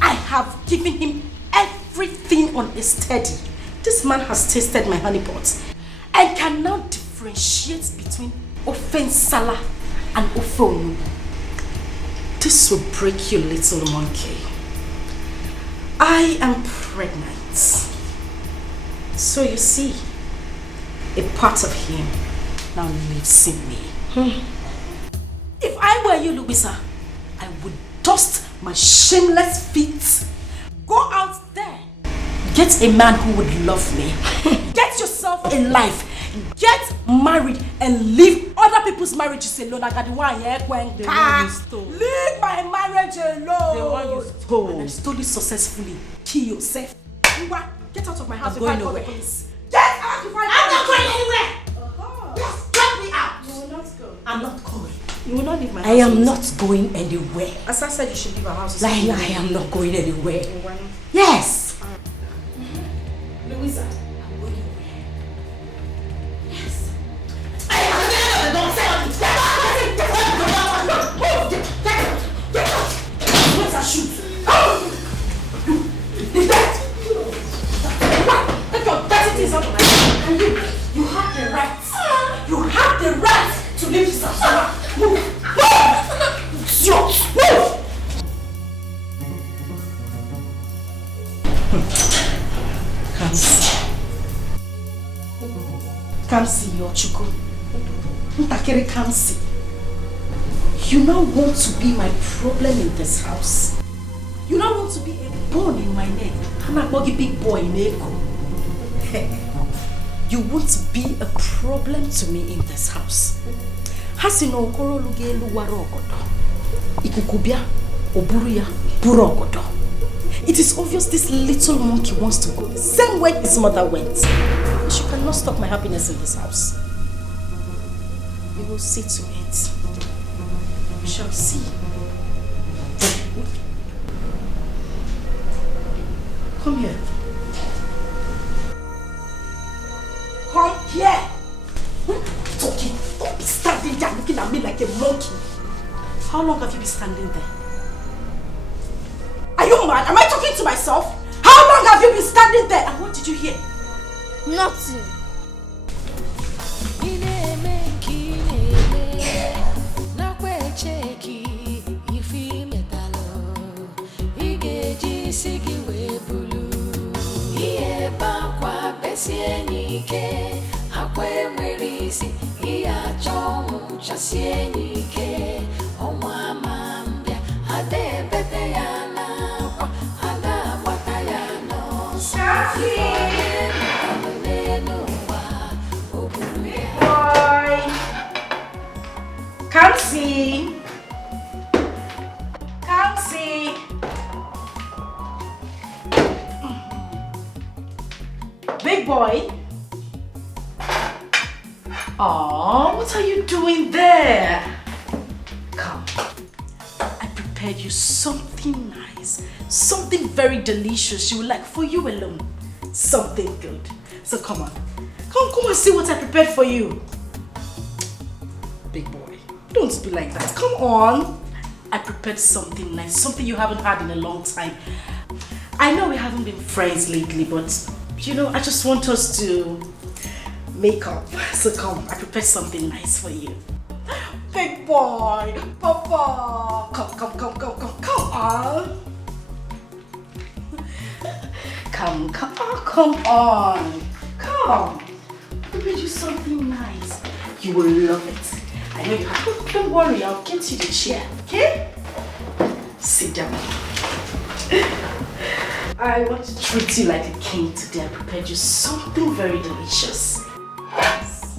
I have given him everything on a steady. This man has tasted my honey pot and can now differentiate between Ofensala and Ofonu. This will break you, little monkey. I am pregnant. So you see, a part of him now lives in me. If I were you, Louisa, I would dust my shameless feet, go out there Get a man who would love me. Get yourself a life. Get married and leave other people's marriages alone. I got the one here. The one you stole. Leave my marriage alone. The one you stole. And I stole it successfully. Kill yourself. Get out of my house. I'm going nowhere. Get out of my house. I'm not going anywhere. Just drop me out. You will not go. I'm not going. You will not leave my house. I am not going anywhere. As I said, you should leave our house. Like, I am not going anywhere. Yes. Louisa. Shoot! You dead! Take your dirty things out of my house. And you have the right. You have the right to leave this house. Move! Move! Move! Can't see your chuku. Ntakere can't see. You now want to be my problem in this house. You now want to be a bone in my neck. I'm not a big boy in Eko. You want to be a problem to me in this house. Hasino okoro lugelu warogodo. Ikukubia oburuya burogodo. It is obvious this little monkey wants to go the same way his mother went. She cannot stop my happiness in this house. We will see to it. We shall see. Come here. Come here. Talking. Don't be standing there looking at me like a monkey. How long have you been standing there? Are you mad? Am I talking to myself? How long have you been standing there? And what did you hear? Nothing. Can't see. Can't see. Big boy. Oh, what are you doing there? Come. I prepared you something nice. Something very delicious you would like for you alone. Something good. So come on. Come and see what I prepared for you. Big boy. Don't be like that. Come on. I prepared something nice. Something you haven't had in a long time. I know we haven't been friends lately, but you know, I just want us to make up. So come, I prepared something nice for you. Big boy, Papa. Come on. Come on. Come. I prepared you something nice. You will love it. I know you have. Don't worry, I'll get you the chair, okay? Sit down. I want to treat you like a king today. I prepared you something very delicious. Yes.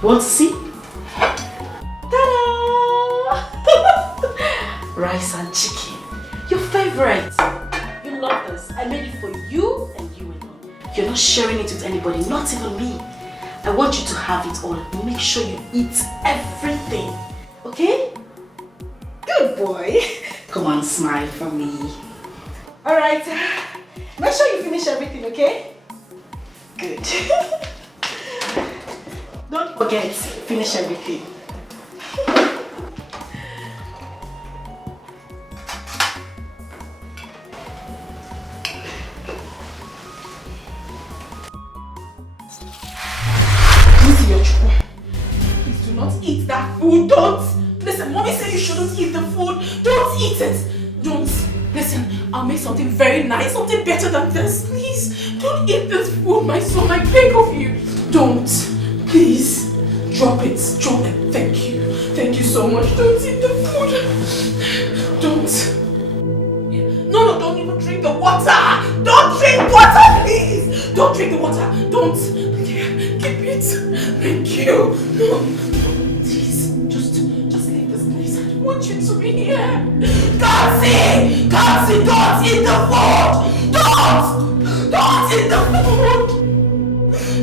You want to see? Ta-da! Rice and chicken. Your favorite. You love this. I made it for you and you alone. You're not sharing it with anybody, not even me. I want you to have it all. Make sure you eat everything. Okay? Good boy. Come on, smile for me. Alright. Make sure you finish everything, okay? Good. Don't forget, finish everything. Please do not eat that food. Don't. Listen, mommy said you shouldn't eat the food. Don't eat it. Don't. Listen, I'll make something very nice, something better than this. Please, don't eat this food, my son. I beg of you. Don't. Please. Drop it. Drop it. Thank you. Thank you so much. Don't eat the food. Don't. No, don't even drink the water. Don't drink drink water, please. Don't drink the water. Don't. Keep it. Thank you. No. Please, just leave this place. I don't want you to be here. Kansi, don't eat the food. Don't eat the food.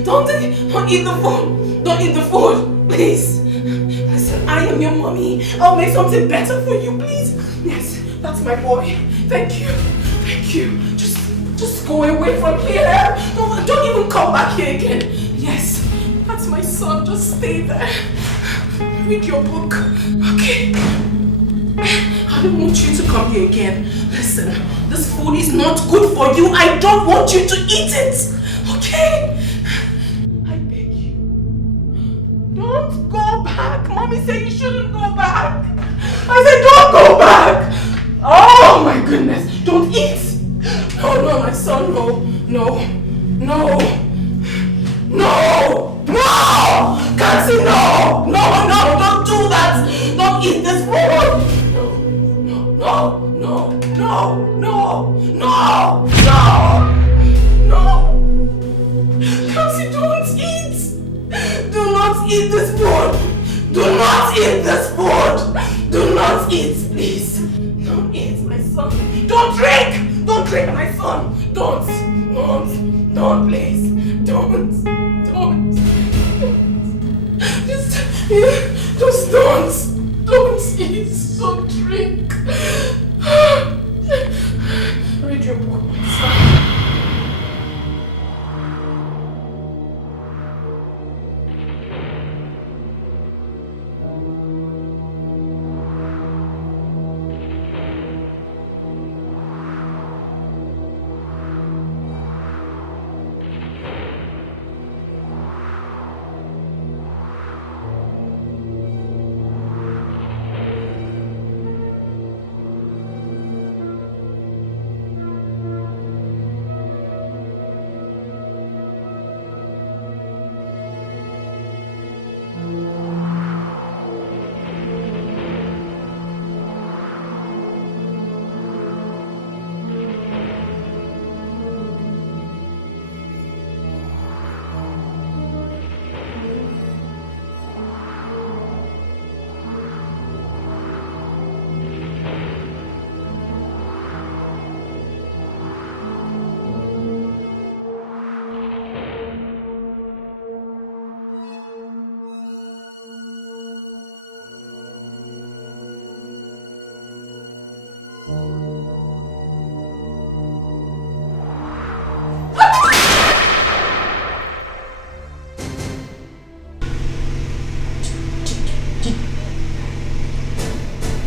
Don't eat the food. Don't eat the food. Please. Listen, I am your mommy. I'll make something better for you, please. Yes, that's my boy. Thank you. Thank you. Just go away from here. Don't even come back here again. Yes, that's my son. Just stay there. Read your book. Okay? I don't want you to come here again. Listen, this food is not good for you. I don't want you to eat it. Okay? I beg you. Don't go back. Mommy said you shouldn't go back. I said don't go back. Oh my goodness. Don't eat. No, my son, no. Kansi, no, don't do that. Don't eat this food. No. Kansi, don't eat. Do not eat this food. Do not eat this food. Do not eat, please. Don't eat, my son. Don't drink, my son. Don't, please. Don't. Just don't eat, don't drink. Read your book, my son.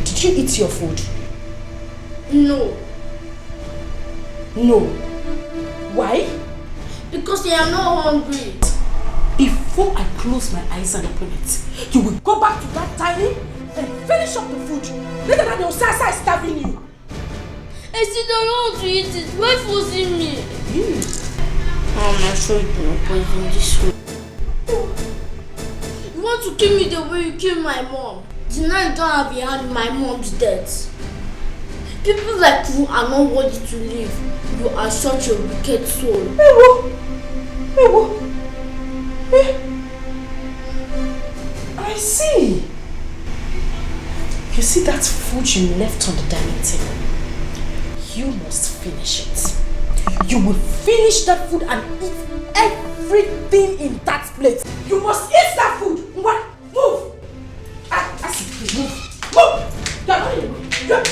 Did you eat your food? No. Why? Because I am not hungry. Before I close my eyes and open it, you will go back to that tiny and finish up the food. Later than your Sasa is starving you. I still don't want to eat it. Why forcing me? Mom, I'm sure you don't poison this food. You want to kill me the way you killed my mom. The night don't have behind my mom's death. People like you are not worthy to live. You are such a wicked soul. I see. You see that food you left on the dining table? You must finish it. You will finish that food and eat everything in that plate. You must eat that food. Move. I see. Move. You're not in the way.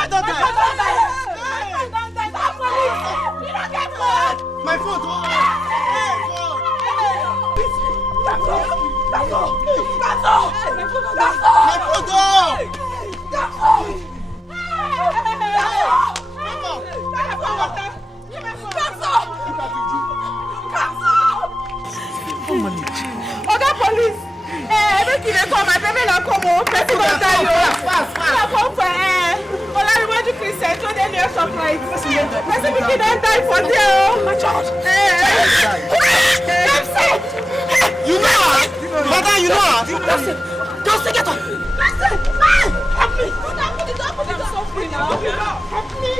phone don't die. My phone don't Oga police! Make you call my baby na come on. Person don die o. Na come for Olariwaju Christian to dey near shop right. Person pikin don die for there o. My child. You know her? Mother, you know her? Just get up. Help me. I'm suffering now. Help me.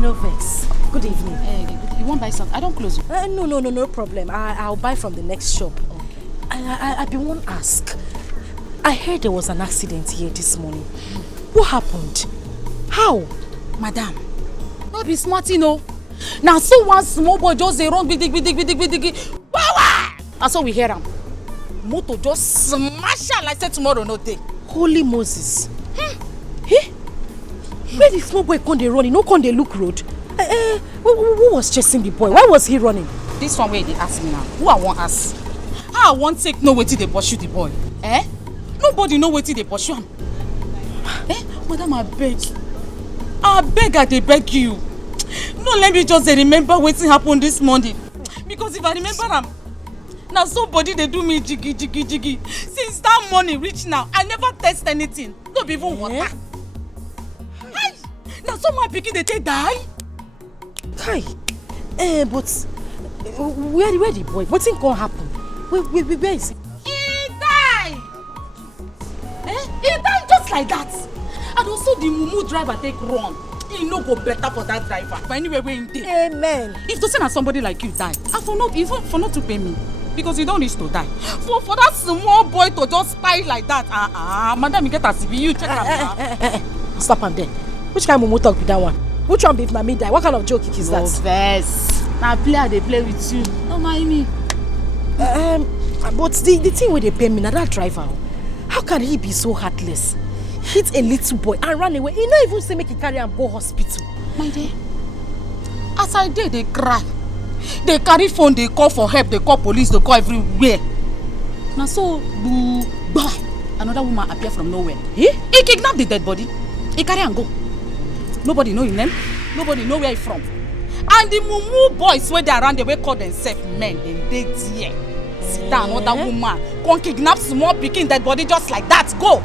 No vex. Good evening. You won't buy something? I don't close. No problem. I'll buy from the next shop. Okay. I been want to ask. I heard there was an accident here this morning. What happened? How? Madam, not be smart, you know. Now, so one small boy just they run big. Power! And so we hear him. Motor just smash her like say tomorrow no day. Holy Moses. Hey? Where the small boy come they run? No come they look road. Who was chasing the boy? Why was he running? This one where they ask me now. Who I want ask? How I want take no way till they pursue the boy? Nobody know where till they pursue him. Madam, I beg, I beg you. No, let me just remember what happened this morning. Because if I remember them, now somebody they do me jiggy. Since that morning reach now, I never taste anything. Not even water. Now someone picking they take die. Kai, but where the boy? What's gonna happen? Where is he? He died. He died just like that. And also the mumu driver take run. He no go better for that driver. But anyway, we're in there. Amen. If to send somebody like you die, and for not to pay me, because you don't need to die. For that small boy to just spy like that, madam, you get a CV, you check out. Stop him there. Which kind of mumu talk with that one? Which one be if na me die? What kind of joke is that? No vex. Now player they play with you. Don't mind me. But the thing where they pay me, now that driver, how can he be so heartless? Hit a little boy and run away. He not even say make he carry him go hospital. My dear, as I did, they cry. They carry phone, they call for help, they call police, they call everywhere. Now so, another woman appear from nowhere. He kidnapped the dead body. He carry and go. Nobody know his name. Nobody know where he from. And the mumu boys where they around the way call themselves men, they there. Sit down, another woman come kidnap small pikin dead body just like that. Go.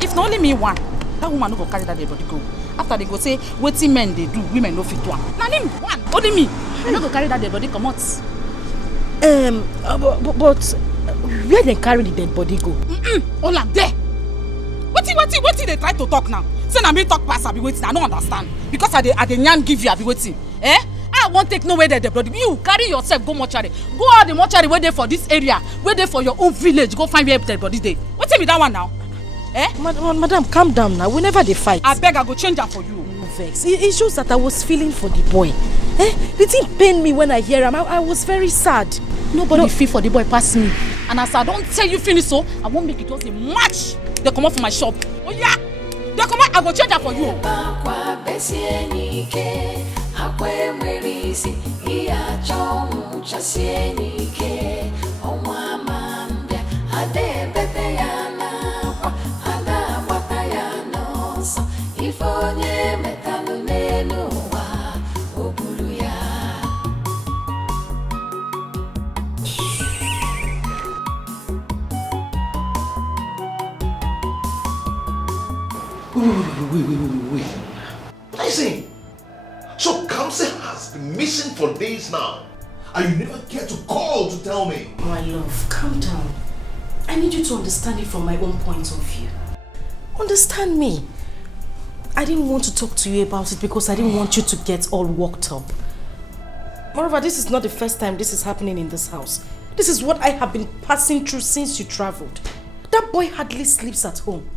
If not only me one, that woman no go carry that dead body go. After they go say, wetin men they do, women no fit do am. Now name one, only me. I no go carry that dead body come out. But where they carry the dead body go? All am there. Wetin they try to talk now? Say na me talk pass, I be waiting. I don't understand. Because I dey yarn give you, I be waiting. Eh? I won't take no way there, the body. You carry yourself, go mortuary. Go out the mortuary where they for this area, where they for your own village. Go find where dead body day. What's it with that one now? Eh? Madam, calm down now. Whenever they fight. I beg, I go change that for you. No vex. It's just that I was feeling for the boy. The thing pained me when I hear him. I was very sad. Nobody feel for the boy past me. And as I don't tell you finish so, I won't make it just a match. They come out from my shop. Oh yeah. They come out, I go change that for you. Wait. Listen. So Kamsi has been missing for days now. And you never care to call to tell me. My love, calm down. I need you to understand it from my own point of view. Understand me. I didn't want to talk to you about it because I didn't want you to get all worked up. Moreover, this is not the first time this is happening in this house. This is what I have been passing through since you traveled. That boy hardly sleeps at home.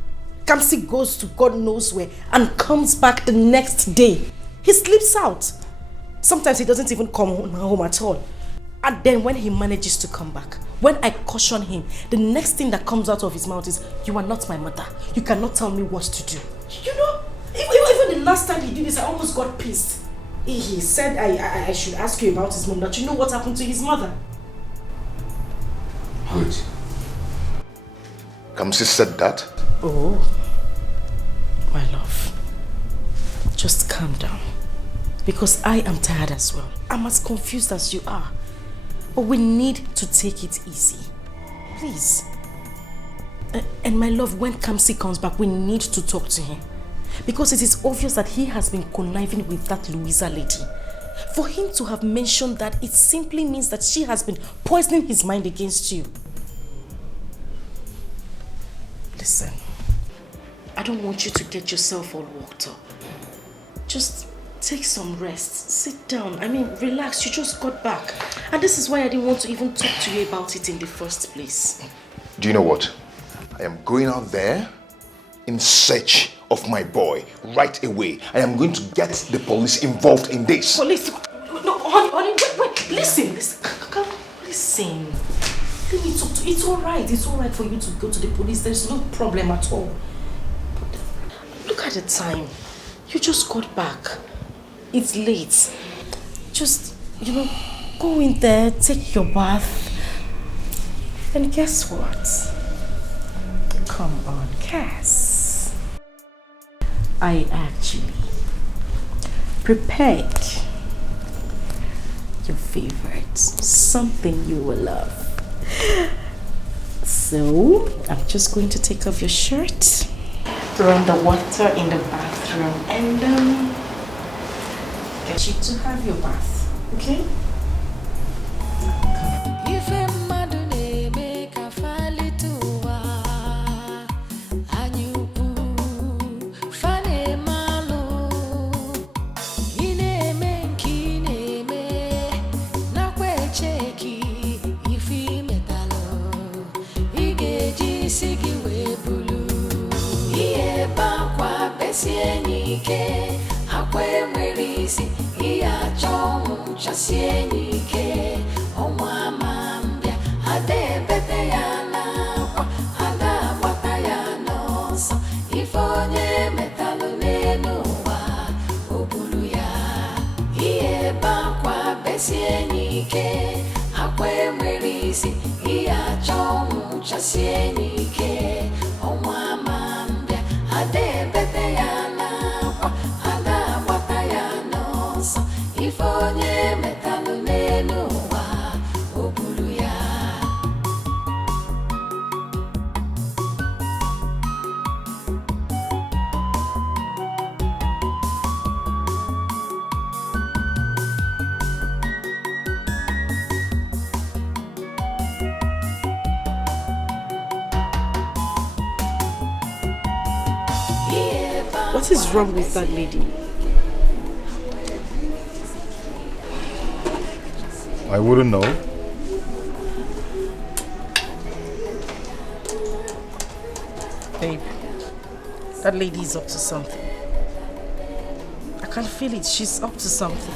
Kamsi goes to God knows where and comes back the next day. He sleeps out. Sometimes he doesn't even come home at all. And then when he manages to come back, when I caution him, the next thing that comes out of his mouth is, "You are not my mother. You cannot tell me what to do." You know, even the last time he did this, I almost got pissed. He said I should ask you about his mom, that you know what happened to his mother. Wait. Kamsi said that? Oh, my love, just calm down, because I am tired as well. I'm as confused as you are, but we need to take it easy, please. And my love, when Kamsi comes back, we need to talk to him, because it is obvious that he has been conniving with that Louisa lady. For him to have mentioned that, it simply means that she has been poisoning his mind against you. Listen, I don't want you to get yourself all worked up. Just take some rest. Sit down. I mean, relax. You just got back. And this is why I didn't want to even talk to you about it in the first place. Do you know what? I am going out there in search of my boy right away. I am going to get the police involved in this. Police? No, honey, wait. Listen. Listen. Let me talk to you. It's alright. It's alright for you to go to the police. There's no problem at all. Look at the time. You just got back. It's late. Just, go in there, take your bath. And guess what? Come on, Cass. I actually prepared your favorite. Something you will love. So, I'm just going to take off your shirt, throw on the water in the bathroom, and get you to have your bath, okay? What is wrong with that lady? I wouldn't know. Babe, that lady is up to something. I can feel it. She's up to something.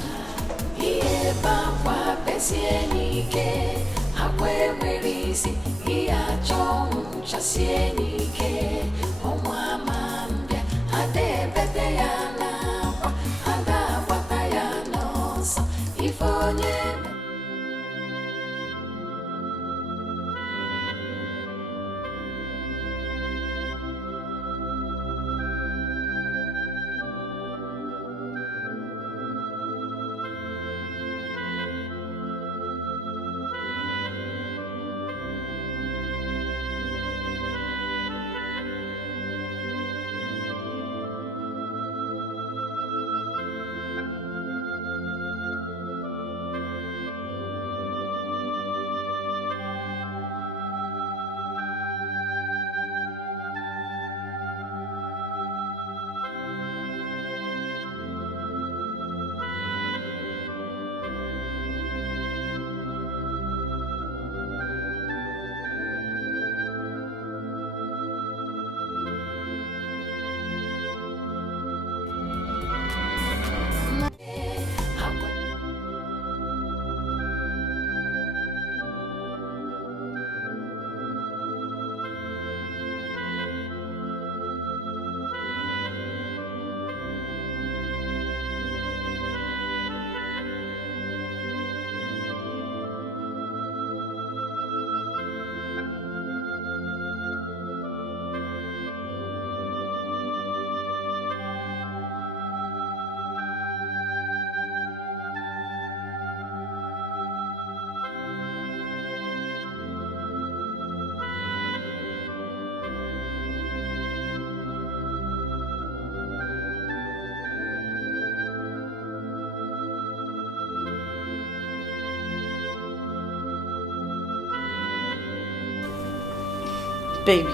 Baby.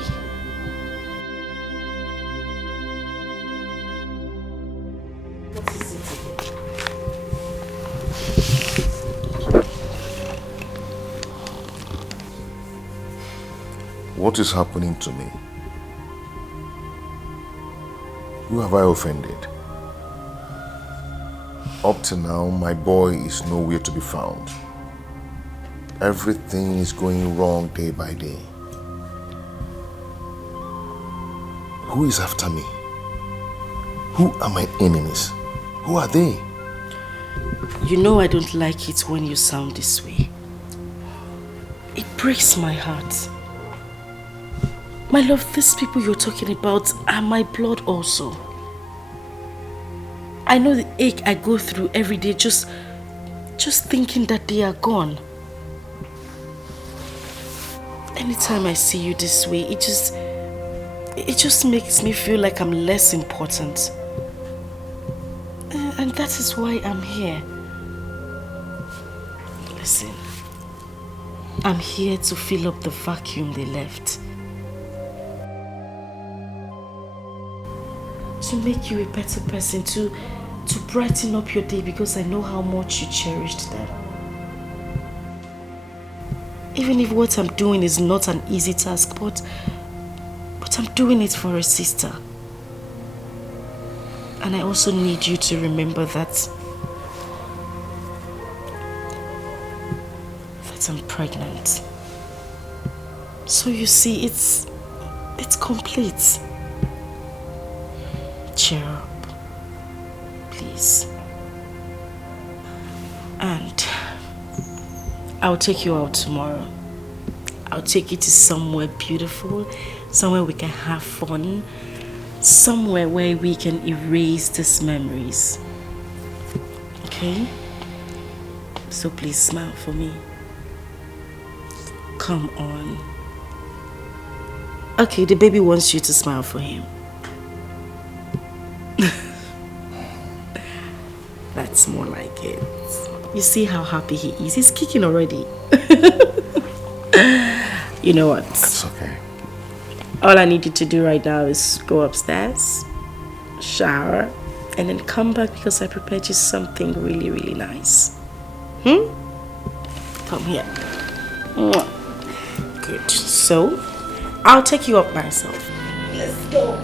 What is it again? What is happening to me? Who have I offended? Up to now, my boy is nowhere to be found. Everything is going wrong day by day. Who is after me? Who are my enemies? Who are they? You know I don't like it when you sound this way. It breaks my heart. My love, these people you're talking about are my blood also. I know the ache I go through every day just thinking that they are gone. Anytime I see you this way, it just makes me feel like I'm less important. And that is why I'm here. Listen, I'm here to fill up the vacuum they left. To make you a better person, to brighten up your day, because I know how much you cherished them. Even if what I'm doing is not an easy task, but I'm doing it for a sister. And I also need you to remember that I'm pregnant. So you see, it's complete. Cheer up, please. And I'll take you out tomorrow. I'll take you to somewhere beautiful, somewhere we can have fun, somewhere where we can erase these memories. Okay? So please smile for me. Come on. Okay, the baby wants you to smile for him. That's more like it. You see how happy he is? He's kicking already. You know what? That's okay. All I need you to do right now is go upstairs, shower, and then come back because I prepared you something really, really nice. Come here. Good. So, I'll take you up myself. Let's go.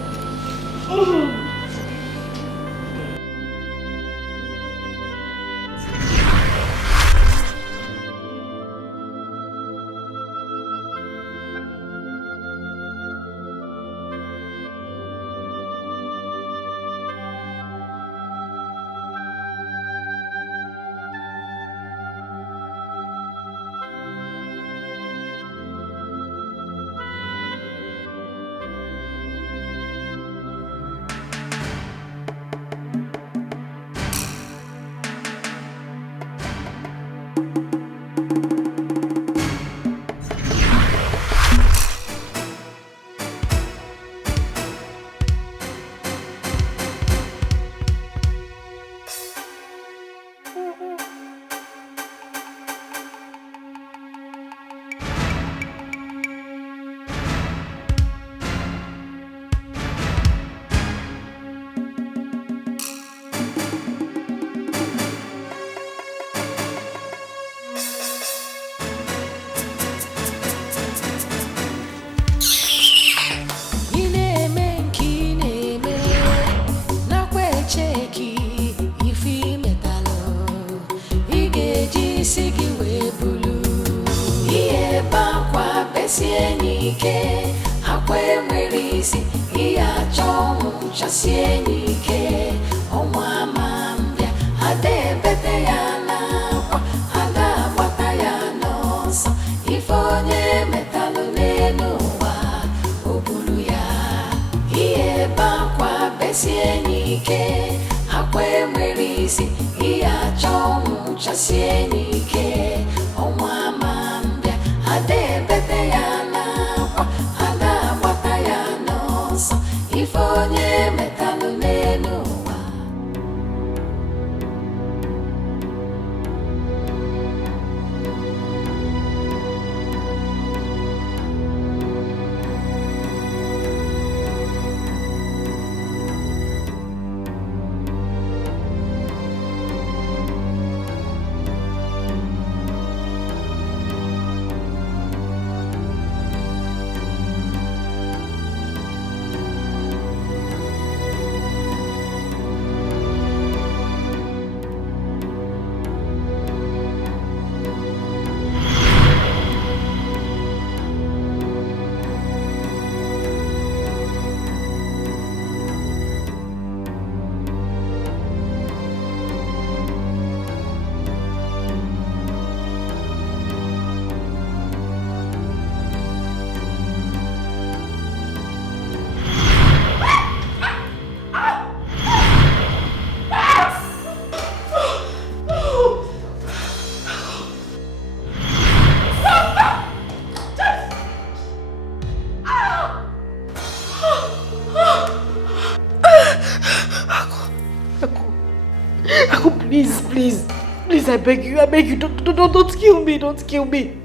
Please, I beg you, don't kill me, don't kill me.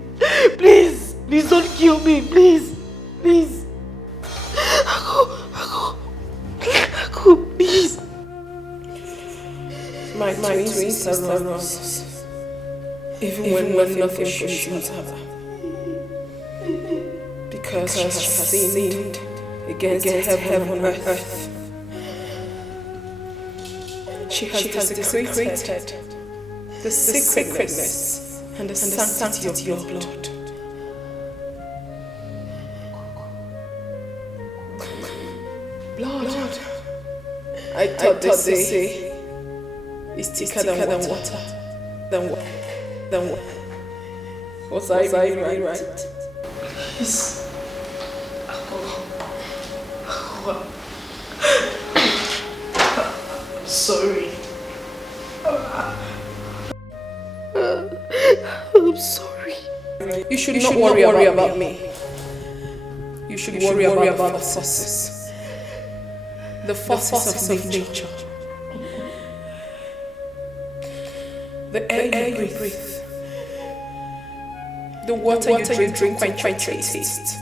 Please, don't kill me, please. Aku, please. My twin sister runs, even when nothing shows up. Because she has sinned against heaven and earth. She has desecrated the sacredness and the sanctity of your blood. Blood. I thought they say is thicker than water. Than water. Was I really right? Please. I'm sorry. I'm sorry. You should not worry about me. You should worry about the forces. The forces of nature. The air you breathe. The water you drink quite taste.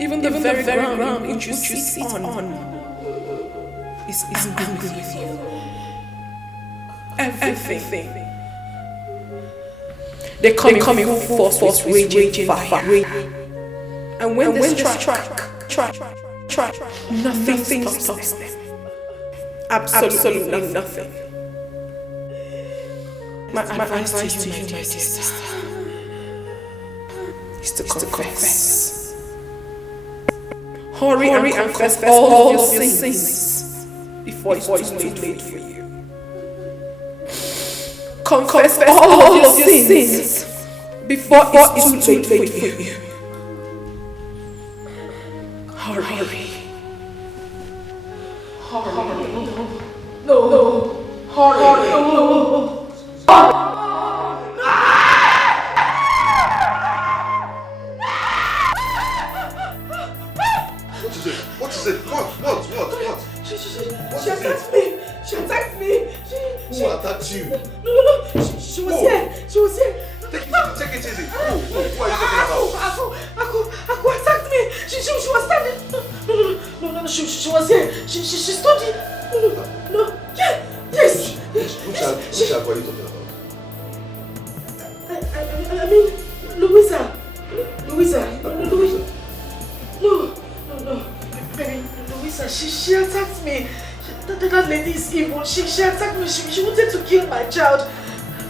Even the very ground which you sit on is angry with you. Everything They come in full force, raging fire. And when they strike, nothing stops them. Absolutely nothing. My advice to you, my sister, is to confess. Hurry and confess all your sins before it's too late for you. Confess all your sins before it's too late for you. Hurry. No. Hurry. What is it? What? She attacked me. Who attacked you? No. She was here. Take it easy. Who are you talking about? Aku attacked me. She was standing. No. She was here. She stood here. No. Yes. Which are you talking about? I mean, Louisa. No. Louisa, she attacked me. That lady is evil. She attacked me. She wanted to kill my child.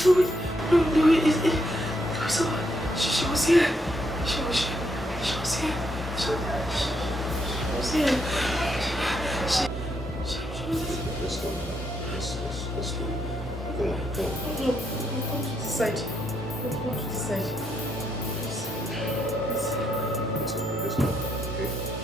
Louisa, she was here. She was here. Let's go. Come on. No, come to the side. Come to the side. Let's go. Okay.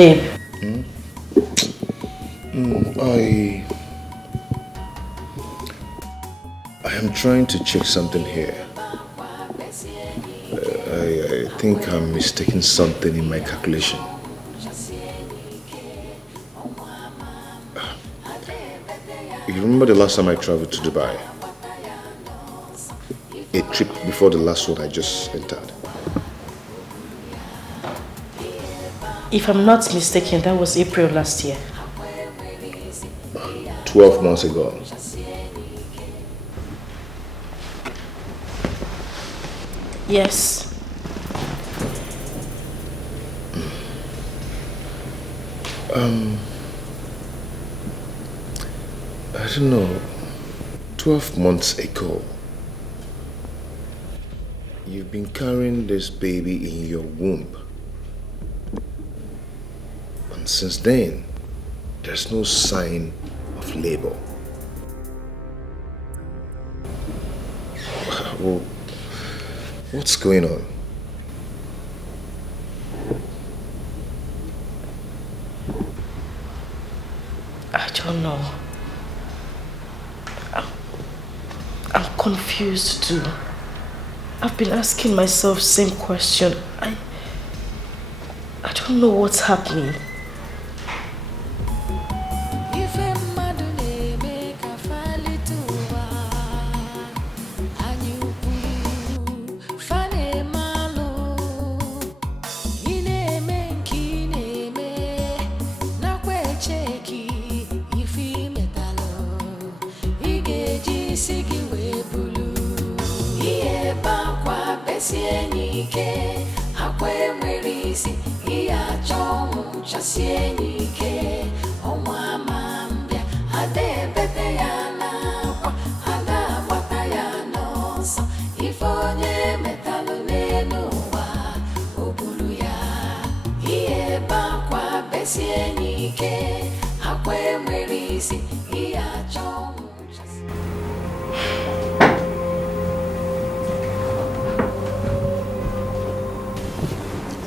Babe. I am trying to check something here. I think I'm mistaking something in my calculation. You remember the last time I traveled to Dubai? A trip before the last one I just entered. If I'm not mistaken, that was April last year. 12 months ago. Yes. I don't know, 12 months ago, you've been carrying this baby in your womb. And since then, there's no sign of labor. Well, what's going on? I don't know. I'm confused too. I've been asking myself same question. I don't know what's happening.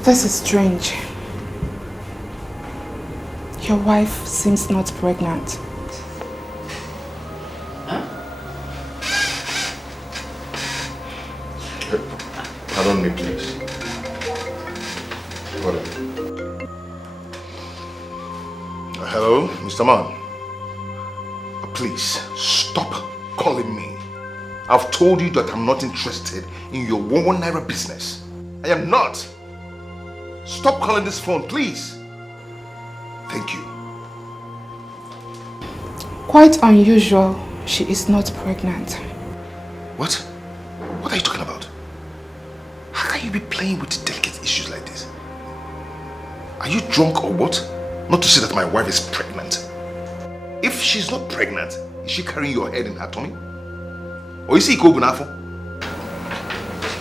This is strange. Your wife seems not pregnant. Pardon me, please. Hello, Mr. Man. Please, stop calling me. I've told you that I'm not interested in your 1 naira business. I am not. Stop calling this phone, please. Thank you. Quite unusual, she is not pregnant. What? What are you talking about? How can you be playing with delicate issues like this? Are you drunk or what? Not to say that my wife is pregnant. If she's not pregnant, is she carrying your head in her tummy? Or is he Kobunafo?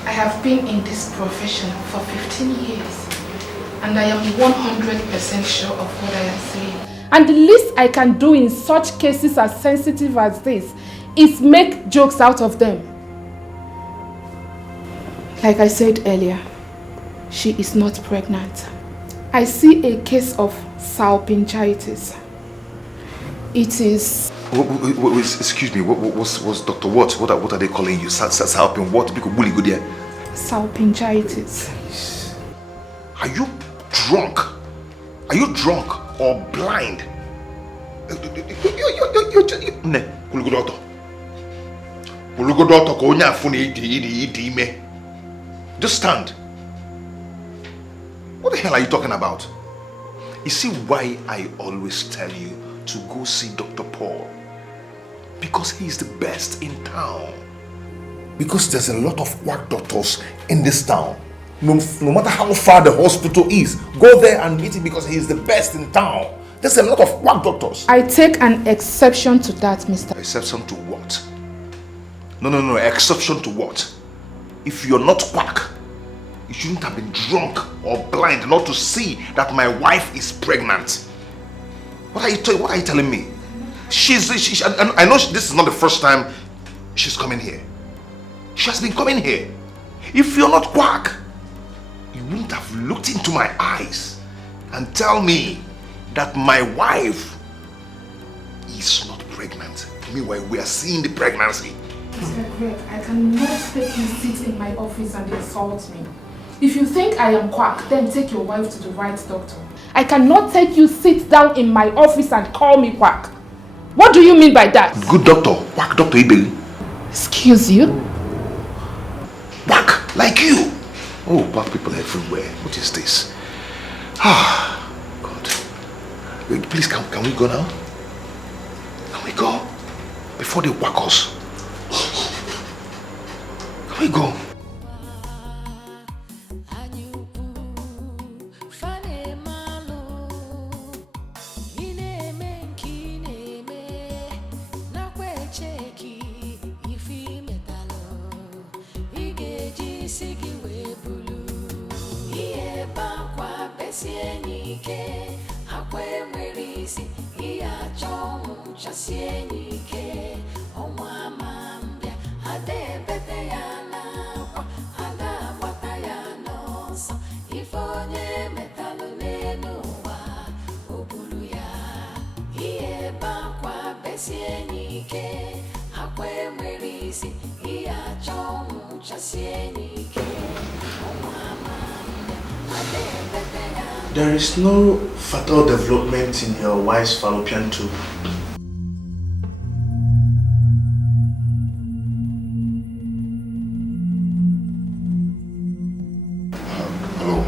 I have been in this profession for 15 years. And I am 100% sure of what I am saying. And the least I can do in such cases as sensitive as this is make jokes out of them. Like I said earlier, she is not pregnant. I see a case of salpingitis. It is... Excuse me, what's Dr. What? What are they calling you? Salpin what? Salpingitis. Are you drunk? Are you drunk or blind? Just stand. What the hell are you talking about? You see why I always tell you to go see Dr. Paul? Because he's the best in town. Because there's a lot of quack doctors in this town. No matter how far the hospital is, go there and meet him because he's the best in town. There's a lot of quack doctors. I take an exception to that, Mr. Exception to what? No, exception to what? If you're not quack, you shouldn't have been drunk or blind not to see that my wife is pregnant. What are you telling me? I know this is not the first time she's coming here. She has been coming here. If you're not quack, you wouldn't have looked into my eyes and tell me that my wife is not pregnant. Meanwhile, we are seeing the pregnancy. Mr. Greg, I cannot take you sit in my office and insult me. If you think I am quack, then take your wife to the right doctor. I cannot take you sit down in my office and call me quack. What do you mean by that? Good doctor. Quack doctor Ibeli. Excuse you? Quack, like you. Oh, black people everywhere. What is this? Ah, God. Wait, please, can we go now? Can we go? Before they whack us. Can we go? besie n'ike akwa enwere isi ihe achọ ọnwụ chasie n'ike ọnwa ama mbịa ada ebete ya n'akwa ada agbata ya n'ọsọ ife onye metalụ n'elu ụwa o buru ya ihe ebe akwa besie n'ike akwa enwere isi ihe achọ ọnwụ chasie n'ike ọnwa ama mbịa ada ebete ya. There is no fatal development in your wife's fallopian tube. Hello.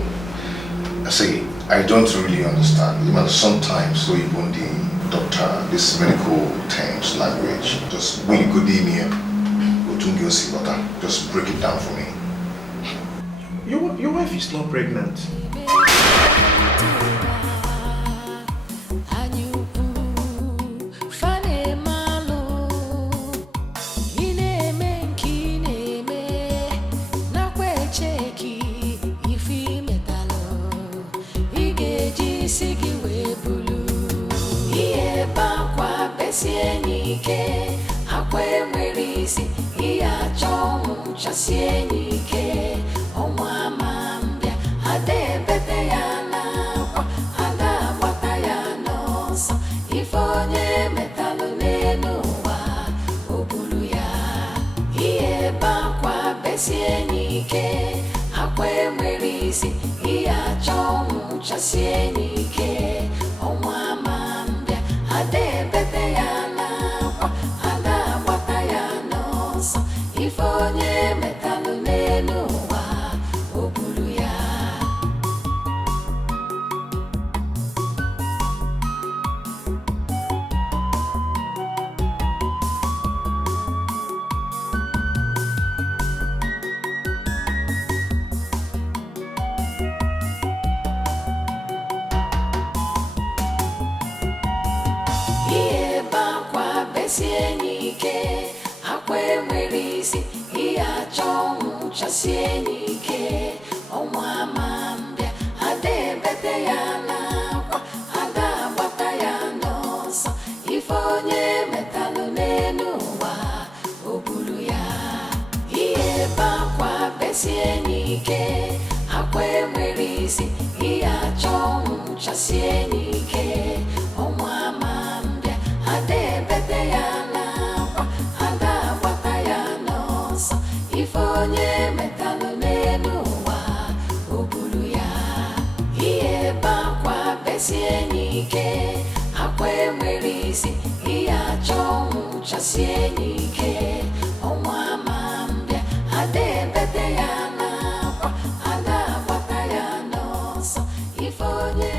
See, I don't really understand. Even sometimes, so even the doctor, this medical terms, language, just really good in here. Just break it down for me. Your wife is not pregnant. Chasie n'ike ọnwa ama mbịa ada ebete ya n'akwa ada agbata ya n'ọsọ ife onye metalụ n'elu ụwa o buru ya ihe ebe akwa besie n'ike akwa enwere isi ihe achọ ọnwụ chasie n'ike ọnwa ama mbịa ada ebete ya n'akwa ada agbata ya n'ọsọ ife onye metalụ n'elu ụwa o buru ya. Ihe ebe akwa besie n'ike akwa enwere isi ihe achọ ọnwụ chasie n'ike ọnwa ama mbịa ada ebete ya n'akwa ada agbata ya n'ọsọ ife onye metalụ n'elu ụwa o buru ya ihe ebe akwa besie n'ike akwa enwere isi ihe achọ ọnwụ chasie n'ike ọnwa ama mbịa ada ebete ya n'akwa ada agbata ya n'ọsọ ife onye metalụ n'elu ụwa o buru ya ihe ebe akwa besie n'ike akwa enwere isi ihe achọ ọnwụ chasie n'ike ọnwa ama mbịa ada ebete ya n'akwa ada agbata ya n'ọsọ ife onye.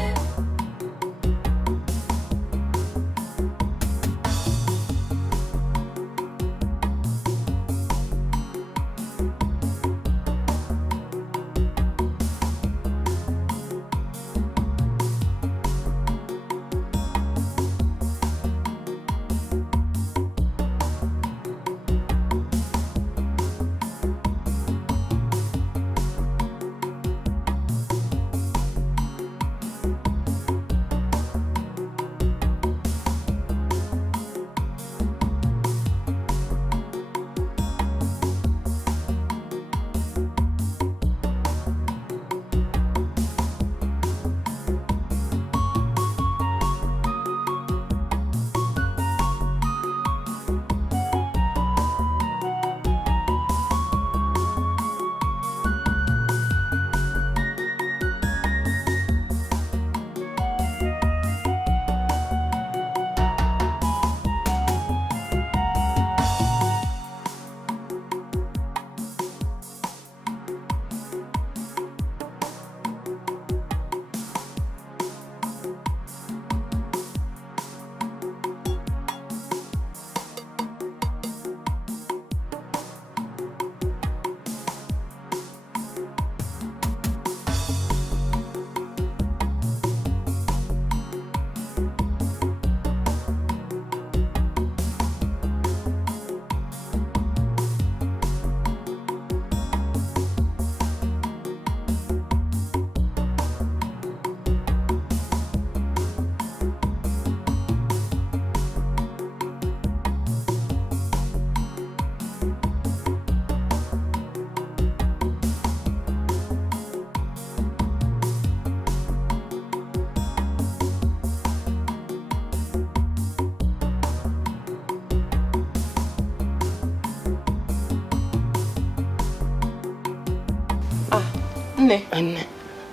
Nne,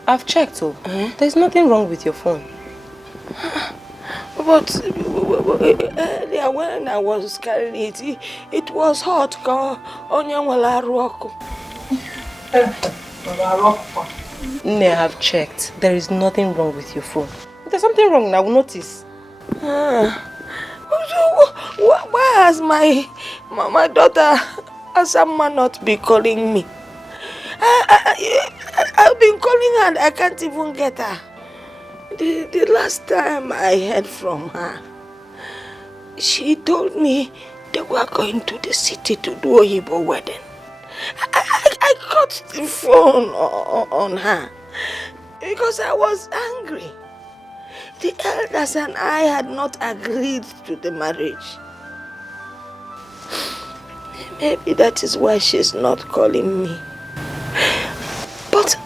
I've checked. There's nothing wrong with your phone. But earlier when I was carrying it was hot. Nne, I've checked. There is nothing wrong with your phone. If there's something wrong, I will notice. Why has my daughter Asama not be calling me? I've been calling her and I can't even get her. The last time I heard from her, she told me they were going to the city to do a Igbo wedding. I cut the phone on her because I was angry. The elders and I had not agreed to the marriage. Maybe that is why she's not calling me. But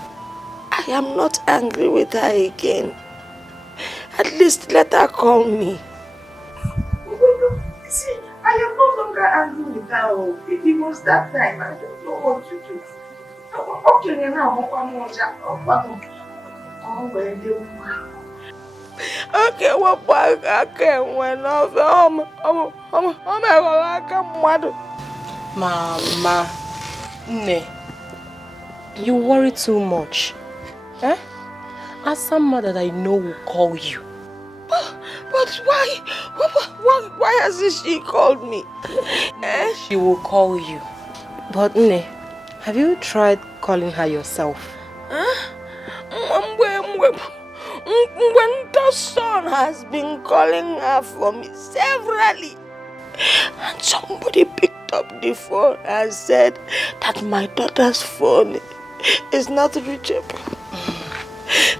I am not angry with her again. At least let her call me. See, I am no longer angry with her. It was that time. I don't know what to do. Okay, now okay, what I can when Mama, Nne, you worry too much. Eh? As someone that I know will call you. But why? Why hasn't she called me? She will call you. But Nne, have you tried calling her yourself? When the son has been calling her for me severally, and somebody picked up the phone and said that my daughter's phone is not reachable.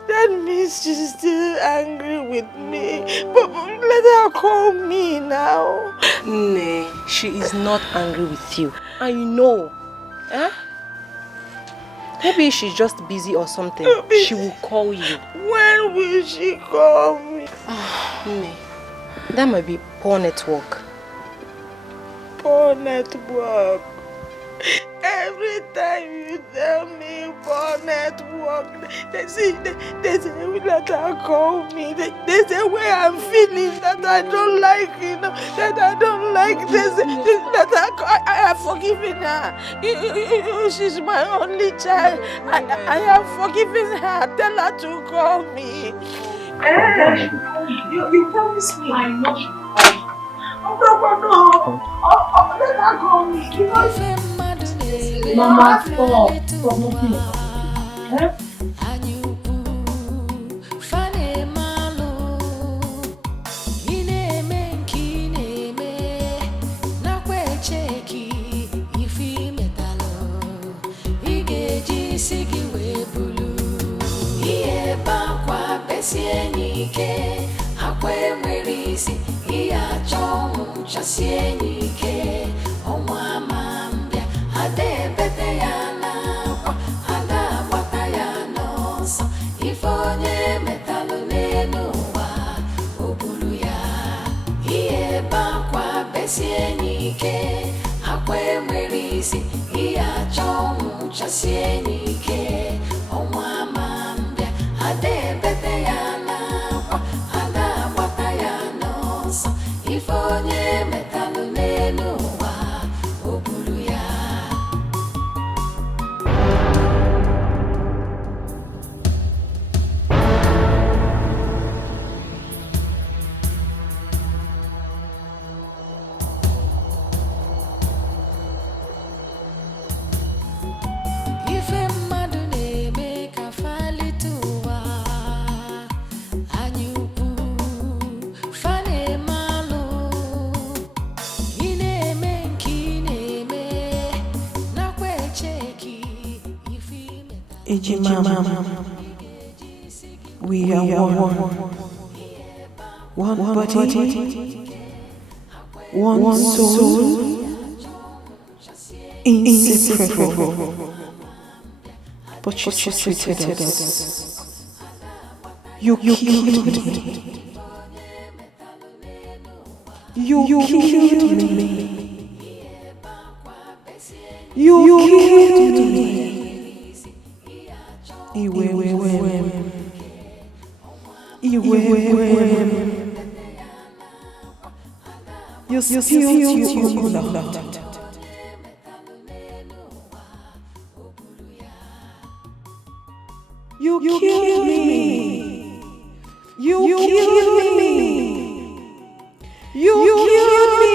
That means she's still angry with me. But let her call me now. Nne, she is not angry with you. I know. Eh? Maybe she's just busy or something. She will call you. When will she call me? Nne, that might be poor network. Poor network. Every time you tell me poor network, they say that I call me. They say where I'm feeling that I don't like, that I don't like. They say that I have forgiven her. She's my only child. I have forgiven her. Tell her to call me. You promised me. I know. No. Let her call me. Mama, stop. Stop moving. We are one body, one soul, inseparable. But you treated us. You killed me. You killed me. You killed me. You spilled your blood. You killed me. You killed me. You killed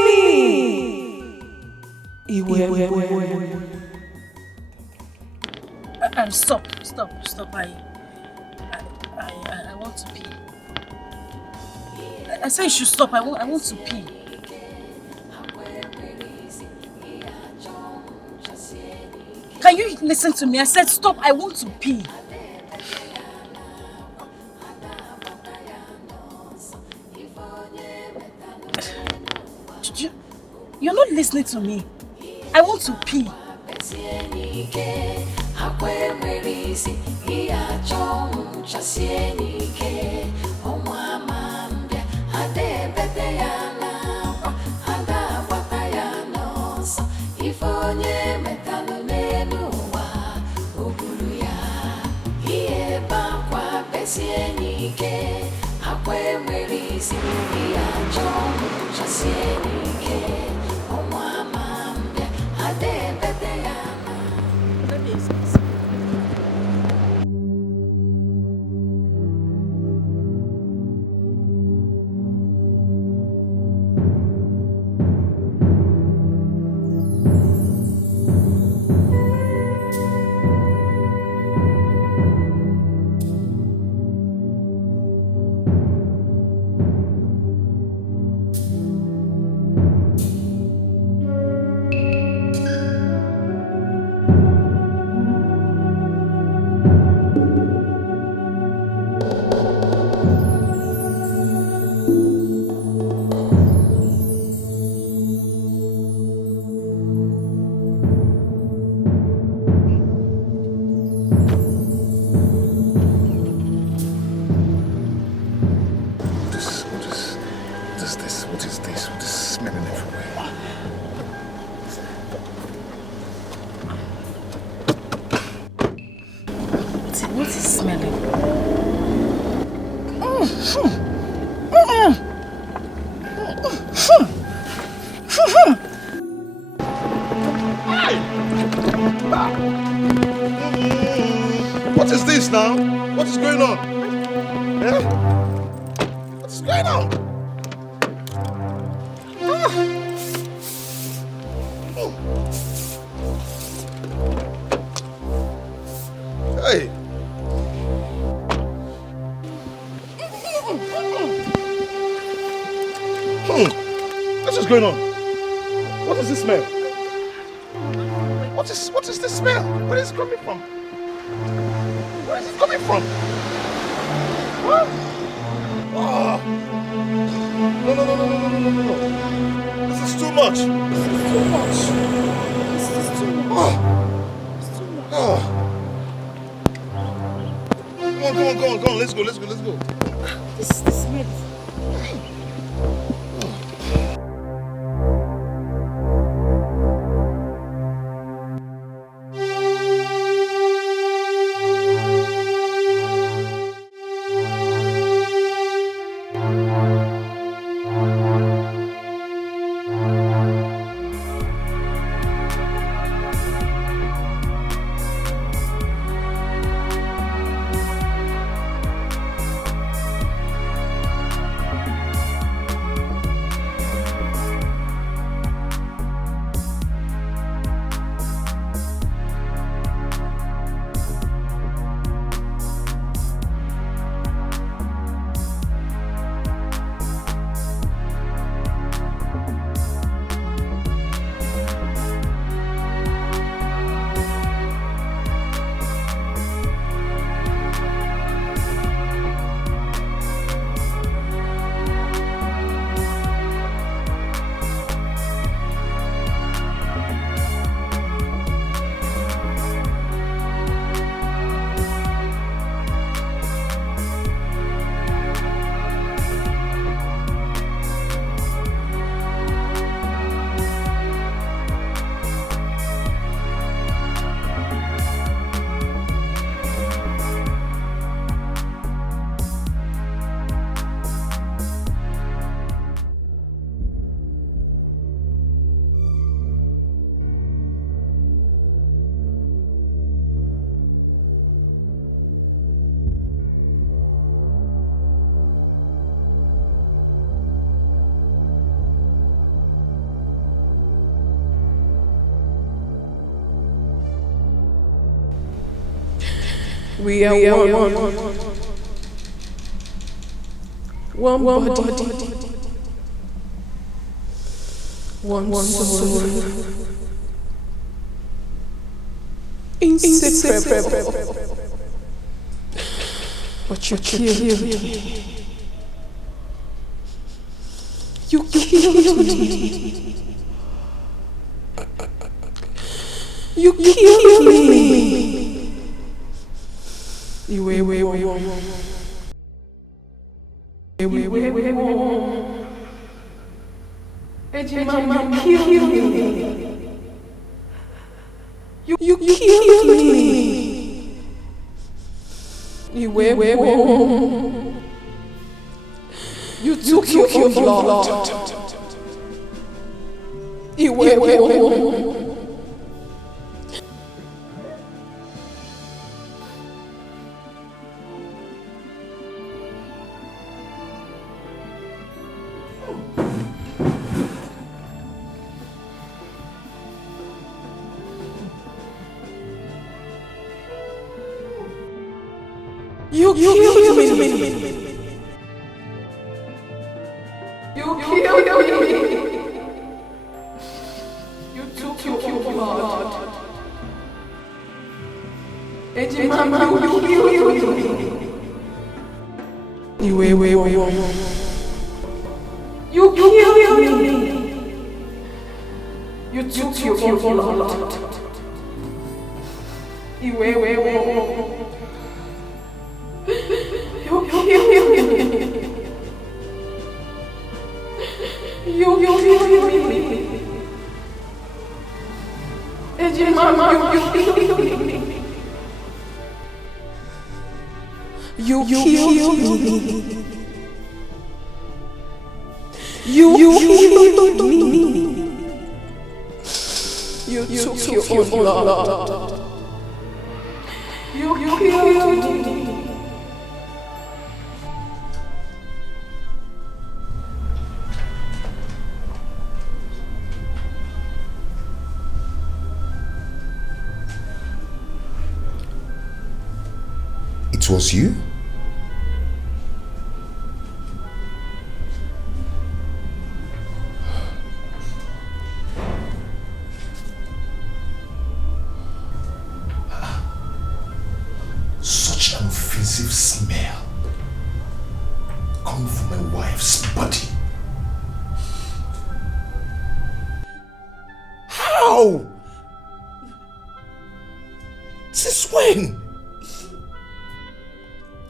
me. Stop. I want to pee. I said you should stop. I want to pee. Can you listen to me? I said stop. I want to pee. You're not listening to me. I want to pee. What is this now? What is going on? Eh? What is going on? Hey. What is going on? What is this smell? What is this smell? Where is it coming from? Where is it coming from? What? Oh. No. This is too much. This is too much. Oh. Come on. Let's go. This is the smell. We are one body, one soul, inseparable. But you killed me. You killed me. You killed me. Mama killed me. You killed me. You took your blood. You killed me. You killed me. You took your blood. Mama, you killed me. You killed me. You took your blood. You killed me. Mama, you killed me. You killed me. You killed me. You took your blood. You killed me. It was you? Such an offensive smell coming from my wife's body. How? Since when?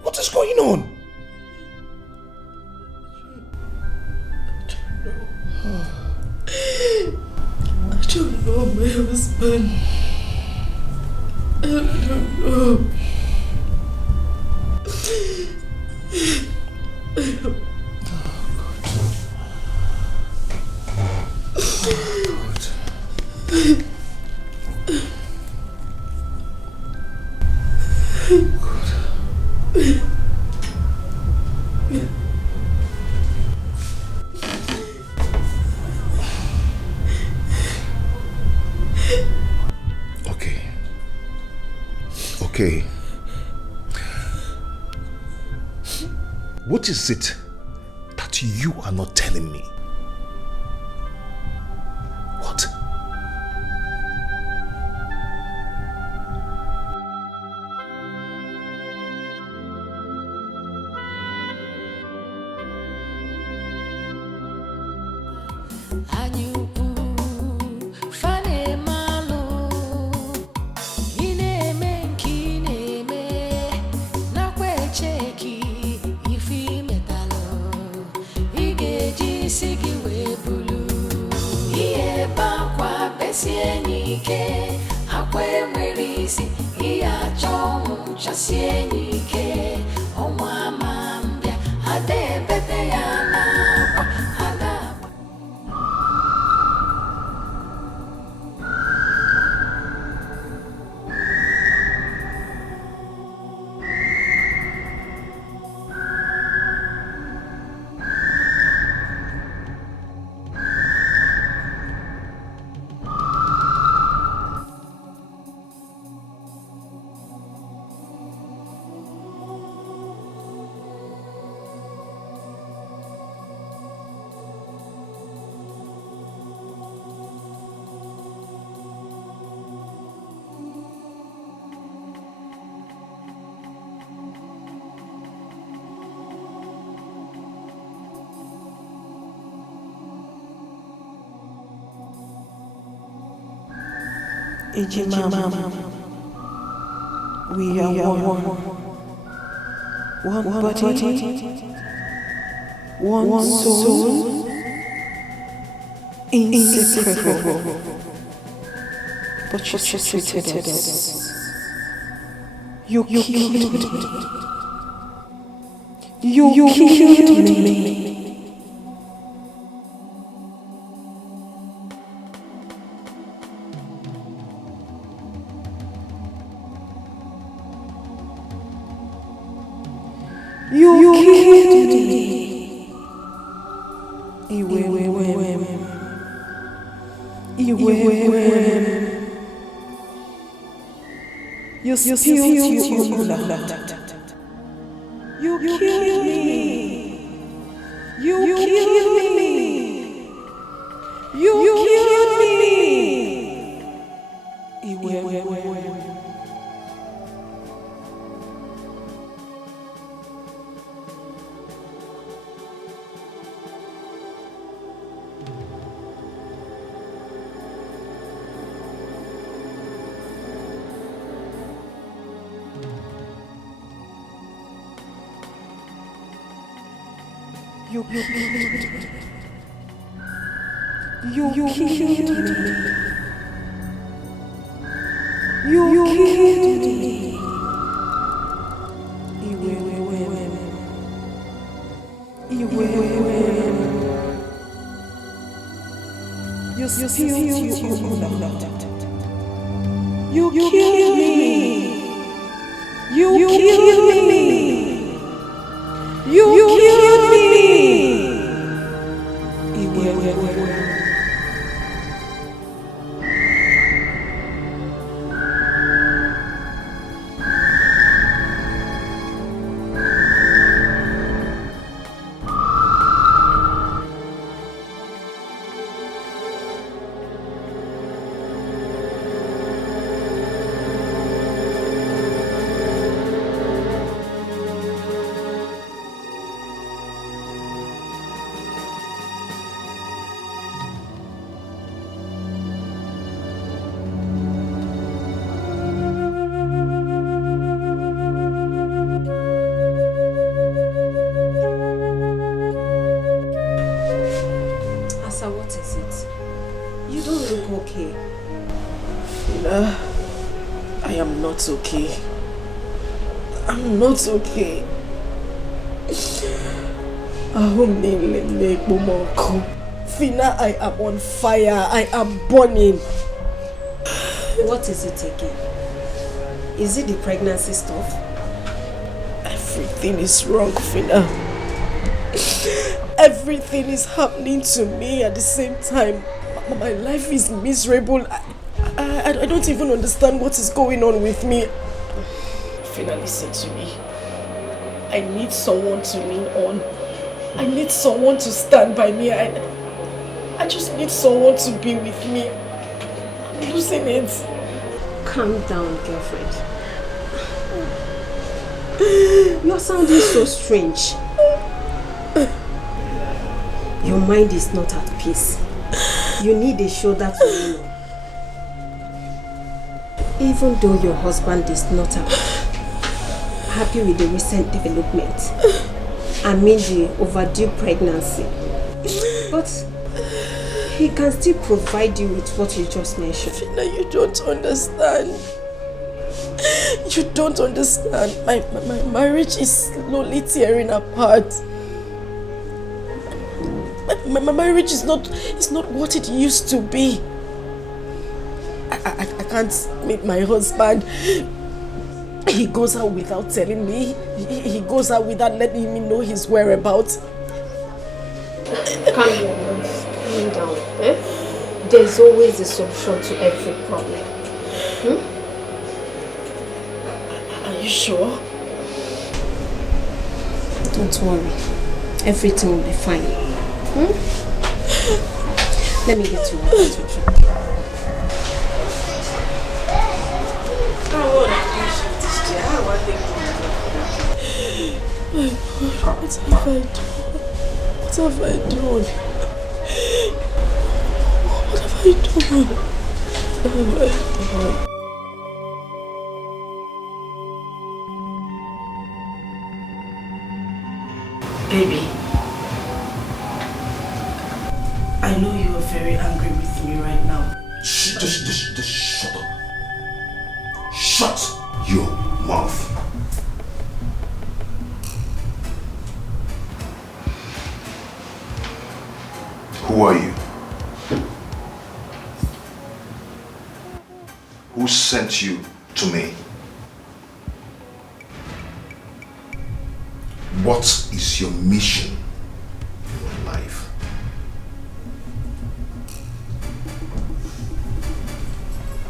What is going on? I don't know my husband. I don't know. Okay. What is it that you are not telling me? What? Ejimama, we are one body, one soul, inseparable. But you treated us. You killed me. You killed me. You killed me. You spilled your blood. You killed me. You killed me. You killed me. You killed me. You killed me. You killed me. You spilled your blood. You killed me. You killed me. You killed me. What is it? You don't look okay. I am not okay. I'm not okay. Fina, I am on fire. I am burning. What is it again? Is it the pregnancy stuff? Everything is wrong, Fina. Everything is happening to me at the same time. My life is miserable. I don't even understand what is going on with me. Fina, listen to me. I need someone to lean on. I need someone to stand by me. I just need someone to be with me. I'm losing it. Calm down, girlfriend. You're sounding so strange. Your mind is not at peace. You need a shoulder to lean on. Even though your husband is not happy with the recent development, I mean the overdue pregnancy, but he can still provide you with what you just mentioned. Fina, you don't understand. You don't understand. My marriage is slowly tearing apart. My marriage is not what it used to be. I can't meet my husband. He goes out without telling me. He goes out without letting me know his whereabouts. Calm down. There's always a solution to every problem. Are you sure? Don't worry. Everything will be fine. Let me get you water to drink. My God, what have I done? What have I done? What have I done? Baby, I know you are very angry with me right now. Just shut up. Shut your mouth. Who are you? Who sent you to me? What is your mission in life?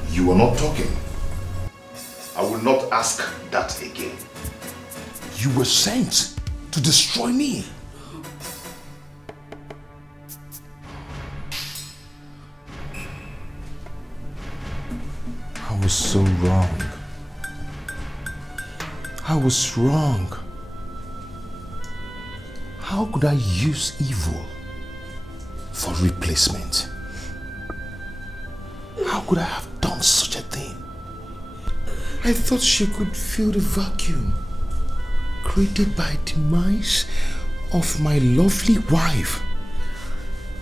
You are not talking. I will not ask that again. You were sent to destroy me. I was so wrong. I was wrong. How could I use evil for replacement? How could I have done such a thing? I thought she could fill the vacuum created by demise of my lovely wife.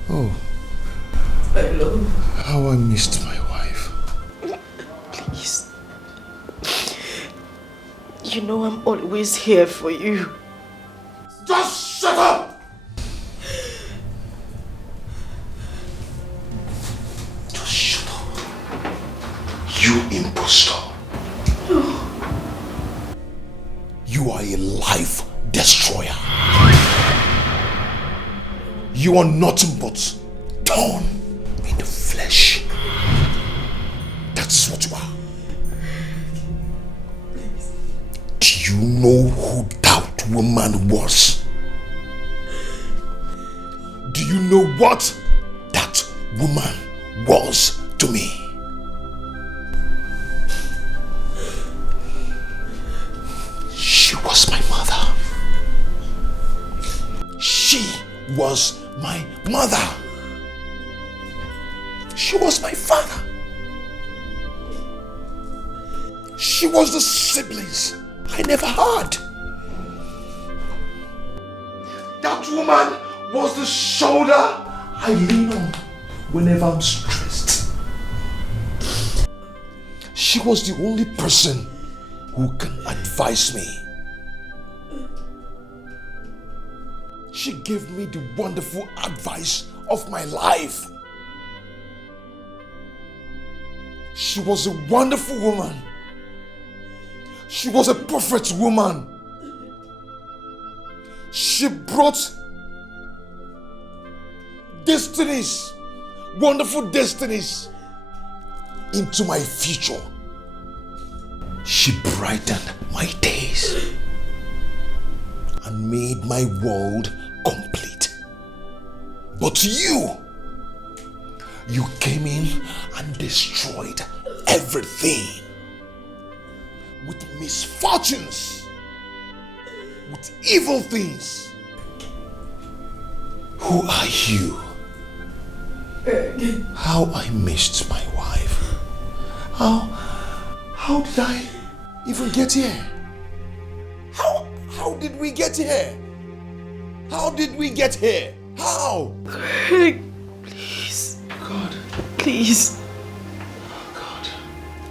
Oh, I love how I missed my wife. Please. You know I'm always here for you. Just shut up! Just shut up. You impostor. You are a life destroyer. You are nothing but thorn in the flesh. That's what you are. Do you know who that woman was? Do you know what that woman was to me? She was my mother. She was my mother. She was my father. She was the siblings I never had. That woman was the shoulder I lean on whenever I'm stressed. She was the only person who can advise me. She gave me the wonderful advice of my life. She was a wonderful woman. She was a perfect woman. She brought destinies, wonderful destinies, into my future. She brightened my days and made my world complete. But you came in and destroyed everything with misfortunes, with evil things. Who are you? How I missed my wife. How did I even get here? How did we get here? How did we get here? How? Greg, please. God. Please. God.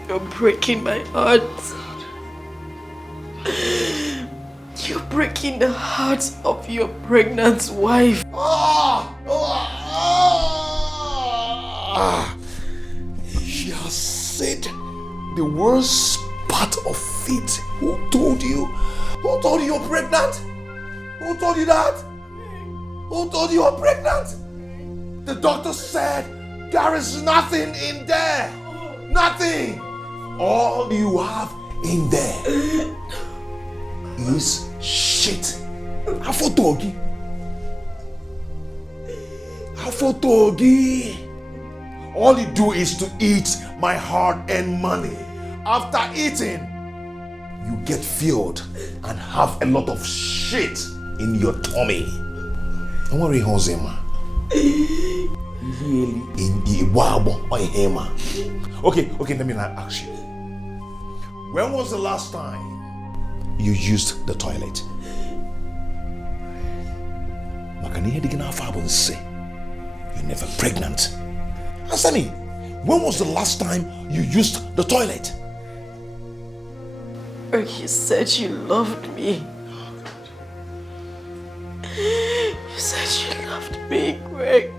You're breaking my heart. You're breaking the heart of your pregnant wife. She has said the worst part of it. Who told you? Who told you you're pregnant? Who told you that? Who told you you're pregnant? The doctor said there is nothing in there. Nothing. All you have in there is shit. Afotogi. Afotogi. All you do is to eat my hard-earned money. After eating, you get filled and have a lot of shit in your tummy. Don't worry, Hosema. Okay, let me ask you. When was the last time you used the toilet? You're never pregnant. Answer me. When was the last time you used the toilet? You said you loved me. You said you loved me, Greg.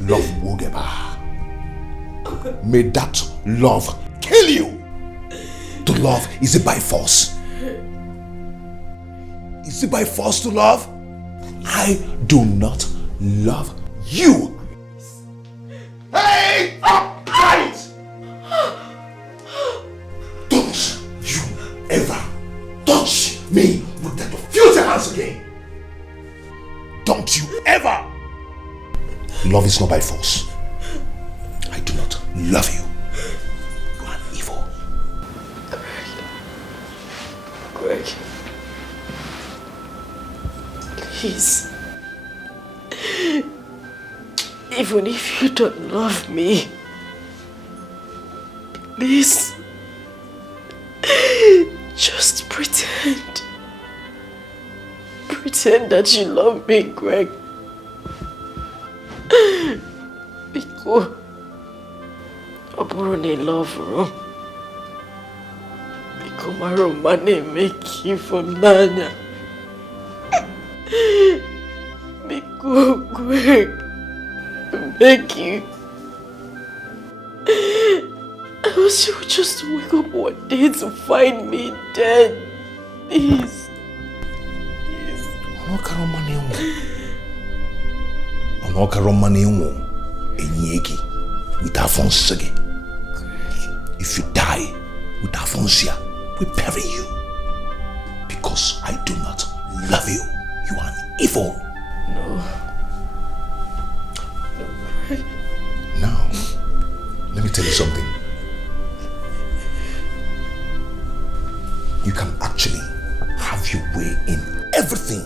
Love Wogeba. May that love kill you. To love, is it by force? Is it by force to love? I do not love you. Hey! Right! Don't you ever touch me with that filthy hands again. Don't you ever. Love is not by force. I do not love you. You are evil. Greg. Please. Even if you don't love me, please. Just pretend. Pretend that you love me, Greg. Because I love you. Because my romance make you for Nanya. Because Greg make you. Else you would just wake up one day to find me dead. Please. With Alphonse. If you die with Alphonsia, we bury you. Because I do not love you. You are an evil. No. Now, let me tell you something. You can actually have your way in everything.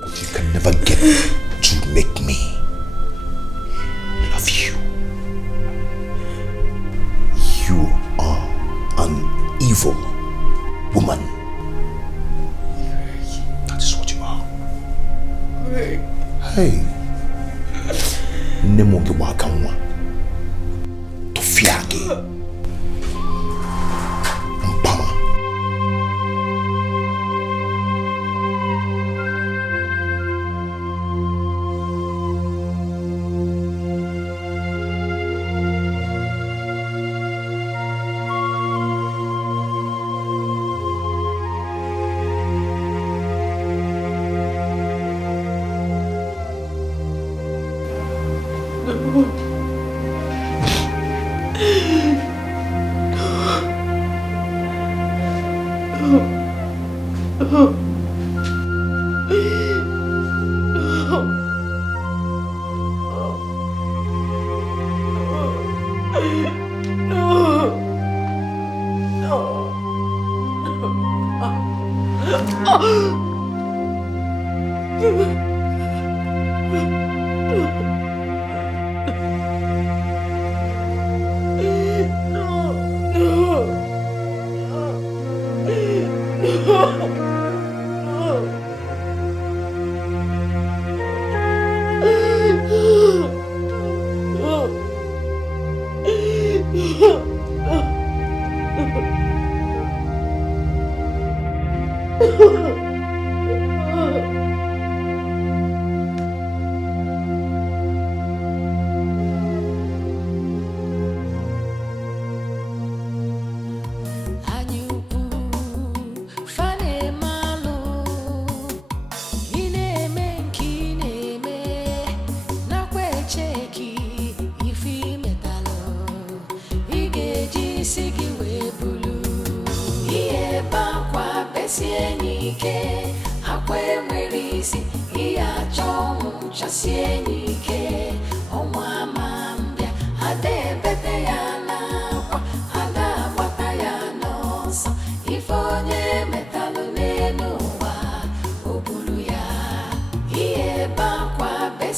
But you can never get to make me love you. You are an evil woman. That is what you are. Hey. Nemoge wakamwa. Tofiage. Mpama.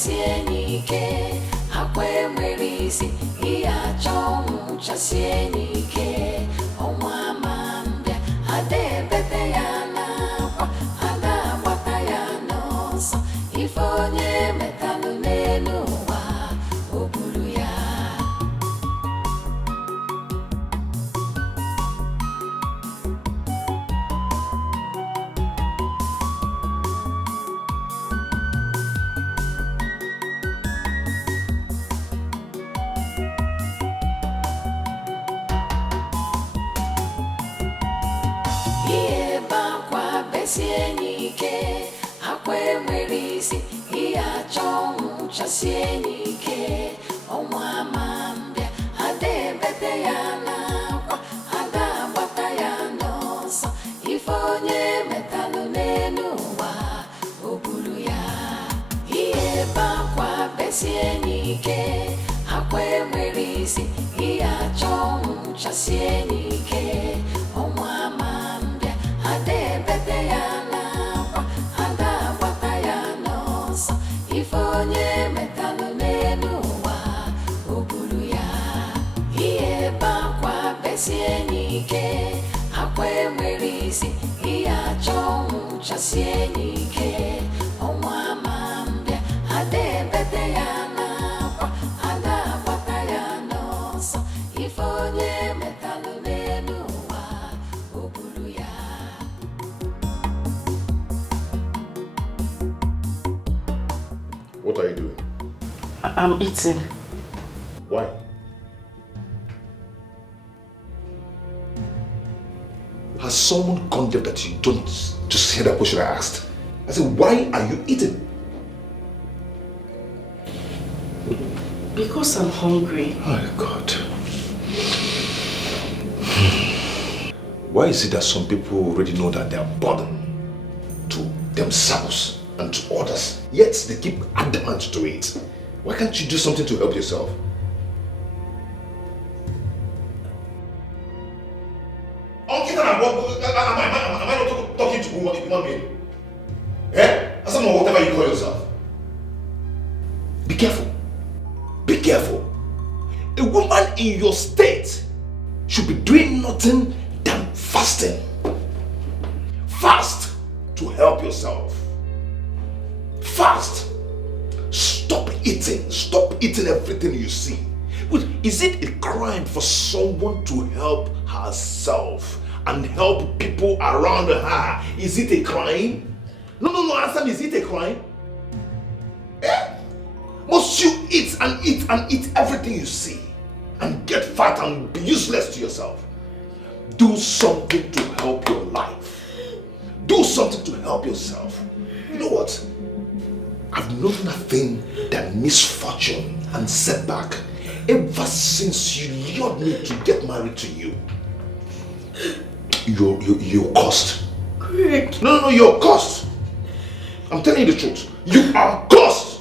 besie nike akwe merisi iya chong chasie nike onwa mambia ade bete ya na kwa ada bata ya no so ifonye metalu nenu wa obulu ya besie nike akwe merisi iya chong chasie nike onwa mambia ade bete ya na kwa ada bata ya no so ifonye metalu nenu wa obulu ya iye bakwa besie nike akwe merisi iya chong chasie nike onwa mambia ade bete ya na kwa ada bata ya no so ifonye metalu nenu wa obulu ya iye bakwa besie nike akwe merisi iya chong chasie nike onwa mambia ade bete ya na kwa ada bata ya no so ifonye metalu nenu wa obulu ya. What are you doing? I'm eating. Why? Has someone gone there that you don't just hear that question I asked? I said, why are you eating? Because I'm hungry. Oh God. Why is it that some people already know that they are burdened to themselves and to others, yet they keep adamant to it? Why can't you do something to help yourself? Am I not talking to a human being? Eh? As someone, whatever you call yourself. Be careful. Be careful. A woman in your state should be doing nothing than fasting. Fast to help yourself. Fast. Stop eating. Stop eating everything you see. Is it a crime for someone to help herself and help people around her? Is it a crime? No, answer me. Is it a crime? Eh? Must you eat and eat and eat everything you see and get fat and be useless to yourself? Do something to help your life. Do something to help yourself. You know what? I've known nothing than misfortune and setback ever since you lured me to get married to you. You're cursed. Correct. No, you're cursed. I'm telling you the truth. You are cursed.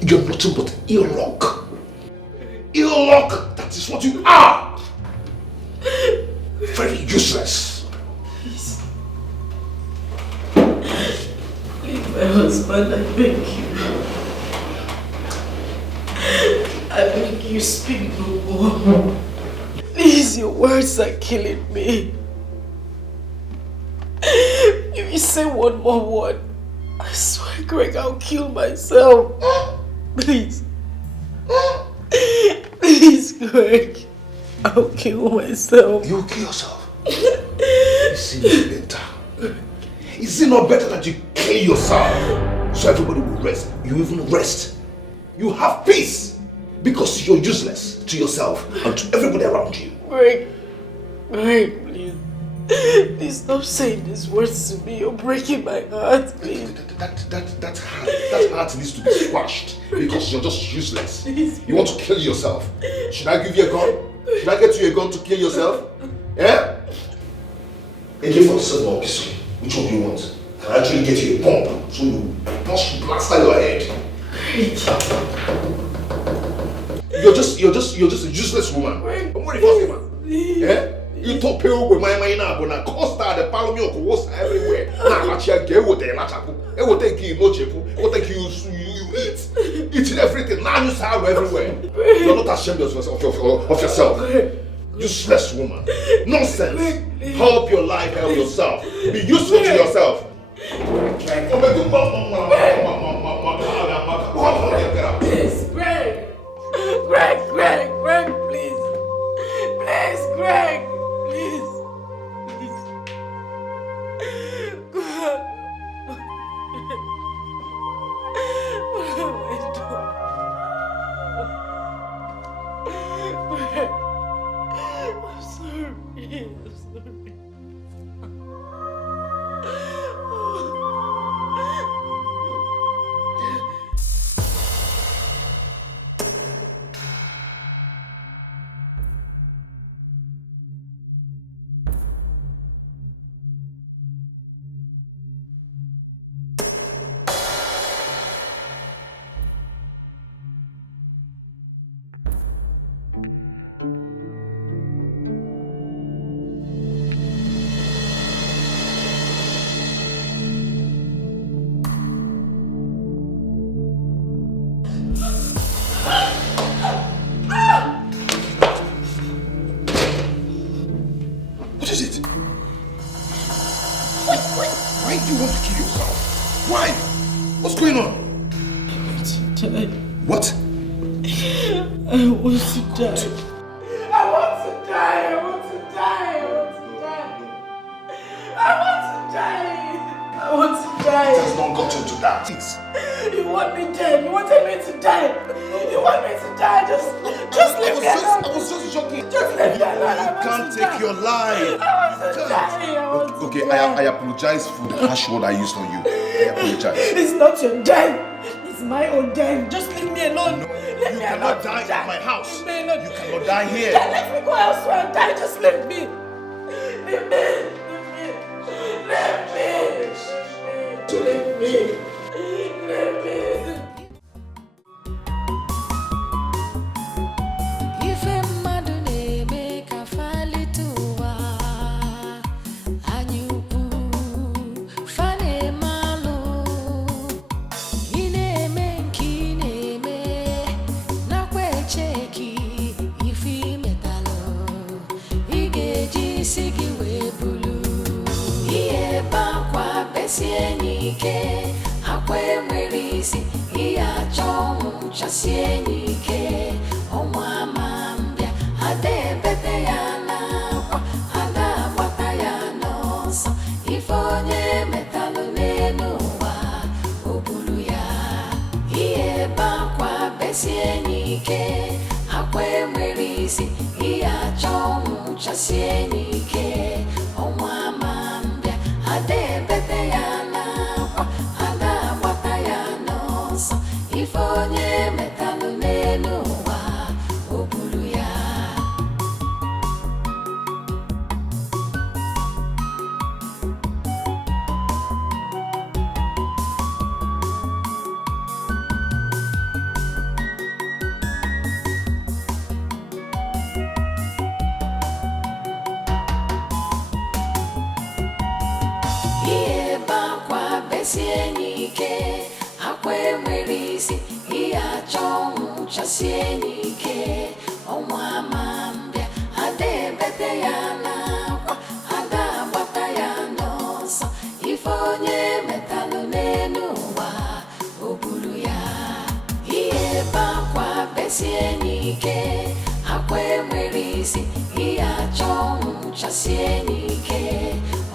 You're nothing but ill luck. Ill luck, that is what you are. Very useless. Please. Leave my husband, I beg you. I beg you, speak no more. Please, your words are killing me. If you say one more word, I swear, Greg, I'll kill myself. Please. Please, Greg. I'll kill myself. You'll kill yourself? Is it not better? Is it not better that you kill yourself so everybody will rest? You even rest. You have peace because you're useless to yourself and to everybody around you. Greg, please. Please stop saying these words to me. You're breaking my heart, please. That heart needs to be squashed because you're just useless. You want to kill yourself. Should I give you a gun? Should I get you a gun to kill yourself? Yeah? AK-47 or pistol? Which one do you want? Can I actually get you a bomb so you blast out your head? You're just a useless woman. I'm worried for you, man. Yeah? You talk pale with my mind now, but I costa the palomio was everywhere. Now, actually, get what they lachapu. It will take you no chepu. It will take you eat. losing everything. Now you sorrow everywhere. You're not ashamed of yourself. Useless woman. Nonsense. Help your life, help yourself. Be useful to yourself. Please, Greg, please. Please, Greg, please. God. What have I done? Greg, I'm sorry. What is it? Why do you want to kill yourself? Why? What's going on? I want to die. What? I want to die. I want to die. I want to die. I want to die. I want to die. It has not gotten to that. Please. You want me dead. You wanted me to die. You want me to die. Just leave me alone. I was just joking. Just leave me alone. You can't take your life. I want to die. Okay, I apologize for the harsh word I used on you. I apologize. It's not your death. It's my own death. Just leave me alone. No, Let you me cannot alone. die at my house. Leave me alone. You cannot die here. Then let me go elsewhere and die. Just leave me. Leave me. Leave me. Leave me. Leave me. Ife mmadụ na-eme ka falite ụwa anyị ukwu fa na-eme alụ ị na-eme nke ị na-eme nakwa echeki ife imetalụ ị ga-eji isi gị wee bulu ihe ebe akwa besie n'ike akwa enwere isi ihe achọ ọnwụ chasie n'ike ọnwa ama mbịa ada ebete ya n'akwa ada agbata ya n'ọsọ ife onye metalụ n'elu ụwa o buru ya ihe ebe akwa besie n'ike akwa enwere isi ihe achọ ọnwụ chasie n'ike ọnwa ama mbịa ada ebete ya n'akwa ada agbata ya n'ọsọ ife onye metalụ n'elu ụwa o buru ya ihe ebe akwa besie n'ike akwa enwere isi ihe achọ ọnwụ chasie n'ike ọnwa ama mbịa ada ebete ya n'akwa ada agbata ya n'ọsọ ife onye metalụ n'elu ụwa o buru ya ihe ebe akwa besie n'ike akwa enwere isi ihe achọ ọnwụ chasie n'ike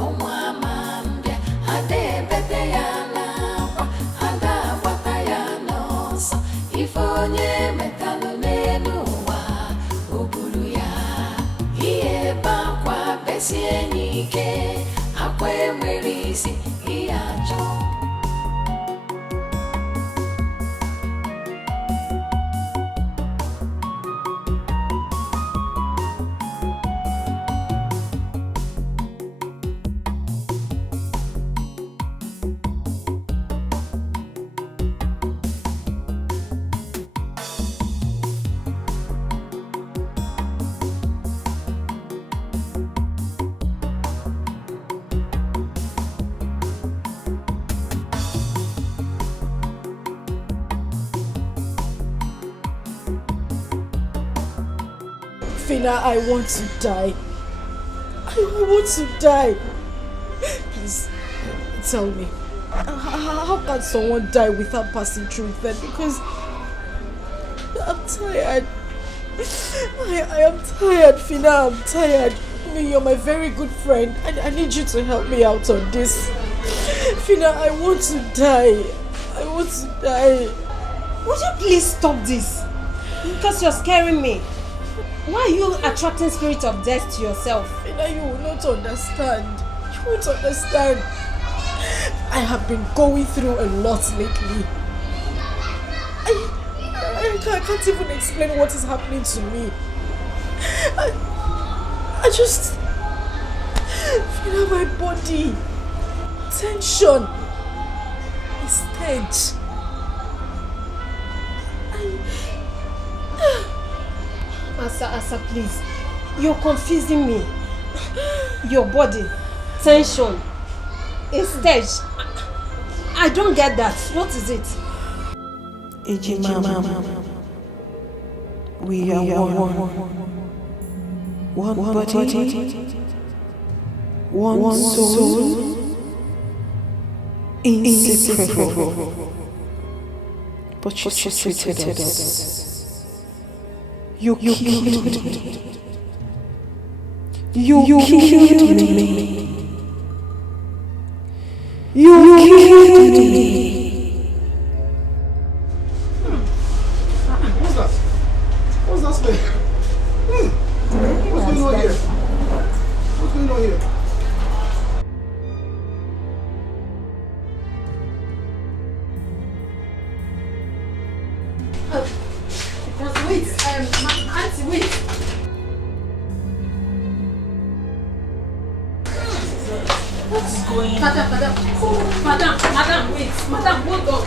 ọnwa ama mbịa ada ebete ya n'akwa ada agbata ya n'ọsọ ife onye metalụ n'elu ụwa o buru ya ihe ebe akwa besie n'ike akwa enwere isi ihe achọ Fina, I want to die. I want to die. Please, tell me. How can someone die without passing through it then? Because I'm tired. I am tired, Fina. I'm tired. I mean, you're my very good friend. I need you to help me out on this. Fina, I want to die. I want to die. Would you please stop this? Because you're scaring me. Why are you attracting spirit of death to yourself? Fina, you will not understand. You won't understand. I have been going through a lot lately. I can't even explain what is happening to me. I just feel my body. Tension. Stench. Asa, please. You're confusing me. Your body. Tension. A stage. I don't get that. What is it? Ejimama, we are one body, one soul, inseparable. But you treated us. You killed me. You killed me. You killed me. What's that smell? What's going on here? What's going on here? Wait, Auntie, wait. What is going on? Madam, wait. Madam, hold on.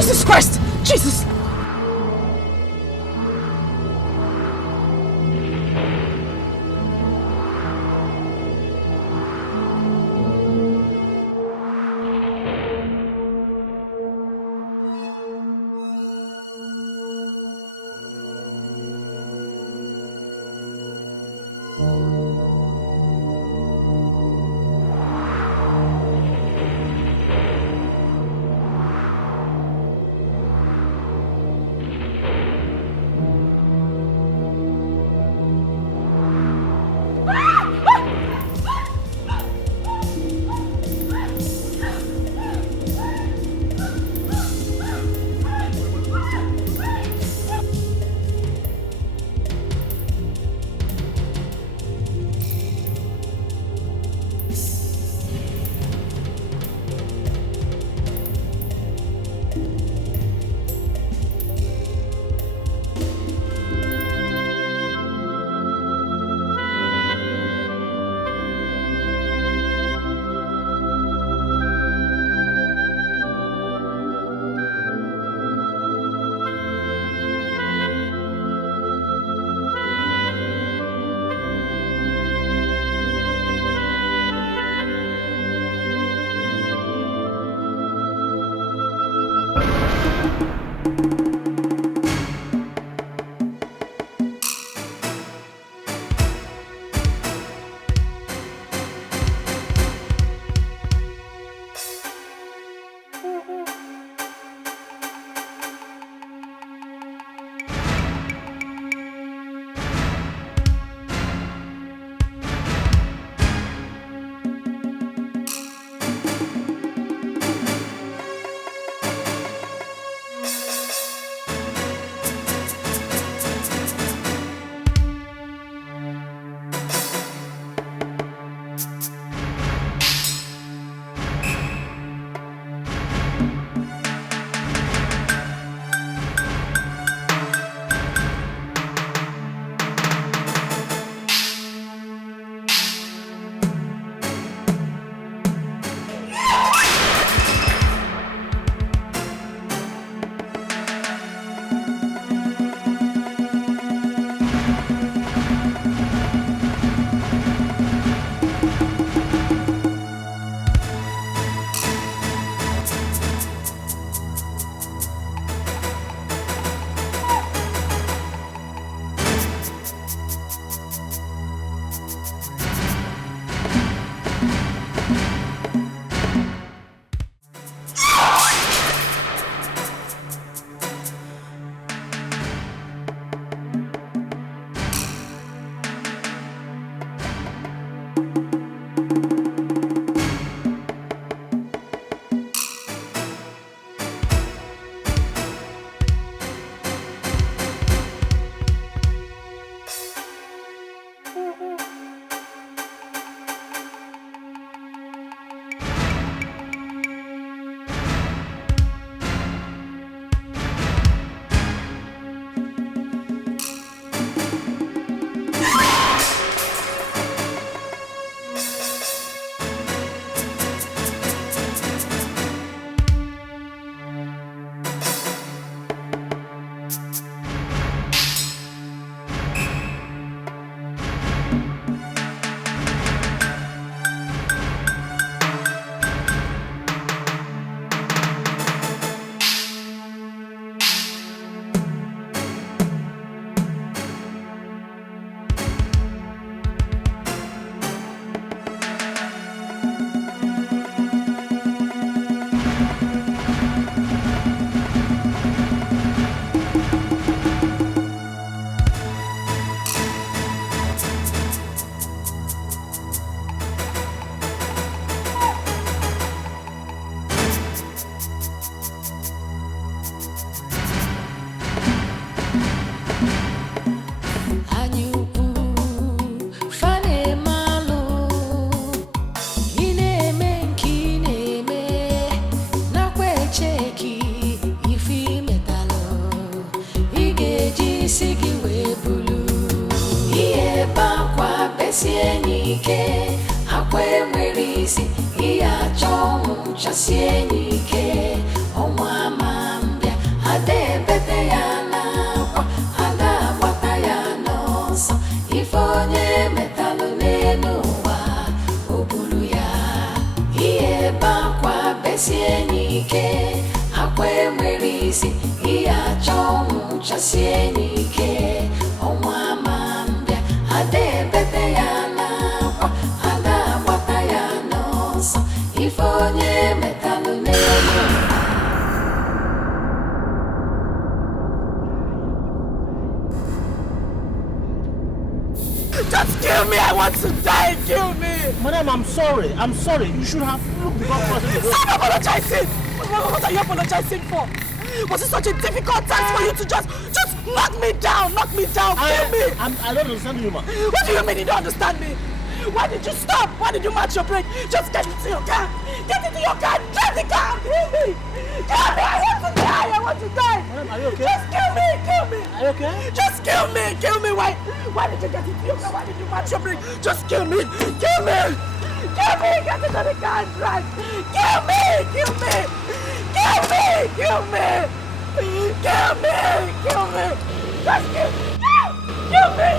Jesus Christ! Jesus! chasie nike akwe mwerisi iya chomu chasie nike omwa mamba isi iya chong chasie nike onwa mambia ade bete ya na kwa ada bata ya no so ifonye metalu ne. Just kill me! I want to die! Kill me! Madam, I'm sorry. I'm sorry. You should have looked the God person. Stop apologizing! What are you apologizing for? Was it such a difficult task for you to just knock me down? Knock me down! Kill me! I don't understand you, man. What do you mean you don't understand me? Why did you stop? Why did you match your brake? Just get into your car! Get into your car! Drive the car! Kill me! Kill me! I want to die! I want to die! Madam, are you okay? Just kill me! Kill me! Are you okay? Just kill me! Kill me! Why did you get into your car? Why did you match your brake? Just kill me! Kill me! Kill me! Get into the car and drive! Kill me! Kill me! Kill me! Kill me! Kill me! Kill me! Just kill me! Kill me!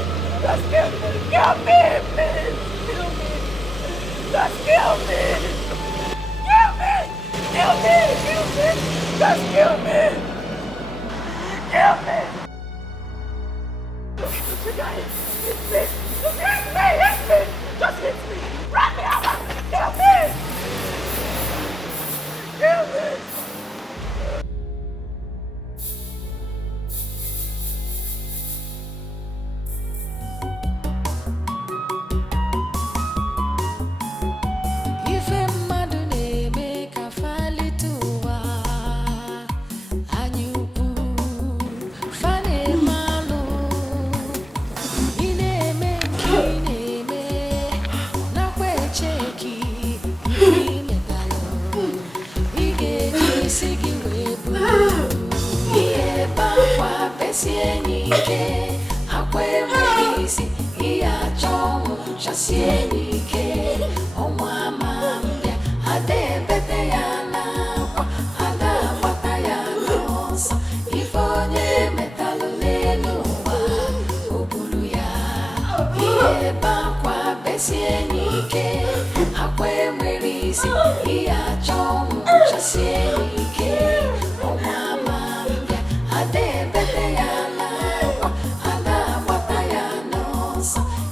Just kill me! Kill me! Please! Kill me! Just kill me! Kill me! Kill me! Kill me! Just kill me! Kill me! You guys, hit me! Just hit me! Hit me! Just hit me! Run me over! Kill me! Kill me! Sienike akwe mwisi iya chong chasienike omwa mambia ade bete ya na kwa ada bata ya nosa ifonye metalu lenuwa obulu ya iye bakwa besienike akwe mwisi iya chong chasienike omwa mambia ade bete ya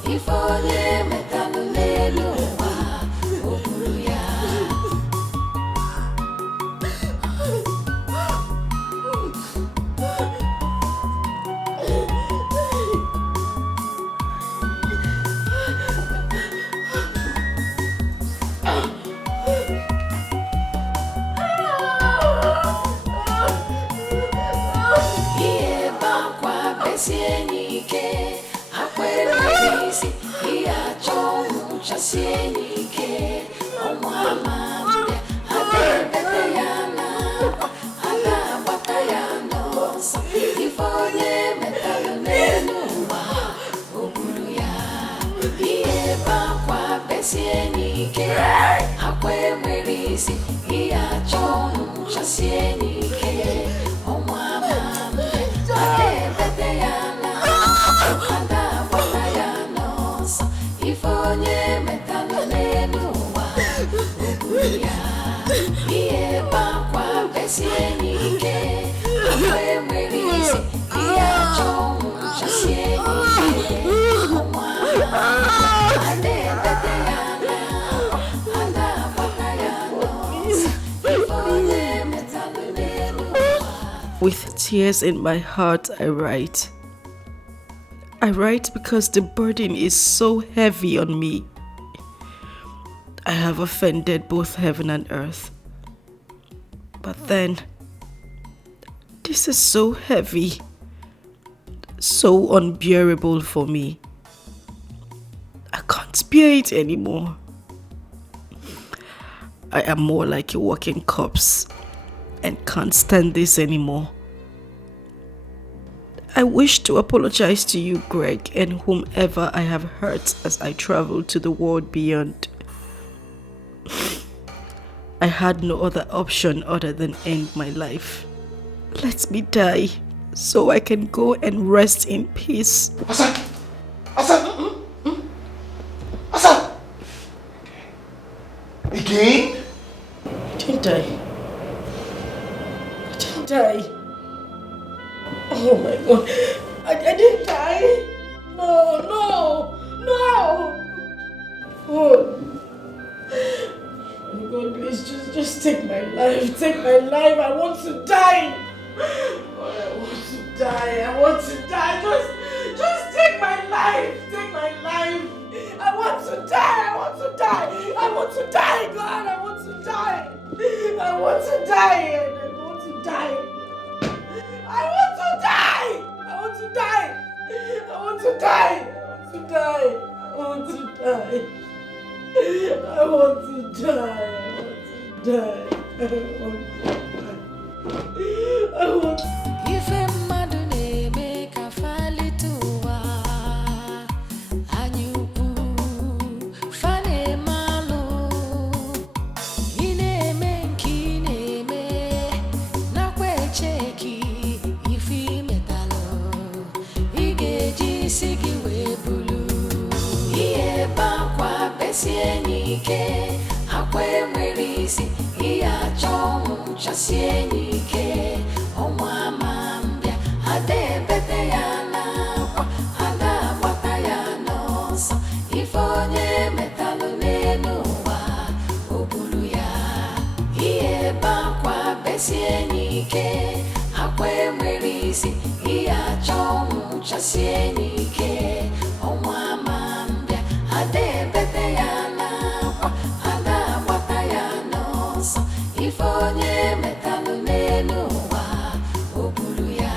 ifonye metalu leluwa obulu ya. Iye bakwa besienike akwemerisi iya chong chasienike omwa mambia adebete ya na ada bata ya nosa ifonye metalu lenuwa obulu ya iye bakwa besienike akwemerisi iya chong chasienike omwa mambia adebete ya na ada bata ya nosa ifonye metalu lenuwa obulu ya iye bakwa besienike akwemerisi iya chong chasienike omwa adebete ya na ada bata ya nosa ifonye metalu lenuwa. With tears in my heart, I write. I write because the burden is so heavy on me. I have offended both heaven and earth. But then, this is so heavy, so unbearable for me. I can't bear it anymore. I am more like a walking corpse and can't stand this anymore. I wish to apologize to you, Greg, and whomever I have hurt as I travel to the world beyond. I had no other option other than end my life. Let me die so I can go and rest in peace. Hassan! Hassan! Again? I didn't die. I didn't die. God. Oh God, please just take my life. Take my life. I want to die. God, I want to die. I want to die. Just take my life. Take my life. I want to die. I want to die. I want to die, God. I want to die. I want to die. I want to die. I want to die. I want to die. I want to die. I want to die. I want to die. I want to die. I want to die. Ife mmadụ na-eme ka falite ụwa anyị ukwu fa na-eme alụ ị na-eme nke ị na-eme nakwa echeki ife imetalụ ị ga-eji isi gị wee bulu ihe ebe akwa besie n'ike akwa enwere isi ihe achọ ọnwụ chasie n'ike ọnwa ma mbịa ada ebete ya n'akwa ada agbata ya n'ọsọ ife onye metalụ n'elu ụwa o buru ya ihe ebe akwa besie n'ike akwa enwere isi ihe achọ ọnwụ chasie n'ike ọnwa ma mbịa ada ebete ya n'akwa ada agbata ya n'ọsọ ife onye metalụ n'elu ụwa o buru ya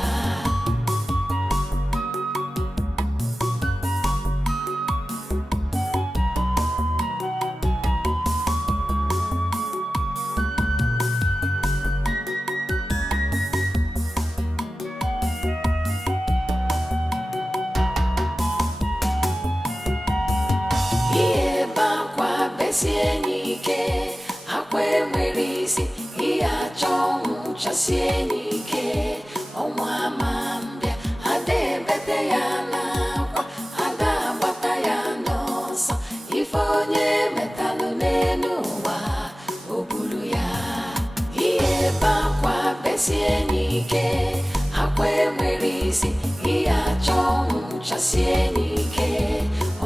ihe ebe akwa besie n'ike akwa enwere isi ihe achọ ọnwụ chasie n'ike ọnwa ma mbịa ada ebete ya n'akwa ada agbata ya n'ọsọ ife onye metalụ n'elu ụwa o buru ya ihe ebe akwa besie n'ike akwa enwere isi ihe achọ ọnwụ chasie n'ike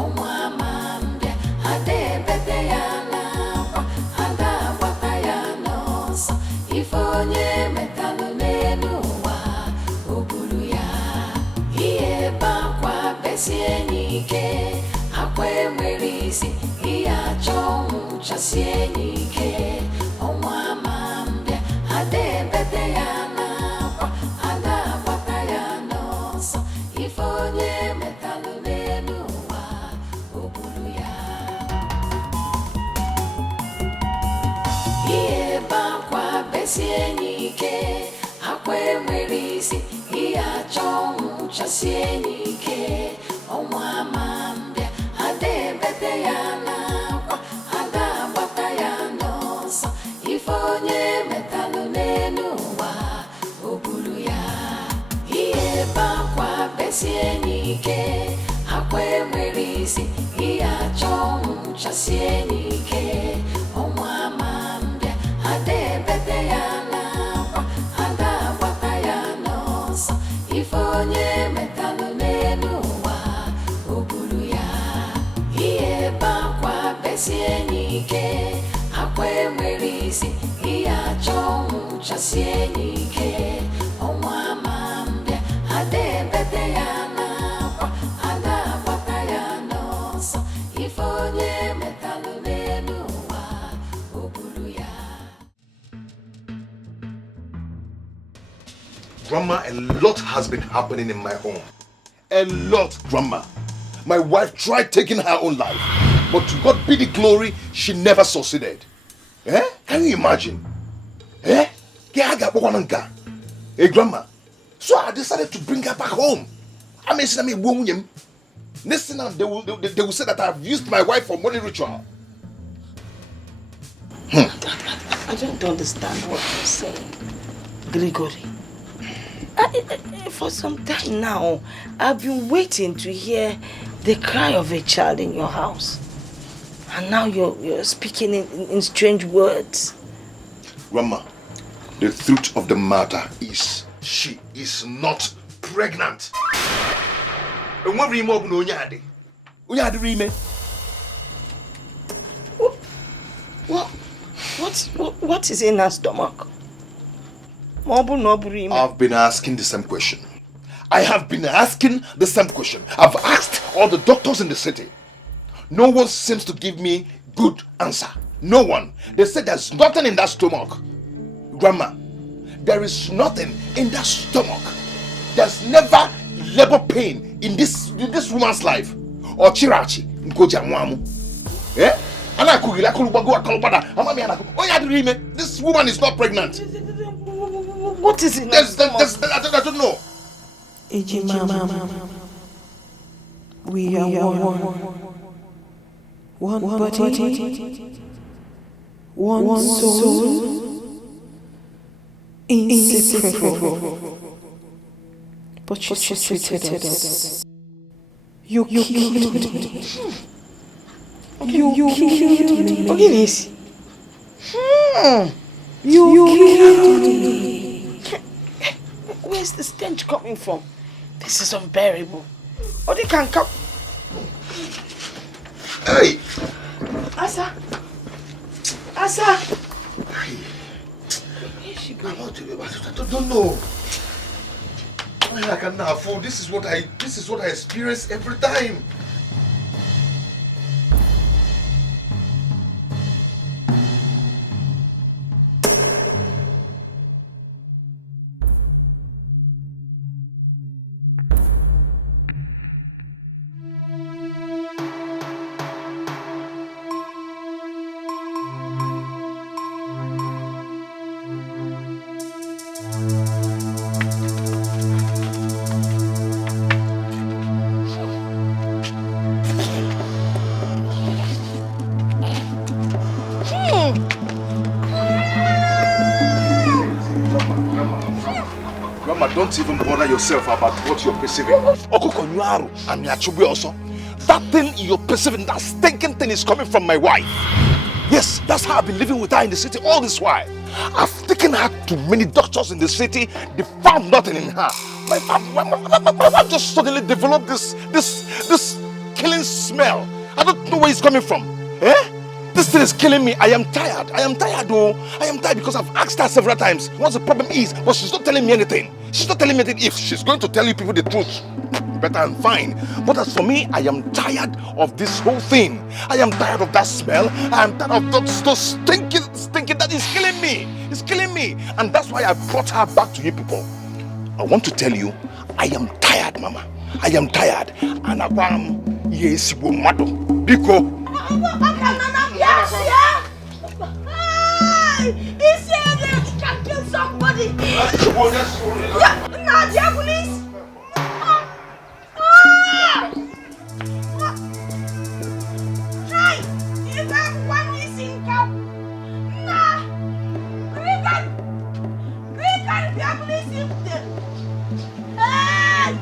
ọnwa ma mbịa ada ebete ya n'akwa ada agbata ya n'ọsọ ife onye metalụ n'elu ụwa o buru ya ihe ebe akwa besie n'ike akwa enwere isi ihe achọ ọnwụ chasie n'ike ọnwa ma mbịa ada ebete ya n'akwa ada agbata ya n'ọsọ ife onye metalụ n'elu ụwa o buru ya ihe ebe akwa besie n'ike akwa enwere isi ihe achọ ọnwụ chasie n'ike ọnwa ma mbịa ada ebete ya n'akwa ada agbata ya n'ọsọ ife onye metalụ n'elu ụwa o buru ya ihe ebe akwa besie n'ike akwa enwere isi ihe achọ ọnwụ chasie n'ike ọnwa ma mbịa ada ebete ya n'akwa ada agbata ya n'ọsọ ife onye metalụ n'elu ụwa o buru ya ihe ebe akwa besie n'ike akwa enwere isi ihe achọ ọnwụ chasie n'ike ọnwa ma mbịa ada ebete ya n'akwa ada agbata ya n'ọsọ ife onye metalụ n'elu ụwa o buru ya. Grandma, a lot has been happening in my home. A lot, Grandma. My wife tried taking her own life, but to God be the glory, she never succeeded. Eh? Can you imagine? Eh? Hey, Grandma. So I decided to bring her back home. Next thing they will say that I've used my wife for money ritual. I don't understand what you're saying, Gregory. For some time now, I've been waiting to hear the cry of a child in your house. And now you're speaking in strange words. Grandma, the truth of the matter is she is not pregnant. What is in her stomach? I've been asking the same question. I have been asking the same question. I've asked all the doctors in the city. No one seems to give me good answer. No one. They said there's nothing in that stomach. Grandma, there is nothing in that stomach. There's never labor pain in this woman's life. Or chirachi. Eh? This woman is not pregnant. What is it? I don't know. We are one body, one soul, inseparable. But you treated us. You killed me. You killed me. Ogilvy. You killed me. Where's the stench coming from? This is unbearable. Oh, they can't come. Hey! Asa! Hey! I don't know. I cannot afford. This is what I experience every time. Don't even bother yourself about what you're perceiving. That thing you're perceiving, that stinking thing is coming from my wife. Yes, that's how I've been living with her in the city all this while. I've taken her to many doctors in the city. They found nothing in her. My wife just suddenly developed this killing smell. I don't know where it's coming from. Eh? This thing is killing me. I am tired. I am tired because I've asked her several times what the problem is, but she's not telling me anything. She's not telling me anything. If she's going to tell you people the truth, better and fine. But as for me, I am tired of this whole thing. I am tired of that smell. I am tired of those stinking that is killing me. It's killing me. And that's why I brought her back to you people. I want to tell you, I am tired, Mama. I am tired. And I am yes, Biko. He said that he can kill somebody. Nadia, police. Hey, you got one missing cow. Nah, we can police him there. Hey,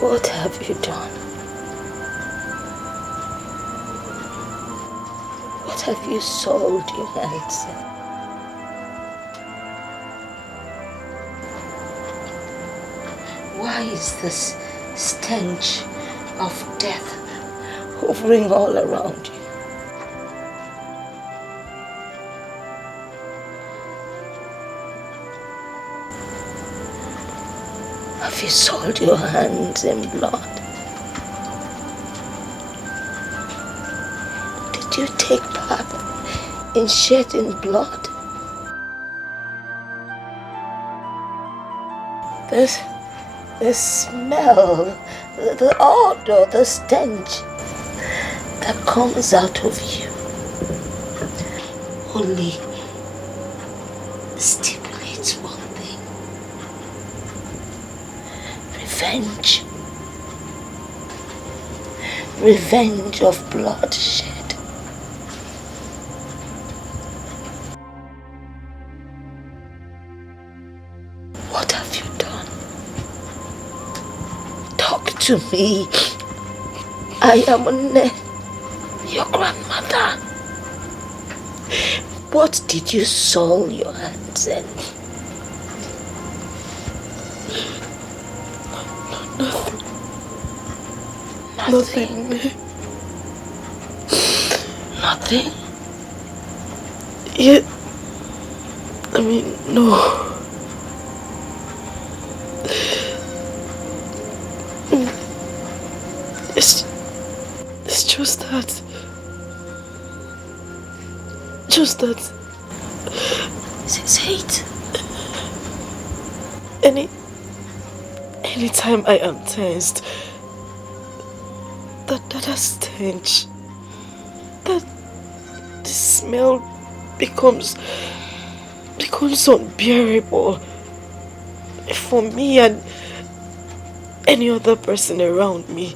What have you done? What have you sold your hands in? Why is this stench of death hovering all around you? Have you soiled your hands in blood? Did you take part in shedding blood? The smell, the odor, the stench that comes out of you only stipulates one thing: revenge. Revenge of bloodshed. What have you done? Talk to me. I am your grandmother. What did you soil your hands in? Nothing. Nothing? Yeah. I mean, no. It's just that. Say it. Anytime I am tensed, that stench, that the smell becomes unbearable for me and any other person around me.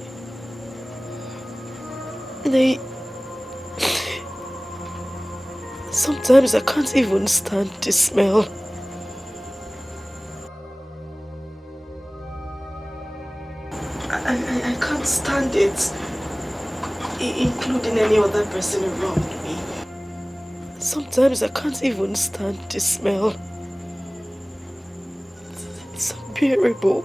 Sometimes I can't even stand the smell. I can't stand it, including any other person around me. Sometimes I can't even stand the smell. It's unbearable.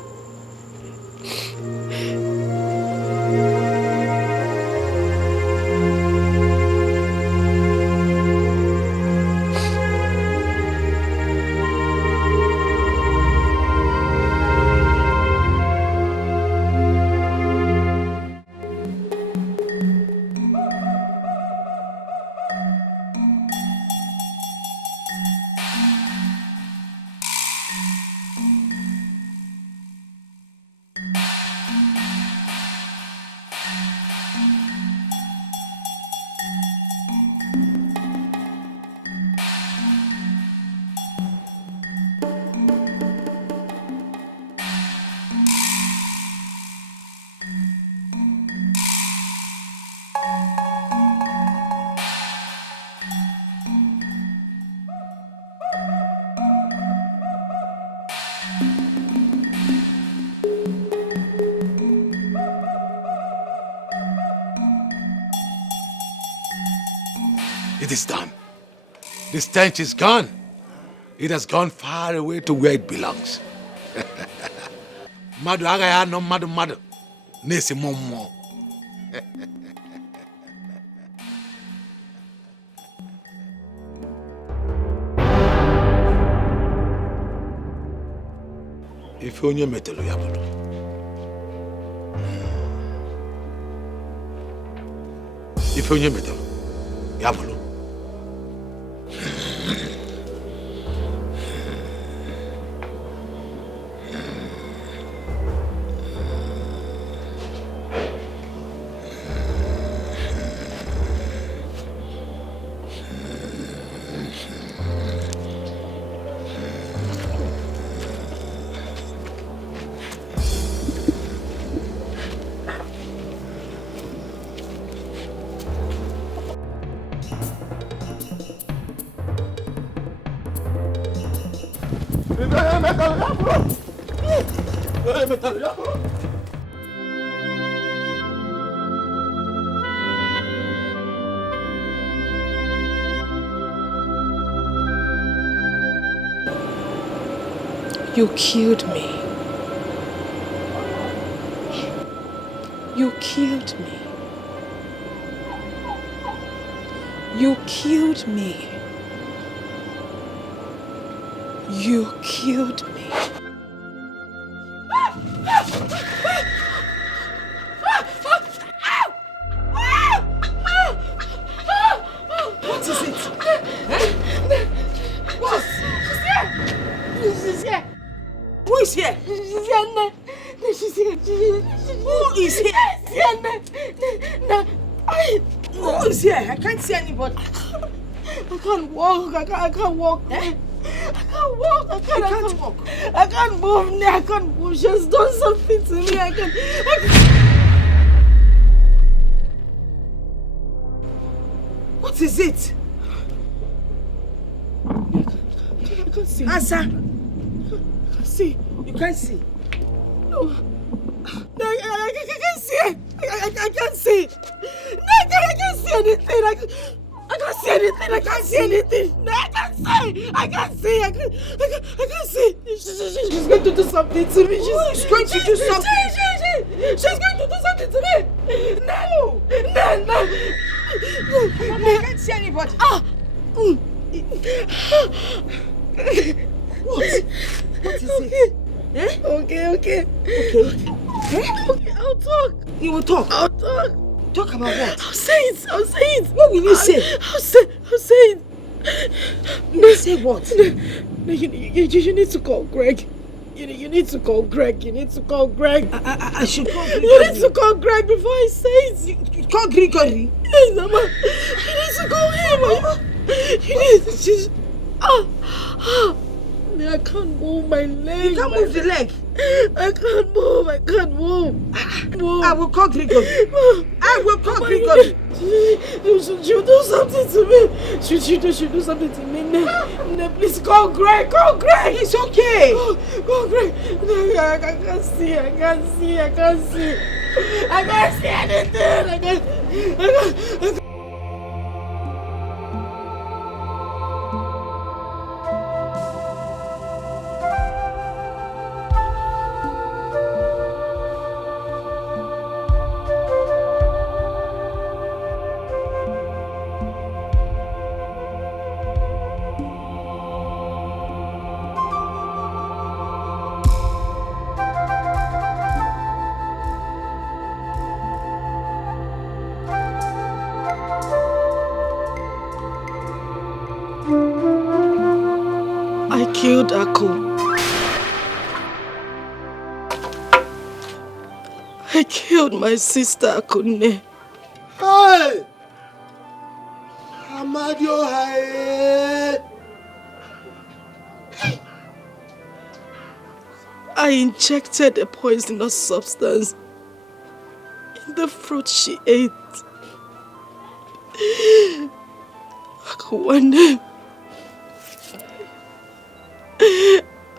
It is done. The stench is gone. It has gone far away to where it belongs. Madu agaya no madu. Nesi momo. If onye metelu ya bulu. If onye metelu ya bulu. You killed me. You killed me. You killed me. You killed me. What is it? What? She's here! Who is here? is here? I can't see anybody. I can't walk. I can't walk. Eh? I can't walk. I can't walk. I can't move. I can't move. She's done something to me. I can't. What is it? I can't see. Answer. I can't see. You can't see. No. No, I can't see. I can't see. No, I can't see anything. I can't see anything. I can't see anything. No, I can't see. I can't see. I can't see. She's going to do something to me. She's going to do something. She's going to do something to me. No. I can't see anybody. What is it? Eh? Okay. Okay, I'll talk. You will talk? I'll talk. Talk about what? I'll say it. What will you say? I'll say it. You will say what? No, you need to call Greg. You need to call Greg. I should call Greg. You need to call Greg before I say it. You call Gregory? Yes, Mama. You need to call him. You need to I can't move my leg. You can't move the leg. I can't move. I will call Gregory. Gregory. She'll do something to me. She'll do something to me. No, please call Greg. It's okay. Call Greg. No, I can't see. I can't see anything. I can't. Killed Ako. I killed my sister Akune. Hey! Amadio, hey! I injected a poisonous substance in the fruit she ate. Ako,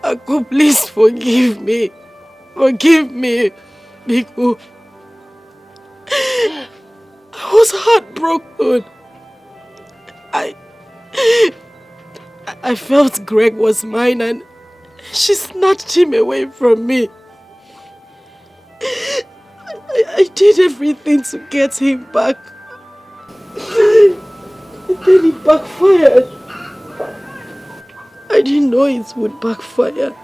Ako, please forgive me. Because I was heartbroken. I felt Greg was mine and she snatched him away from me. I did everything to get him back. And then it backfired. I didn't know it would backfire.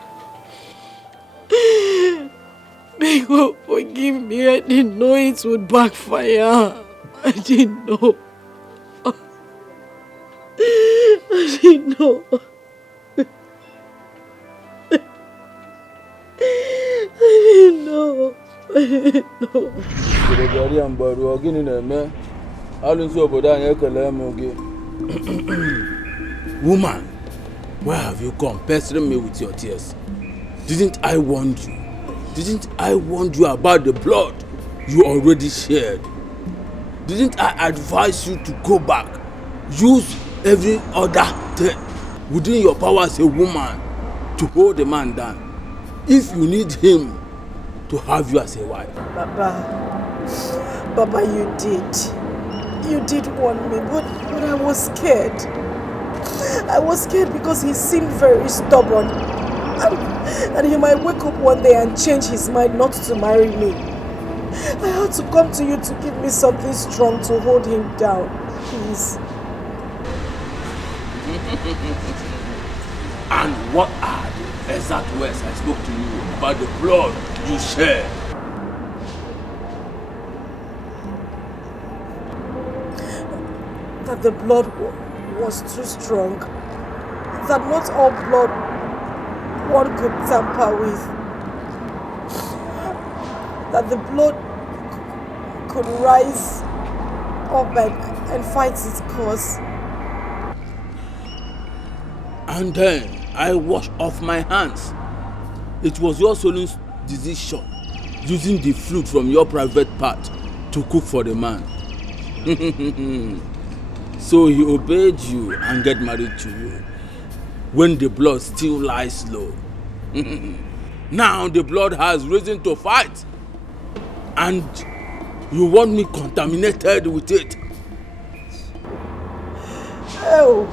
Bego, forgive me. I didn't know it would backfire. I didn't know. I didn't know. Woman, why have you come pestering me with your tears? Didn't I warn you? Didn't I warn you about the blood you already shed? Didn't I advise you to go back? Use every other thing within your power as a woman to hold the man down. If you need him to have you as a wife. Baba, you did. You did warn me, but I was scared. I was scared because he seemed very stubborn. And he might wake up one day and change his mind not to marry me. I had to come to you to give me something strong to hold him down. Please. And what are the exact words I spoke to you about the blood you shed? That the blood was too strong. That not all blood one could tamper with. That the blood could rise up and fight its cause. And then I washed off my hands. It was your solo's decision, using the flute from your private part to cook for the man. So he obeyed you and get married to you, when the blood still lies low. Now the blood has risen to fight, and you want me contaminated with it. Oh,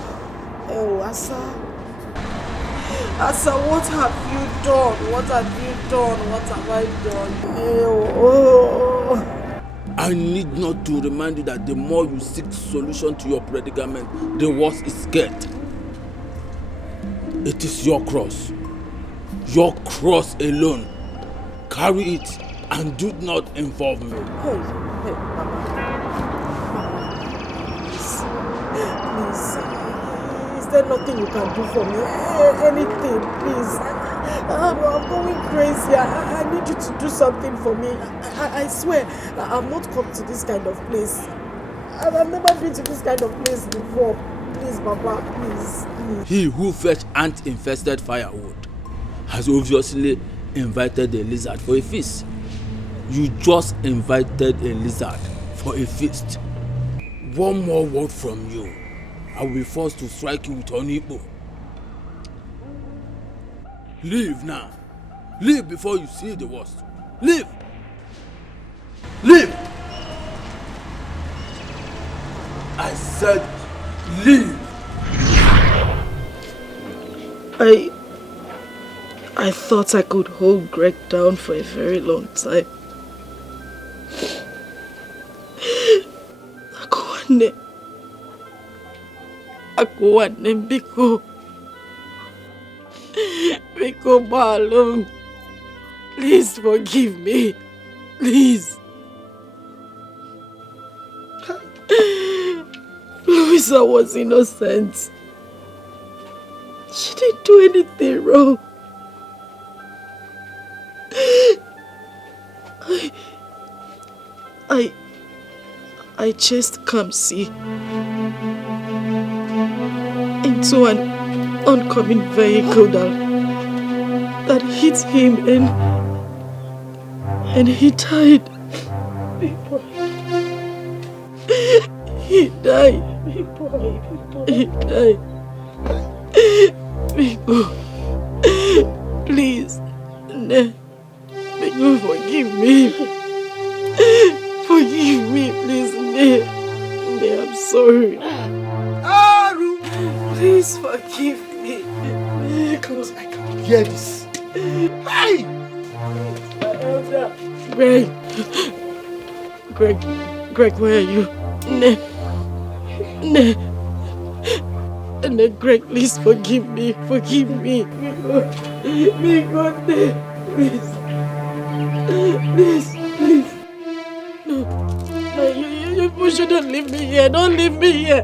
Asa, what have you done? What have you done? What have I done? Oh. I need not to remind you that the more you seek solution to your predicament, the worse it gets. It is your cross alone. Carry it and do not involve me. Hey, Mama. Please. Is there nothing you can do for me? Anything, please. I'm going crazy. I need you to do something for me. I swear, I've not come to this kind of place. I've never been to this kind of place before. Please, Papa, please. He who fetched ant-infested firewood has obviously invited a lizard for a feast. You just invited a lizard for a feast. One more word from you, I will be forced to strike you with Onipo. Leave now. Leave before you see the worst. Leave. Leave. I said leave. I thought I could hold Greg down for a very long time. Akuane Biko Balum. Please forgive me. Please. Louisa was innocent. She didn't do anything wrong. I chased Kamsi into an oncoming vehicle that hit him and he died. He died. He died. Biko, please, Biko, forgive me. Forgive me, please, I'm sorry. Please forgive me. Because I can hear this. Hey! Greg, where are you? Greg, please forgive me. Forgive me. Please. No, you shouldn't leave me here. Don't leave me here.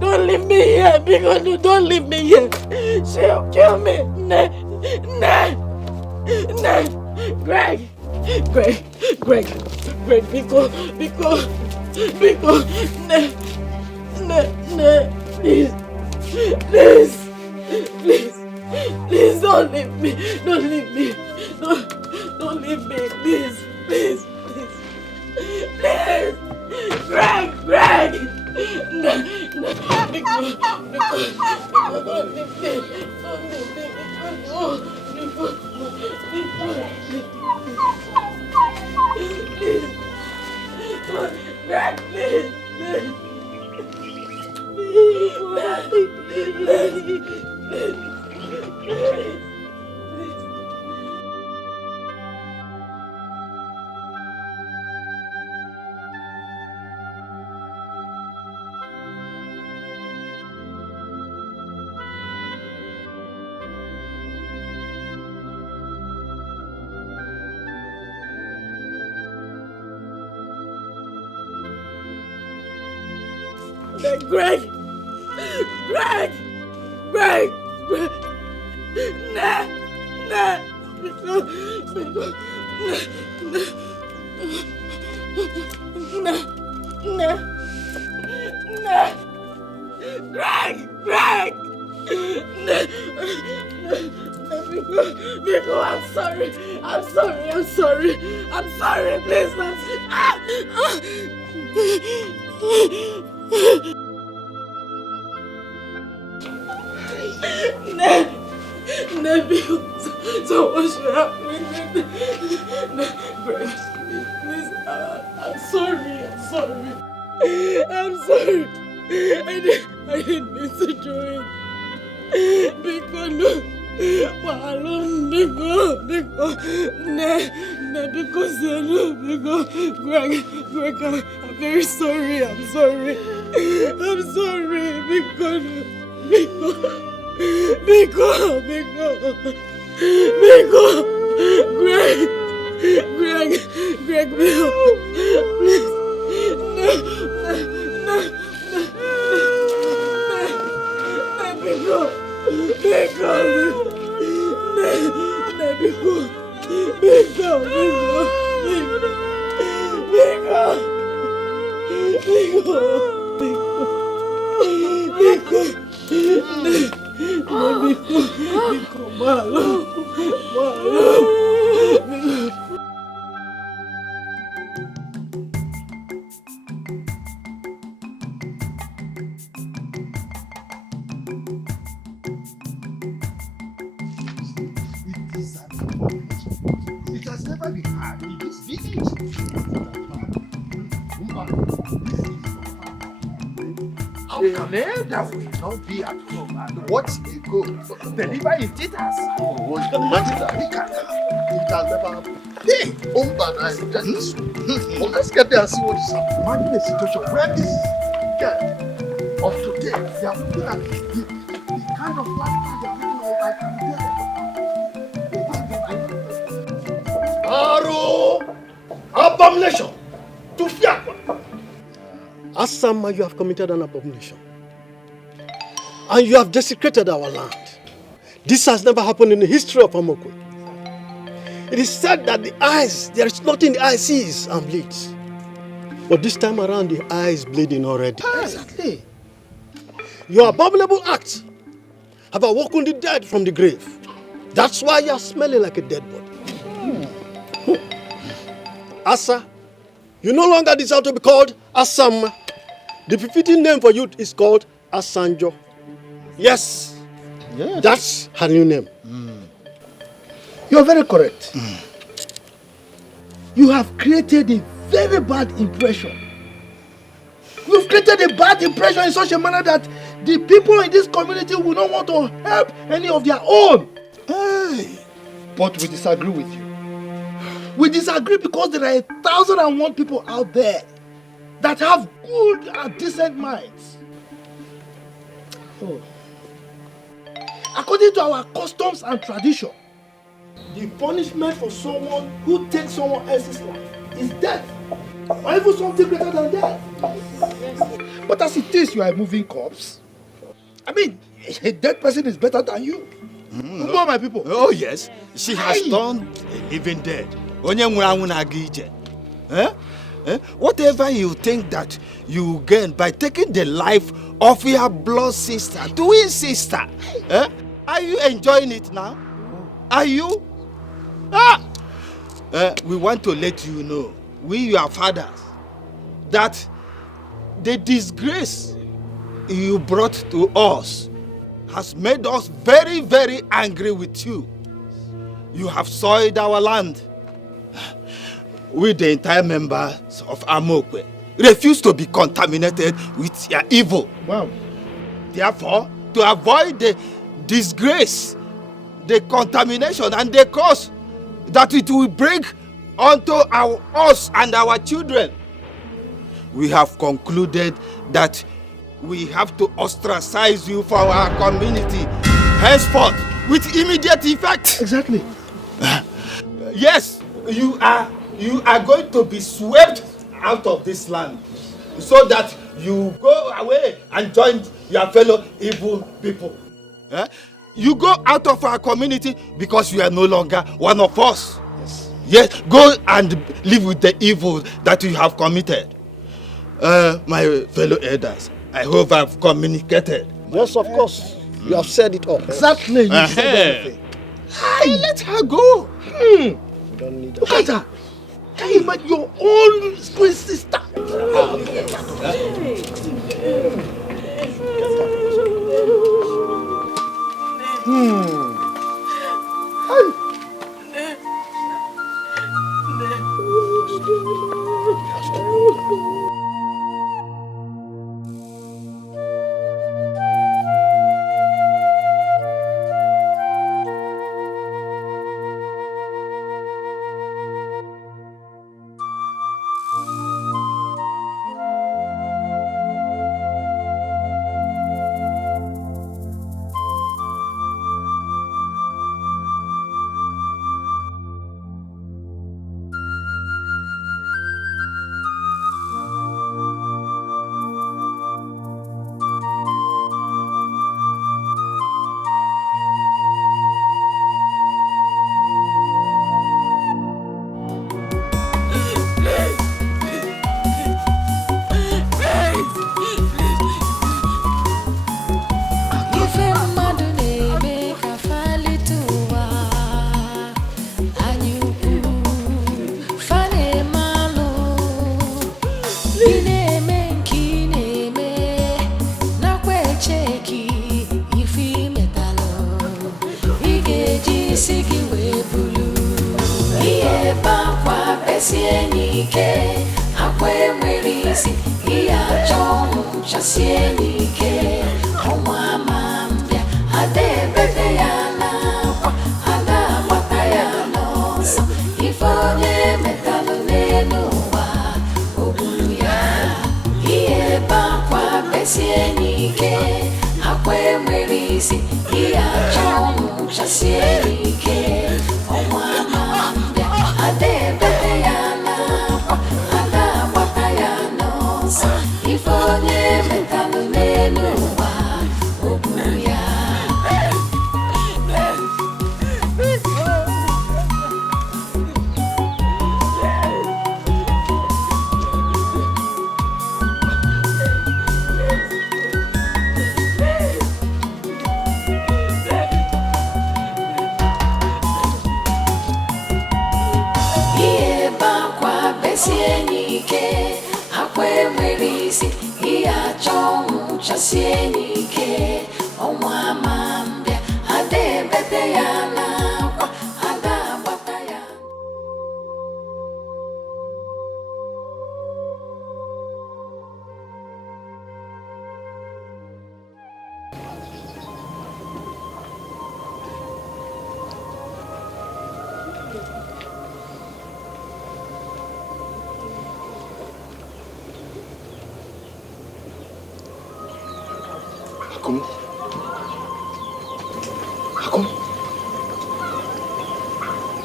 Don't leave me here. Because don't leave me here. She'll kill me. Greg, because, please, don't leave me, don't leave me, please, Greg, because, don't leave me, Greg, please. Greg! Biko, I'm sorry. I'm sorry. I'm sorry. I'm sorry. Please, Biko, so what should happen? Please, I'm sorry. I'm sorry. I'm sorry. I didn't mean to do it. Biko, no. Greg, I'm very sorry. I'm sorry. I'm sorry. Biko, Greg, please. It has never been hard in this village. How can that will not be at home and watch a go deliver in theaters? Oh, it has never happened. Hey, let's get there and see what is happening. Imagine a situation where this girl of today, they are looking at the kind of laughter they are looking at. I can hear. Arrow! Abomination! To Fiakwa! Asama, you have committed an abomination. And you have desecrated our land. This has never happened in the history of Amokwe. It is said that there is nothing the eye sees and bleeds. But this time around, the eye is bleeding already. Exactly. Your abominable acts have awoken the dead from the grave. That's why you are smelling like a dead body. Asa, you no longer deserve to be called Asama. The befitting name for you is called Asanjo. Yes, that's her new name. You're very correct. You have created a very bad impression. You've created a bad impression in such a manner that the people in this community will not want to help any of their own. Hey. But we disagree with you. We disagree because there are 1,001 people out there that have good and decent minds. Oh. According to our customs and tradition, the punishment for someone who takes someone else's life is death, or even something greater than death. But as it is, you are a moving corpse. I mean, a dead person is better than you. Who are my people? Oh yes, she has turned a living dead. Whatever you think that you gain by taking the life of your blood sister, twin sister, are you enjoying it now? Are you? We want to let you know, we your fathers, that the disgrace you brought to us has made us very, very angry with you. You have soiled our land. We, the entire members of Amokwe, refuse to be contaminated with your evil. Wow. Therefore, to avoid the disgrace, the contamination and the curse that it will bring onto us and our children, we have concluded that we have to ostracize you from our community henceforth with immediate effect. Exactly. Yes, you are going to be swept out of this land so that you go away and join your fellow evil people. You go out of our community because you are no longer one of us. Yes, go and live with the evil that you have committed. My fellow elders, I hope I've communicated. Yes, of course. You have said it all. Exactly. You said everything. Hey, let her go. Don't need Look at her. Can you imagine your own twin sister?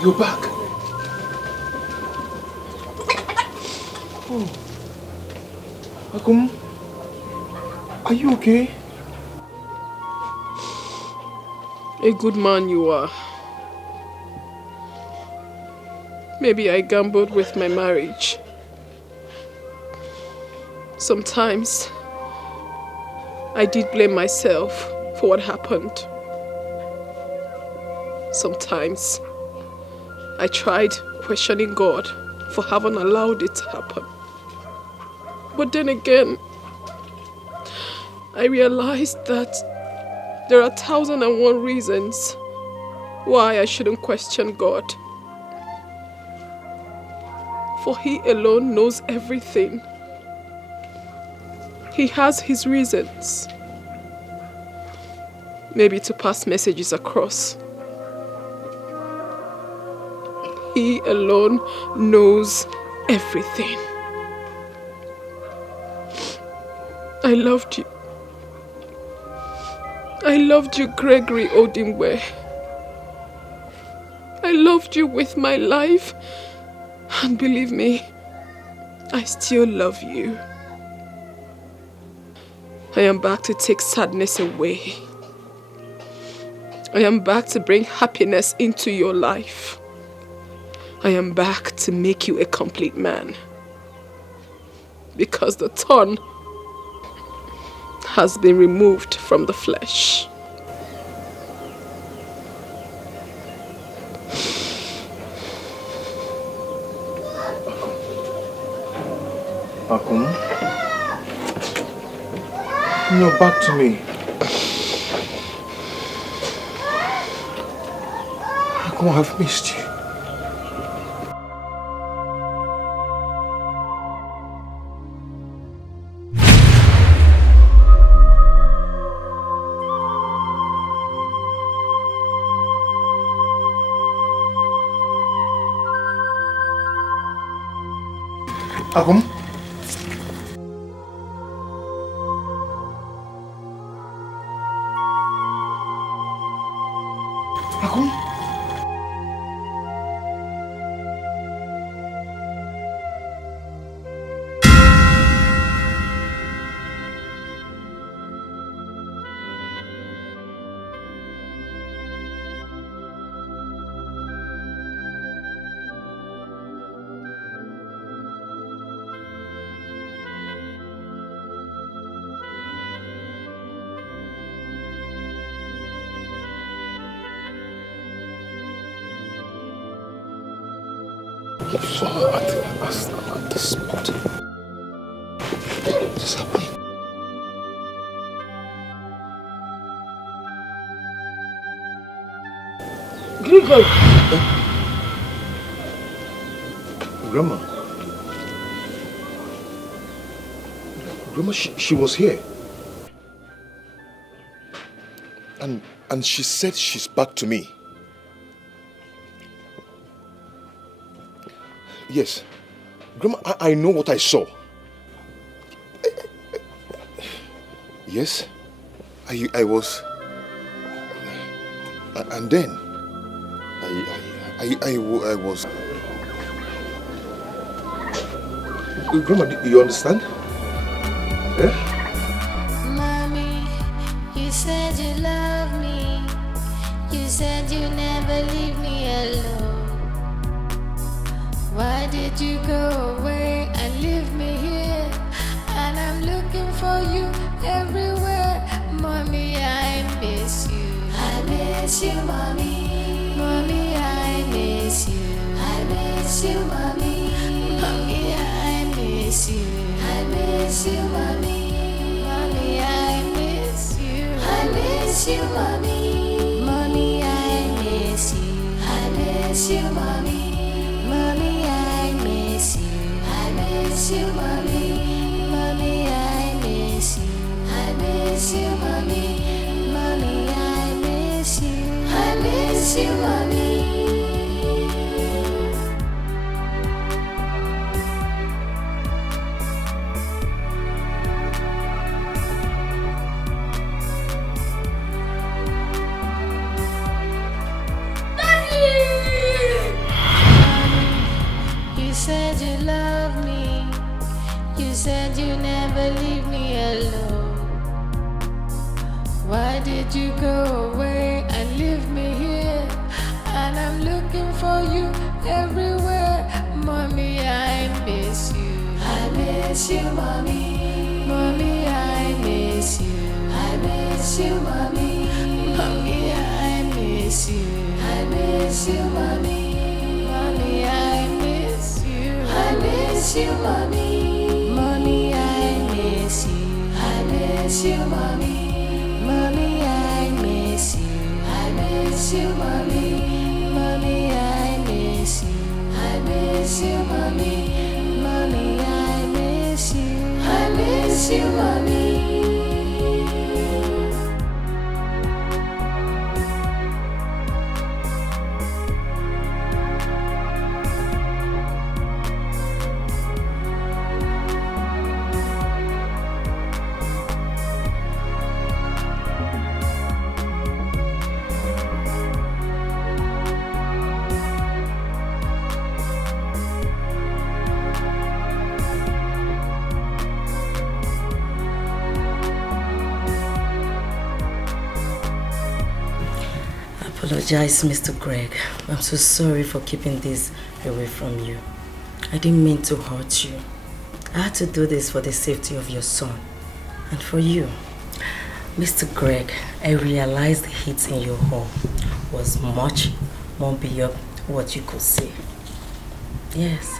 You're back. Oh. Akum, are you okay? A good man you are. Maybe I gambled with my marriage. Sometimes I did blame myself for what happened. Sometimes I tried questioning God for having allowed it to happen. But then again, I realized that there are 1,001 reasons why I shouldn't question God. For He alone knows everything. He has His reasons. Maybe to pass messages across. He alone knows everything. I loved you. I loved you, Gregory Odimwe. I loved you with my life. And believe me, I still love you. I am back to take sadness away. I am back to bring happiness into your life. I am back to make you a complete man. Because the thorn has been removed from the flesh. Akum, you're back to me. Akum, I've missed you. Akum? Akum? At the spot. What is happening? Grigor! Grandma. Grandma, she was here. And she said she's back to me. Yes. Grandma, I know what I saw. Yes. I was... And then... I was... Grandma, do you understand? Eh? Mommy, you said you love me. You said you never leave me alone. Why did you go away and leave me here? And I'm looking for you everywhere. Mommy, I miss you. I miss you, mommy. Mommy, I miss you. I miss you, mommy. Mommy, I miss you. I miss you, mommy. Mommy, I miss you. I miss you, mommy. Mommy, I miss you. I miss you, mommy. Mommy, I miss you. I miss you, mommy. Mommy, I miss you. I miss you, mommy. Mommy, I miss you. I miss you, mommy. You said you love me. You said you never leave me alone. Why did you go away and leave me here? And I'm looking for you everywhere. Mommy, I miss you. I miss you, mommy. Mommy, I miss you. I miss you, mommy. Mommy, I miss you. I miss you, mommy. Mommy, I miss you. I miss you, mommy. Mommy, I miss you. I miss you, mommy. Mommy, I miss you. I miss you, mommy. Mommy, I miss you. I miss you, mommy. Mommy, I miss you. I miss you, mommy. Apologize, Mr. Greg. I'm so sorry for keeping this away from you. I didn't mean to hurt you. I had to do this for the safety of your son and for you. Mr. Greg, I realized the heat in your home was much more beyond what you could see. Yes,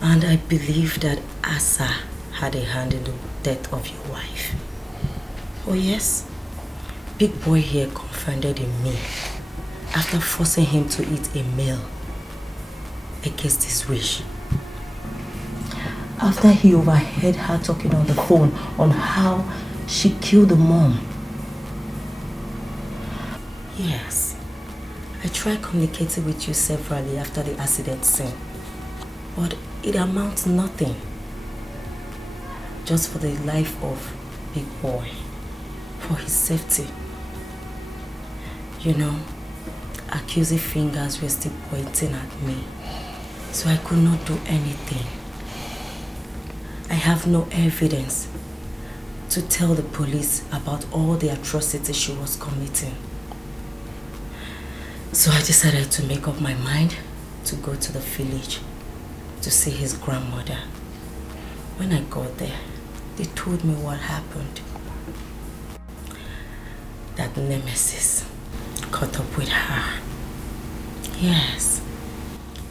and I believe that Asa had a hand in the death of your wife. Oh yes, big boy here confided in me after forcing him to eat a meal against his wish. After he overheard her talking on the phone on how she killed the mom. Yes, I tried communicating with you severally after the accident scene, but it amounts to nothing. Just for the life of big boy, for his safety. You know, accusing fingers were still pointing at me, so I could not do anything. I have no evidence to tell the police about all the atrocities she was committing. So I decided to make up my mind to go to the village to see his grandmother. When I got there, they told me what happened. That Nemesis caught up with her. Yes,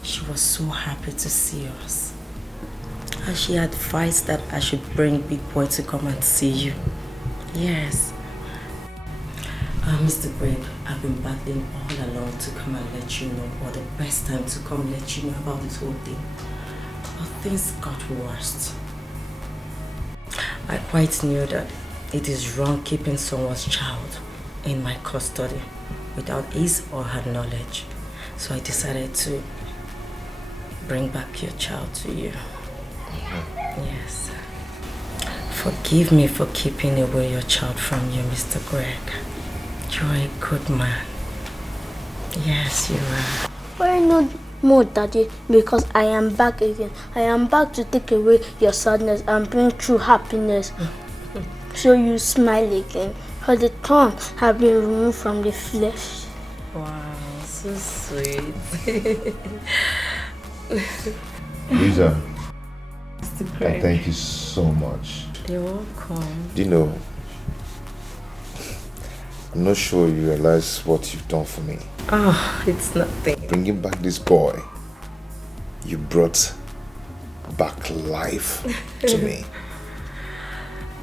she was so happy to see us. And she advised that I should bring Big Boy to come and see you. Yes. Mr. Greg, I've been battling all along to come and let you know, or the best time to come let you know about this whole thing. But things got worse. I quite knew that it is wrong keeping someone's child in my custody without his or her knowledge. So I decided to bring back your child to you. Yes. Forgive me for keeping away your child from you, Mr. Greg. You're a good man. Yes, you are. Why not more, Daddy? Because I am back again. I am back to take away your sadness and bring true happiness. So you smile again. For the thorns have been removed from the flesh. Wow, so sweet. Lisa, Mr. I Greg. thank you so much. You're welcome. Do you know, I'm not sure you realize what you've done for me. Oh, it's nothing. Bringing back this boy, you brought back life to me.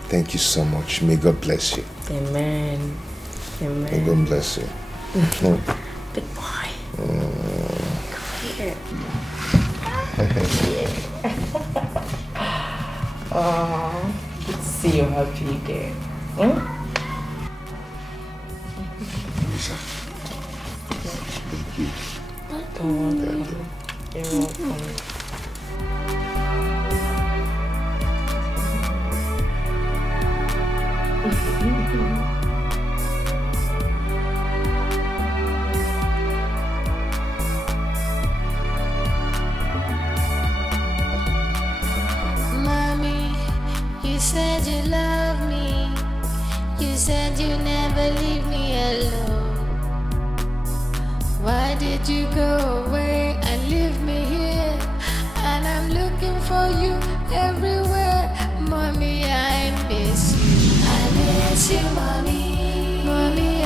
Thank you so much. May God bless you. Amen. Amen. May God bless you. Big boy. Here. Oh, good to see you happy again. Lisa. Thank you. You're welcome. Mommy, you said you love me. You said you never leave me alone. Why did you go away and leave me here? And I'm looking for you everywhere. Mommy, I miss you. I miss you, Mommy. Mommy, I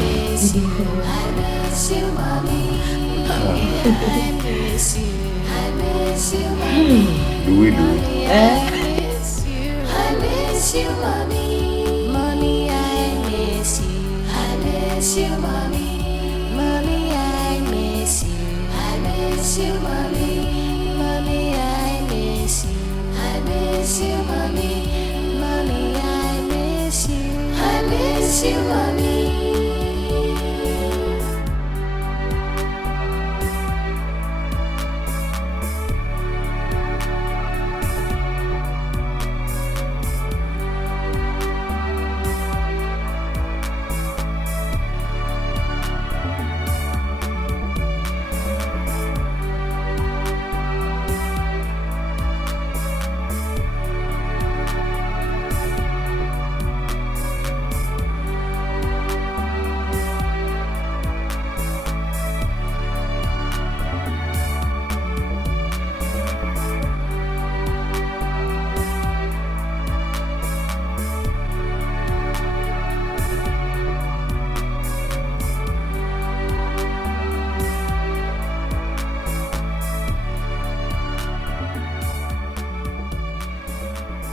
miss you. I miss you, Mommy. Mommy, I miss you. I miss you, Mommy. Mommy, I miss you. I miss you, Mommy. Mommy, I miss you. I miss you, Mommy. Mommy, I miss you. I miss you, Mommy. Mommy, I miss you. I miss you, Mommy. Mommy, I miss you. I miss you, Mommy.